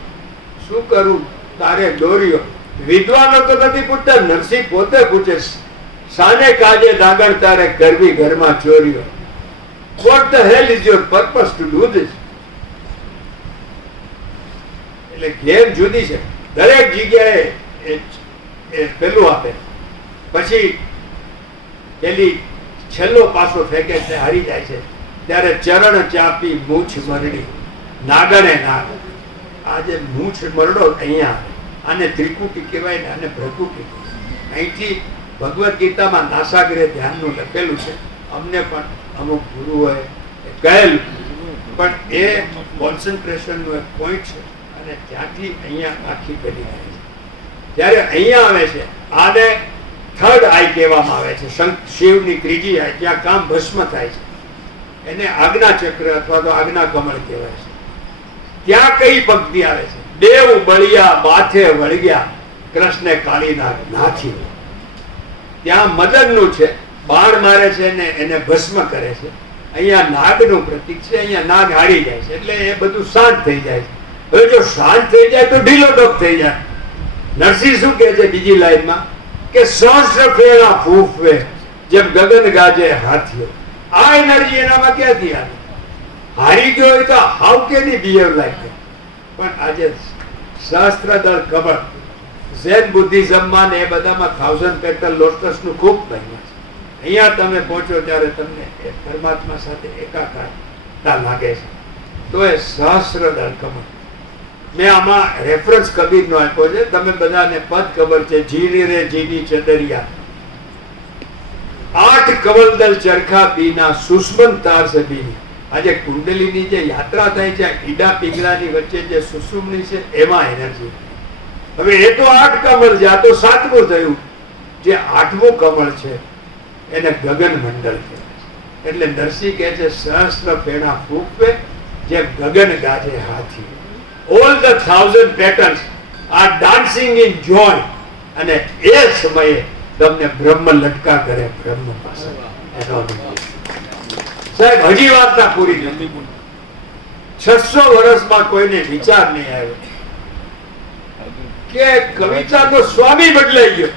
શું કરું તારે દોર્યો. વિદ્વાનો તો નથી પૂછતા, નરસિંહ પોતે પૂછે, સાને કાજે નાગણ તારે કરવી ઘરમાં ચોરીઓ. What the hell is your purpose to do this? એટલે ઘેર જુદી છે, દરેક જગ્યાએ એ પેલું આપે, પછી પેલી છેલ્લો પાસો ફેંકે છે, હારી જાય છે ત્યારે ચરણ ચાપી મૂછ મરડી નાગણે નાગ. આજે મૂછ મરડો અહીંયા આને ત્રિકુટી કહેવાય ને આને ભ્રકુટી. અહીંથી ભગવદ્ ગીતામાં નાસાગ્રહ ધ્યાનનું લખેલું છે, અમને પણ અમુક ગુરુઓએ કહેલું, પણ એ કોન્સન્ટ્રેશનનું એક પોઈન્ટ છે અને ત્યાંથી અહીંયા આખી કરી આવે છે. જ્યારે અહીંયા આવે છે આને થર્ડ આઈ કહેવામાં આવે છે, શિવની ત્રીજી આઈ, ત્યાં કામ ભસ્મ થાય છે, એને આજ્ઞા ચક્ર અથવા તો આજ્ઞા કમળ કહેવાય છે. ત્યાં કઈ પંક્તિ આવે છે? દેવ બળિયા માથે વળગ્યા કૃષ્ણે કાળીનાગ નાથી. ત્યાં મદનનું છે, બાણ મારે છે ને એને ભસ્મ કરે છે. અહીંયા નાગનું પ્રતીક છે, અહીંયા નાગ હારી જાય છે, એટલે એ બધું શાંત થઈ જાય છે. હવે જો શાંત થઈ જાય તો ઢીલો ડોક થઈ જાય. નરસિંહ શું કહે છે બીજી લાઈનમાં કે સહસ્ર ફેરા ફૂફવે જેમ ગગન ગાજે હાથીઓ. આ એનર્જી એનામાં ક્યાંથી આવે? હારી ગયો હોય તો how can he behave like that? પણ આજે સહસ્ત્રદળ કમળ, ઝેન બુદ્ધિઝમમાં ને એ બધામાં 1000 પેટલ લોટસનું ખૂબ મહિમા છે. અહીંયા તમે પહોંચો ત્યારે તમને એ પરમાત્મા સાથે એકાકારતા લાગે છે. તો એ સહસ્ત્રદળ કમળ. મેં આમાં રેફરન્સ કબીરનો આપ્યો છે, તમે બધાને પદ ખબર છે, જીની રે જીની ચદરિયા 8 કમલદલ ચરખા બીના સુષ્મન તાર સે બીની. આજે કુંડલીની જે યાત્રા થાય છે, ઈડા પીગળાની વચ્ચે જે સુષુમ્ની છે એમાં એનર્જી. હવે એ તો 8 કમળ છે, આ તો 7મું થયું. જે 8મું કમળ છે એને ગગન મંડળ કહેવાય છે. એટલે નરસિંહ કહે છે સહસ્ત્ર ફેણા ફૂંકવે જેમ ગગન ગાજે હાથી. All the 1000 petals are dancing in joy. અને એ સમયે તમને બ્રહ્મ લટકા કરે બ્રહ્મ પાસે. એનો અનુભવ સાહેબ હજી વાત ના પૂરી નથી. 600 વર્ષમાં કોઈને વિચાર નહીં આવ્યો કે કવિતાનો સ્વામી બદલાઈ ગયો.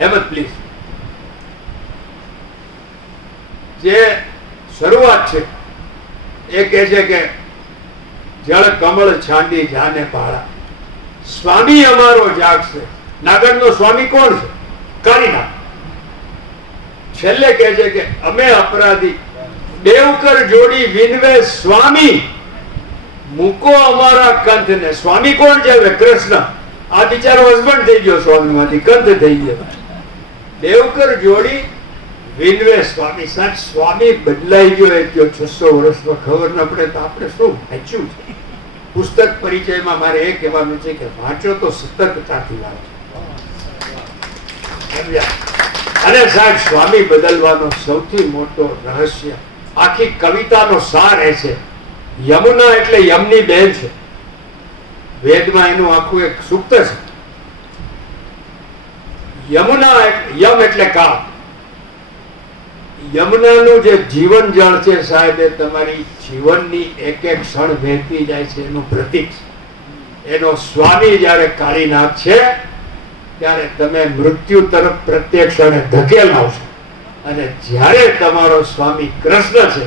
હેમંત પ્લીઝ. જે શરૂઆત છે એ કહે છે કે જળ કમળ છાંડી જાને ભાળા, સ્વામી અમારો જાગશે. નાગરનો સ્વામી કોણ છે? કાળીનાગ. છેલ્લે કહે છે કે અમે અપરાધી દેવકર જોડી વિનવે સ્વામી, મૂકો અમારા કંથને. સ્વામી કોણ છે? હવે કૃષ્ણ. આ બિચારો હસબન્ડ થઈ ગયો સ્વામીમાંથી, કંથ થઈ ગયો. દેવકર જોડી વિનવે સ્વામી. સાહેબ સ્વામી બદલાઈ ગયો એ કયો 600 વર્ષમાં ખબર ન પડે તો આપણે શું વાંચ્યું છે? પુસ્તક પરિચયમાં મારે એ કહેવાનું છે કે વાંચો તો સતર્કતાથી વાંચો. અને સાહેબ સ્વામી બદલવાનો સૌથી મોટો રહસ્ય, આખી કવિતાનો સાર એ છે. યમુના એટલે યમની બેન છે. વેદમાં એનું આખું એક સૂક્ત છે. યમુના, યમ એટલે કાળ. યમુનાનું જે જીવન જળ છે સાહેબ, એ તમારી જીવનની એક એક ક્ષણ વહેતી જાય છે એનું પ્રતીક છે. એનો સ્વામી જયારે કાળીનાગ છે ત્યારે તમે મૃત્યુ તરફ પ્રત્યેક ક્ષણે ધકેલ આવશો, અને જ્યારે તમારો સ્વામી કૃષ્ણ છે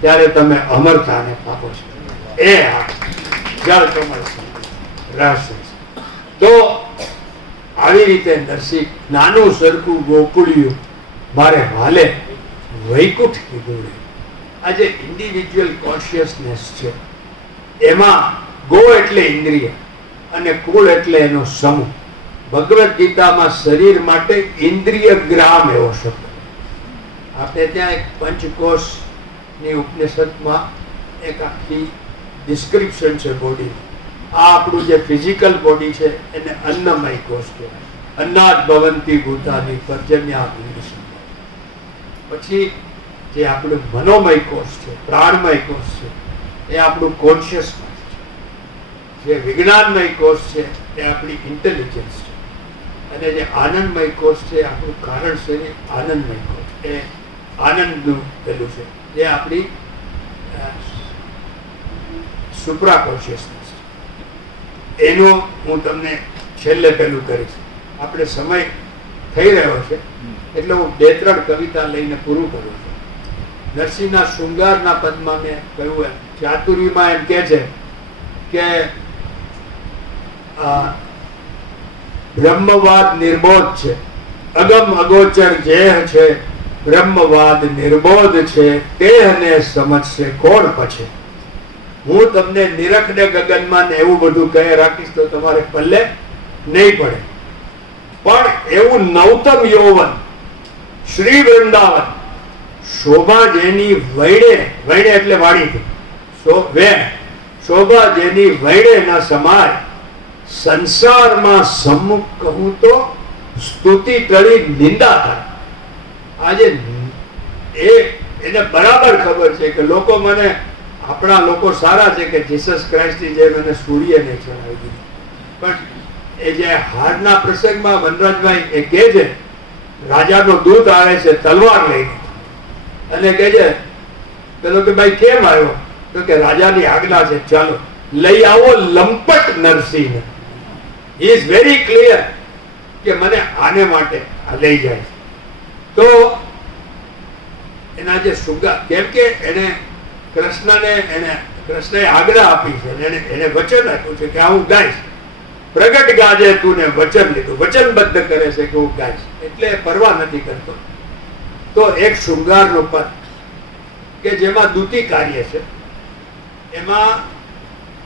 ત્યારે તમે અમરતાને પામો છો. એ જળ કમળ રહસ્ય છે. તો આવી રીતે નરસિંહ નાનું સરખું ગોકુળિયું મારે હાલે વૈકુંઠ કીધું. આજે ઇન્ડિવિજ્યુઅલ કોન્શિયસનેસ છે, એમાં ગો એટલે ઇન્દ્રિય અને કુળ એટલે એનો સમૂહ. ભગવદ્ ગીતામાં શરીર માટે ઇન્દ્રિય ગ્રામ એવો શબ્દ. આપણે ત્યાં એક પંચકોશની ઉપનિષદમાં એક આખી ડિસ્ક્રિપ્શન છે બોડી. આ આપણું જે ફિઝિકલ બોડી છે એને અન્નમય કોષ કહેવાય. અન્નાદ ભવંતી ભૂતાની પર્જન્યા. પછી જે આપણું મનોમય કોષ છે, પ્રાણમય કોષ છે, એ આપણું કોન્શિયસ માઇન્ડ છે. જે વિજ્ઞાનમય કોષ છે એ આપણી ઇન્ટેલિજન્સ છે, અને જે આનંદમય કોષ છે આપણું કારણ શરીર આનંદમય કોષ, એ આનંદનું પેલું છે, જે આપણી સુપ્રા કોન્શિયસનેસ છે. એનું હું તમને છેલ્લે પેલું કરીશ. આપણે સમય થઈ રહ્યો છે એટલે હું 2-3 કવિતા લઈને પૂરું કરું છું. નરસિંહના શૃંગારના પદમાં મેં કહ્યું એમ ચાતુરીમાં એમ કે છે કે બ્રહ્મવાદ નિર્બોધ છે, અગમ અગોચર જેહ છે, બ્રહ્મવાદ નિર્બોધ છે, તેહને સમજશે કોણ પછી. હું તમને નિરખને ગગનમાં ને એવું બધું કહે રાખીશ તો તમારે પલ્લે નહીં પડે. પણ એવું નવતમ યૌવન શ્રી વૃંદાવન શોભા જેની વૈડે, વૈડે એટલે વાણીથી, શોભા જેની વૈડે ન સમાય, સંસારમાં સમ્મુખ કહું તો સ્તુતિ ટળી નિંદા થાય. આજે એને બરાબર ખબર છે કે લોકો મને, આપણા લોકો સારા છે કે જીસસ ક્રાઇસ્ટની જેમ એને સૂર્યને ચડાવી દીધું. પણ એ જે હારના પ્રસંગમાં વનરાજભાઈ એ કહે છે, રાજાનો દૂત આવે છે તલવાર લઈને અને કહે છે પેલો કે ભાઈ કેમ આવ્યો? તો કે રાજાની આજ્ઞા છે, ચાલો લઈ આવો લંપટ Narsinh. He is very clear કે મને આને માટે આ લઈ જાય. તો એના જે શૃંગાર, કેમ કે એને કૃષ્ણએ આજ્ઞા આપી છે, એને વચન આપ્યું છે કે આ હું ગાઈશ. પ્રગટ ગાજે તું ને વચન લીધું, વચનબદ્ધ કરે છે કે હું ગાઈશ, એટલે પરવા નથી કરતો. તો એક શૃંગારનું પદ કે જેમાં દૂતી કાર્ય છે, એમાં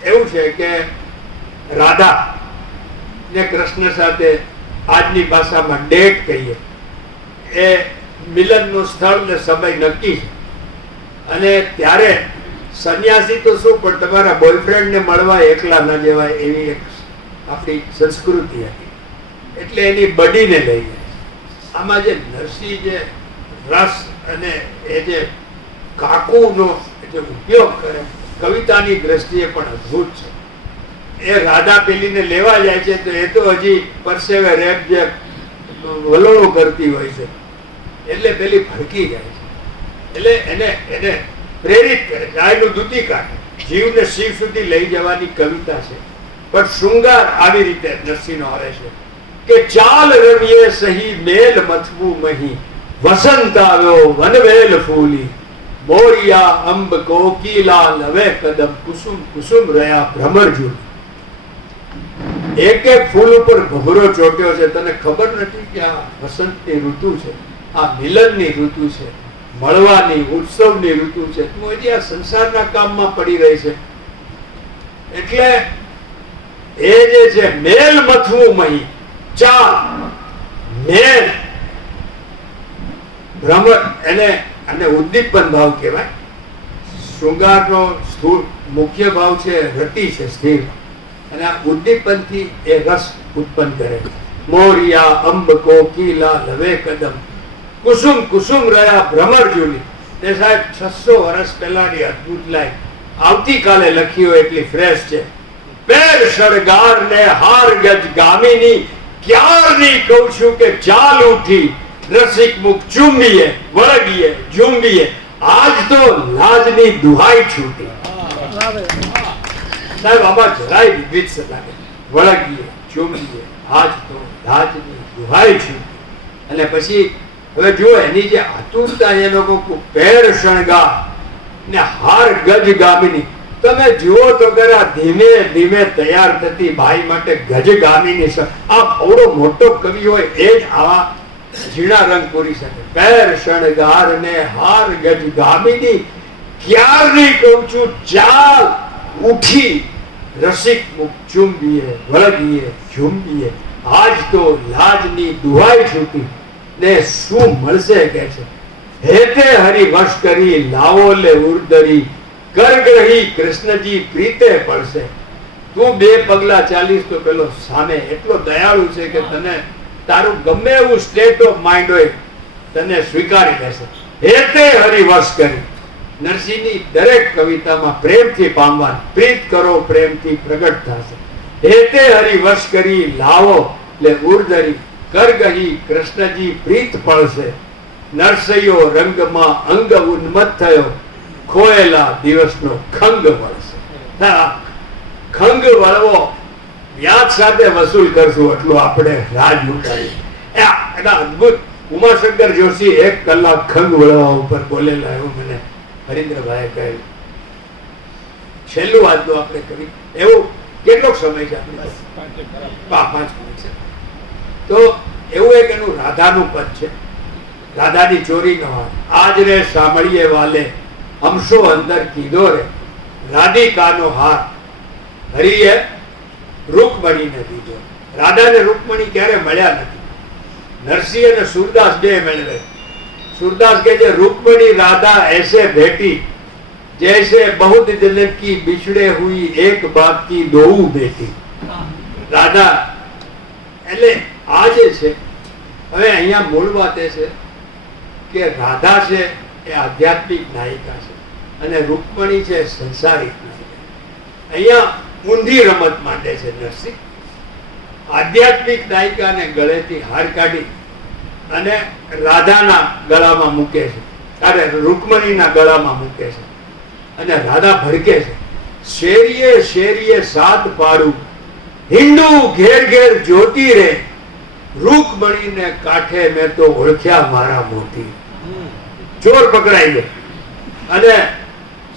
એવું છે કે રાધા ને કૃષ્ણ સાથે આજની ભાષામાં ડેટ કહીએ, એ મિલનનું સ્થળ ને સમય નક્કી છે. અને ત્યારે સંન્યાસી તો શું, પણ તમારા બોયફ્રેન્ડ ને મળવા એકલા ન જવાય એવી એક આપણી સંસ્કૃતિ હતી. એટલે એની બડીને લઈ જાય. આમાં જે નરસિંહ જે રસ અને એ જે કાકુનો જે ઉપયોગ કરે કવિતાની દ્રષ્ટિએ પણ અદ્ભુત છે. એ રાધા પેલીને લેવા જાય છે તો એ તો હજી પરસેવે રેપ જે વલોણું કરતી હોય છે, એટલે પેલી ભડકી જાય છે. એટલે એને પ્રેરિત કરે છે. આ એનું દૂતિકા, જીવને શિવ સુધી લઈ જવાની કવિતા છે. પણ શૃંગાર આવી રીતે નરસિંહનો આવે છે કે ચાલ રવિએ સહી મેલ મથવું મહી, વસંત આવ્યો વનવેલ ફૂલી, મોરિયા અંબ કોકિલા લવે કદમ, કુસુમ કુસુમ રહ્યા ભ્રમર ઝૂલી. એક એક ફૂલ ઉપર ભભરો ચોટ્યો છે. તને ખબર નથી કે આ વસંતની ઋતુ છે, આ મિલનની ઋતુ છે, મળવાની ઉત્સવની ઋતુ છે. તું હજી આ સંસારના કામમાં પડી રહી છે. એટલે એ જે છે મેલ મથવું મહી, ચાલ મેલ ભ્રમર, અને ઉદ્દીપન ભાવ કહેવાય. શૃંગારનો સ્થૂળ મુખ્ય ભાવ છે રતિ છે, સ્થિર, અને આ ઉદ્દીપન થી એ રસ ઉત્પન્ન કરે. મોરિયા અંબ કોકિલા લવે કદમ, કુસુમ કુસુમ રહ્યા ભ્રમર ઝૂલી. તે સાહેબ 600 વર્ષ પહેલાની અદ્ભુત લાઈન આવતીકાલે લખી હોય એટલી ફ્રેશ છે. પેર શણગાર ને હાર ગજ ગામિની, ક્યારની કહું છું કે ચાલ ઉઠી, રસિક મુખ ચુંબીએ વળગીએ ઝુંબીએ, આજ તો લાજની દુહાઈ છૂટી. સાહેબ આમાં જરાય વિવિધ લાગે. વળગીએ ચુંબીએ, આજ તો લાજની દુહાઈ છૂટી. અને પછી હવે જુઓ એની જે આતુરતા, એ લોકો પેર શણગાર ને હાર ગજ ગામિની. તમે જુઓ તો ખરા ધીમે ધીમે તૈયાર થતી ભાઈ માટે ગજ ગામિની. આ અવડો મોટો કવિ હોય એ જ આવા ઝીણા રંગ પૂરી શકે. પેર શણગાર ને હાર ગજ ગામિની, ક્યારની કહું છું ચાલ ઉઠી, રસિક મુખ ચુંબીએ વળગીએ ઝુંબીએ, આજ તો લાજની દુહાઈ છૂટી. ને શું મળશે કે છે, હેતે હરી વશ કરી લાવો લે ઉર્દરી, કરગ્રહી કૃષ્ણજી પ્રીતે પડશે. તું 2 પગલા ચાલીસ તો પેલો સામે એટલો દયાળુ છે કે તને તારું ગમે એવું સ્ટેટ ઓફ માઇન્ડ હોય તને સ્વીકારી લેશે. હેતે હરિવશ કરી. નરસિંહની દરેક કવિતામાં પ્રેમથી પામવા, પ્રીત કરો પ્રેમથી પ્રગટ થશે. હેતે હરિવશ કરી લાવો એટલે ઉર્ધરી કર ગહી કૃષ્ણજી પ્રીત પડશે. નરસૈયો રંગમાં અંગ ઉન્મત્ત થયો, ખોયેલા દિવસનો ખંગ વળશે. હા, ખંગ વળવો વ્યાજ સાથે વસૂલ કરશું એટલું આપણે રાજ ઉઠાવી. એના અદભુત ઉમાશંકર જોશી 1 કલાક ખંગ વળવા ઉપર બોલેલા એવું મને હરીન્દ્રભાઈએ કહ્યું. છેલ્લું વાતનું આપણે કરી એવું કેટલો સમય છે આપણે? 5 મિનિટ છે. તો એવું એક એનું રાધાનું પદ છે, રાધાની ચોરીનો હાર. આજ રે સાંભળીએ વાલે હમશો અંદર કીધો રે, રાધિકાનો હાર હરિએ રૂકમણીને દીધો. રાધા ને રૂકમણી ક્યારે મળ્યા નથી. નરસિંહ અને સુરદાસ બે મેળવે. સુરદાસ કહે છે રૂકમણી રાધા ऐसे भेटी जैसे बहुत दिन की बिछड़े हुई एक बाप की दो बेटी. રાધા એટલે આ જે છે, હવે અહીંયા મૂળ વાત એ છે કે રાધા છે એ આધ્યાત્મિક નાયિકા છે અને રૂકમણી છે સંસારિક નાયિકા. અહીંયા ઊંધી રમત માંડે છે નરસિંહ. આધ્યાત્મિક નાયિકાને ગળેથી હાર કાઢી અને રાધાના ગળામાં મૂકે છે, અરે રૂકમણીના ગળામાં મૂકે છે અને રાધા ભડકે છે. શેરીએ શેરીએ સાત પાડું, હિન્દુ ઘેર ઘેર જોતી રે, રૂકમણીને કાંઠે મેં તો ઓળખ્યા મારા મોતી. ચોર પકડાઈ ગયો અને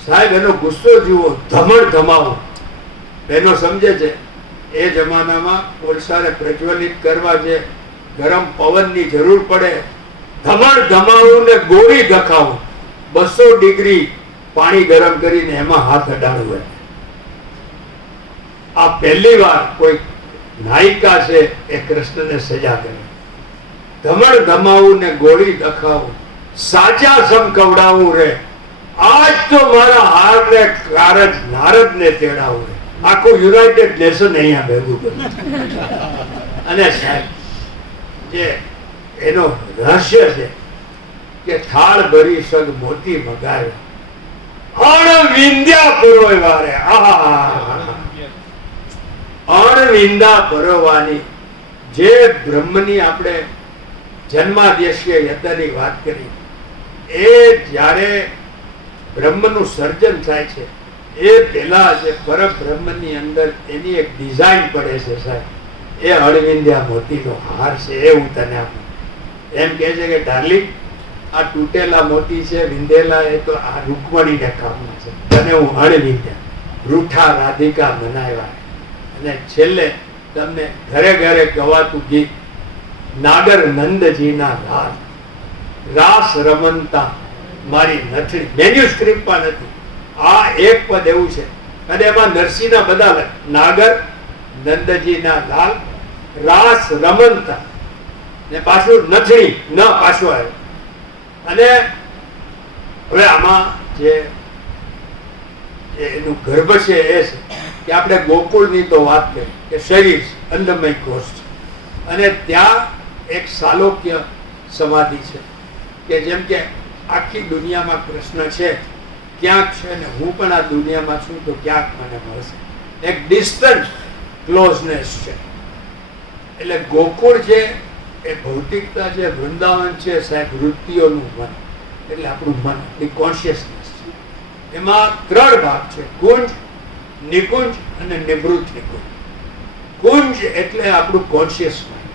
સાહેબ એનો ગુસ્સો જુઓ, ધમણ ધમાવો. બહેનો સમજે છે એ જમાનામાં કોલસાને પ્રજ્વલિત કરવા જે ગરમ પવનની જરૂર પડે, ધમણ ધમાવું ને ગોળી દખાવું, 200 ડિગ્રી પાણી ગરમ કરીને એમાં હાથ અડાડવું. આ પહેલી વાર કોઈ નાયિકા છે એ કૃષ્ણને સજા કરે. ધમણ ધમાવું ને ગોળી દખાવું, સાચા સમ કવડાવું રે, આજ તો મારા હાર ને કારજ નારદ ને તેડાવું રે. આખું યુનાઇટેડ નેશન અહીંયા ભેગું કર્યું. અને સાહેબ જે એનો રહસ્ય છે કે થાળ ભરી સગ મોતી મગાવ્યા, અણવિંદ્યા પરોવ્યા રે. અણવિંદા પરોવાની જે બ્રહ્મની આપણે જન્માદ્યશ્ય યતની વાત કરી, એ જ્યારે બ્રહ્મનું સર્જન થાય છે એ પહેલા જે પરબ્રહ્મની અંદર એની એક ડિઝાઇન પડે છે સાહેબ, એ અણવિંદ્યા મોતીનો હાર છે. એ હું તને આપું એમ કહે છે કે ડાર્લિંગ, આ તૂટેલા મોતી છે વિંધેલા, એ તો આ રૂકમણીને કામના છે. તને હું અણવિંદ્યા રૂઠા રાધિકા મનાવ્યા. અને છેલ્લે તમને ઘરે ઘરે ગવાતું ગીત, નાગર નંદજીના રાસ, રાસ રમનતા મારી નથડી. મેન્યુસ્ક્રિપ્ટમાં નથી, આ એક પદ એવું છે અને એમાં નરસિંહના બધા નાગર નંદજીના લાલ, રાસ રમનતા ને પાછું નથડી ન પાછું આવ્યું. અને હવે આમાં જે એનું ગર્ભ છે એ છે કે આપણે ગોકુળની તો વાત કરી કે શરીર અન્નમય કોષ છે અને ત્યાં એક સાલોક્ય સમાધિ છે કે જેમ કે આખી દુનિયામાં કૃષ્ણ છે ક્યાંક છે ને હું પણ આ દુનિયામાં છું તો ક્યાંક મને મળશે. એક ડિસ્ટન્ટ ક્લોઝનેસ છે. એટલે ગોકુળ છે એ ભૌતિકતા છે, વૃંદાવન છે સાહેબ વૃત્તિઓનું મન, એટલે આપણું મન, આપણી કોન્શિયસનેસ છે. એમાં 3 ભાગ છે, કુંજ, નિકુંજ અને નિવૃત્ત નિકુંજ. કુંજ એટલે આપણું કોન્શિયસ માઇન્ડ,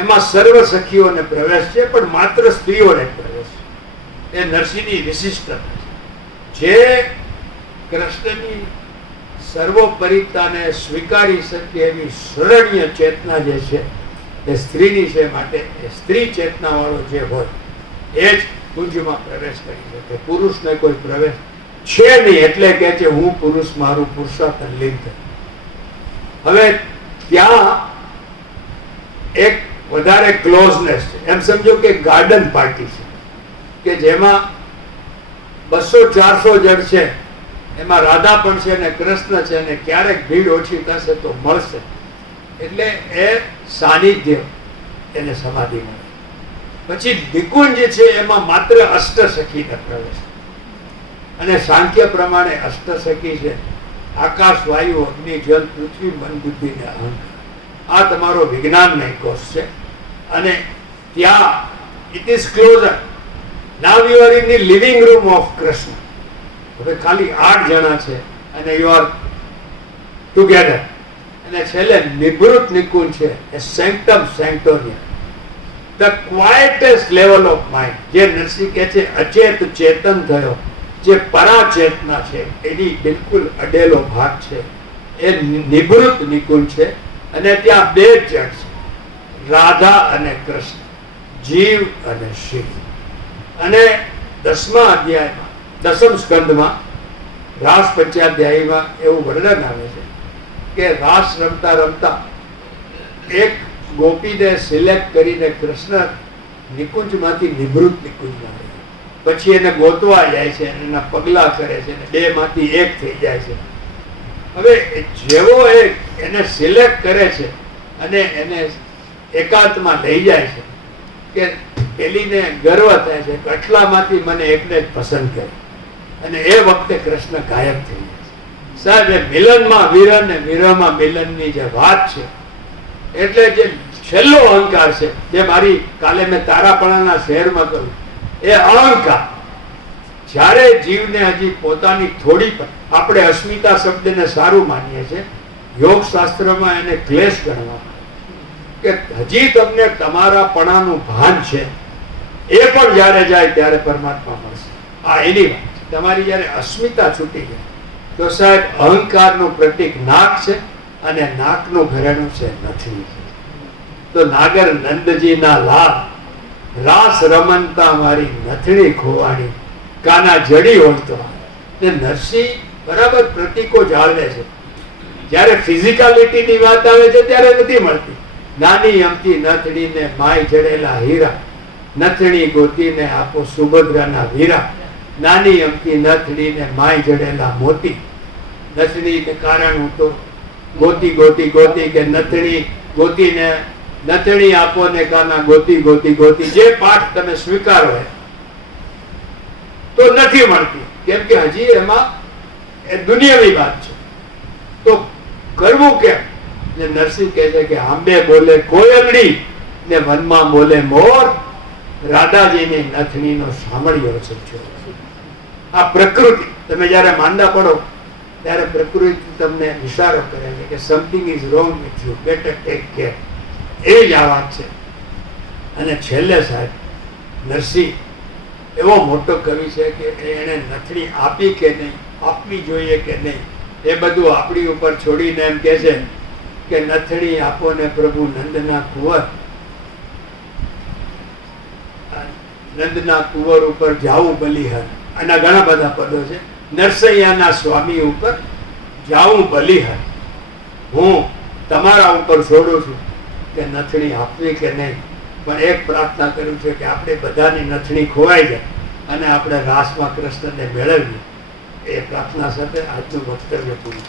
એમાં સર્વ સખીઓને પ્રવેશ છે પણ માત્ર સ્ત્રીઓને પ્રવેશ છે. એ નરસિંહની વિશિષ્ટતા છે. જે કૃષ્ણની સર્વોપરિતાને સ્વીકારી શકે એવી શરણ્ય ચેતના જે છે એ સ્ત્રીની છે. માટે એ સ્ત્રી ચેતના વાળો જે હોય એ જ કુંજમાં પ્રવેશ કરી શકે. પુરુષને કોઈ પ્રવેશ છે નહીં, એટલે કે છે હું પુરુષ, મારું પુરુષાર્થન લિંગ. હવે ત્યાં એક વધારે ક્લોઝનેસ છે. એમ સમજો કે ગાર્ડન પાર્ટી છે કે જેમાં 200-400 જણ છે, એમાં રાધા પણ છે ને કૃષ્ણ છે ને ક્યારેક ભીડ ઓછી થશે તો મળશે. એટલે એ સાનિધ્ય એને સમાધિ મળે. પછી નિકુંજ છે એમાં માત્ર અષ્ટસખીને પ્રવેશ, અને સાંખ્ય પ્રમાણે અષ્ટસખી છે આકાશ, વાયુ, અગ્નિ, જલ, પૃથ્વી, મન, બુદ્ધિ ને અહંકાર. આ તમારો વિજ્ઞાનનો કોર્સ છે. અને ત્યાં it is closure. Now you are in the living room of Krishna. હવે ખાલી 8 જણા છે અને યુ આર ટુગેધર. અને છેલ્લે નિવૃત્ત નિકુંજ છે, એ સેન્ક્ટમ સેન્ક્ટોરિયમ, ધ ક્વાઇટેસ્ટ લેવલ ઓફ માઇન્ડ. જે નરસિંહ કહે છે અચેત ચેતન થયો, જે પરાચેતના છે એની બિલકુલ અડેલો ભાગ છે, એ નિવૃત્ત નિકુંજ છે. અને ત્યાં 2 જણ છે, રાધા અને કૃષ્ણ, જીવ અને શિવ. અને 10મા અધ્યાયમાં, 10મ સ્કંદમાં રાસ પંચાધ્યાયીમાં એવું વર્ણન આવે છે કે રાસ રમતા રમતા એક ગોપીને સિલેક્ટ કરીને કૃષ્ણ નિકુંજમાંથી નિવૃત્ત નિકુંજમાં આવે. પછી એને ગોતવા જાય છે, એના પગલા કરે છે, અને 2 માંથી 1 થઈ જાય છે. હવે જેવો એને સિલેક્ટ કરે છે અને એને એકાંતમાં લઈ જાય છે કે પેલીને ગર્વ થાય છે કે આટલામાંથી મને એકને જ પસંદ કરે, અને એ વખતે કૃષ્ણ ગાયબ થઈ જાય છે. સાહેબ, એ મિલનમાં વિરહ ને વિરહમાં મિલનની જે વાત છે, એટલે જે છેલ્લો અહંકાર છે, જે મારી કાલે મેં તારાપણાના શહેરમાં કહ્યું, એ અહંકાર. જ્યારે જીવને હજી પોતાની થોડી પણ, આપણે અસ્મિતા શબ્દને સારું માનીએ છીએ, યોગ શાસ્ત્રમાં એને ક્લેશ ગણવામાં કે હજી તમને તમારા પણાનું ભાન છે, એ પણ જ્યારે જાય ત્યારે પરમાત્મા મળશે. આ એની વાત છે. તમારી જ્યારે અસ્મિતા છૂટી જાય તો સાહેબ અહંકારનું પ્રતીક નાક છે, અને નાકનું ઘરેણું છે નથણી. તો નાગર નંદજીના લાભ, રાસ રમનતા મારી નથણી ખોવાણી, કાના જડી ઓળતો. તે નરસિંહ બરાબર પ્રતીકો જાળવે છે. જ્યારે ફિઝિકાલિટીની વાત આવે છે ત્યારે નથી મળતી. નાની અમથી નથણીને માય જડેલા હીરા, નથણી ગોતીને આપો સુભદ્રાના વીરા. નાની અમથી નથણીને માય જડેલા મોતી, નથણીને કારણ હું તો ગોતી ગોતી ગોતી કે નથણી ગોતીને નથણી આપો ને કાના ગોતી ગોતી ગોતી. જે પાઠ તમે સ્વીકારો તો નથી મળતી, કેમ કે હજી એમાં એ દુનિયાવી વાત છે. તો કરવું કેમ? નરસિંહ કહે છે કે આંબે બોલે કોયલડી ને વનમાં બોલે મોર, રાધાજીની નથણીનો સાંભળ્યો છે. આ પ્રકૃતિ, તમે જયારે માંદા પડો ત્યારે પ્રકૃતિ તમને ઇશારો કરે છે કે something is wrong with you, better take care. એ જ આ વાત છે. અને છેલ્લે સાહેબ નરસિંહ એવો મોટો કવિ છે કે એને નથણી આપી કે નહીં, આપવી જોઈએ કે નહીં, એ બધું આપણી ઉપર છોડીને એમ કે છે કે નથણી આપો ને પ્રભુ નંદના કુંવર, નંદના કુંવર ઉપર જાવું બલિહાર. આના ઘણા બધા પદો છે. નરસૈયાના સ્વામી ઉપર જાવું બલિહાર. હું તમારા ઉપર છોડું છું કે નથણી આપવી કે નહીં, પણ એક પ્રાર્થના કર્યું છે કે આપણે બધાની નથણી ખોવાઈ જાય અને આપણે રાસમાં કૃષ્ણને મેળવીએ. એ પ્રાર્થના સાથે આજનું વક્તવ્ય પૂરું.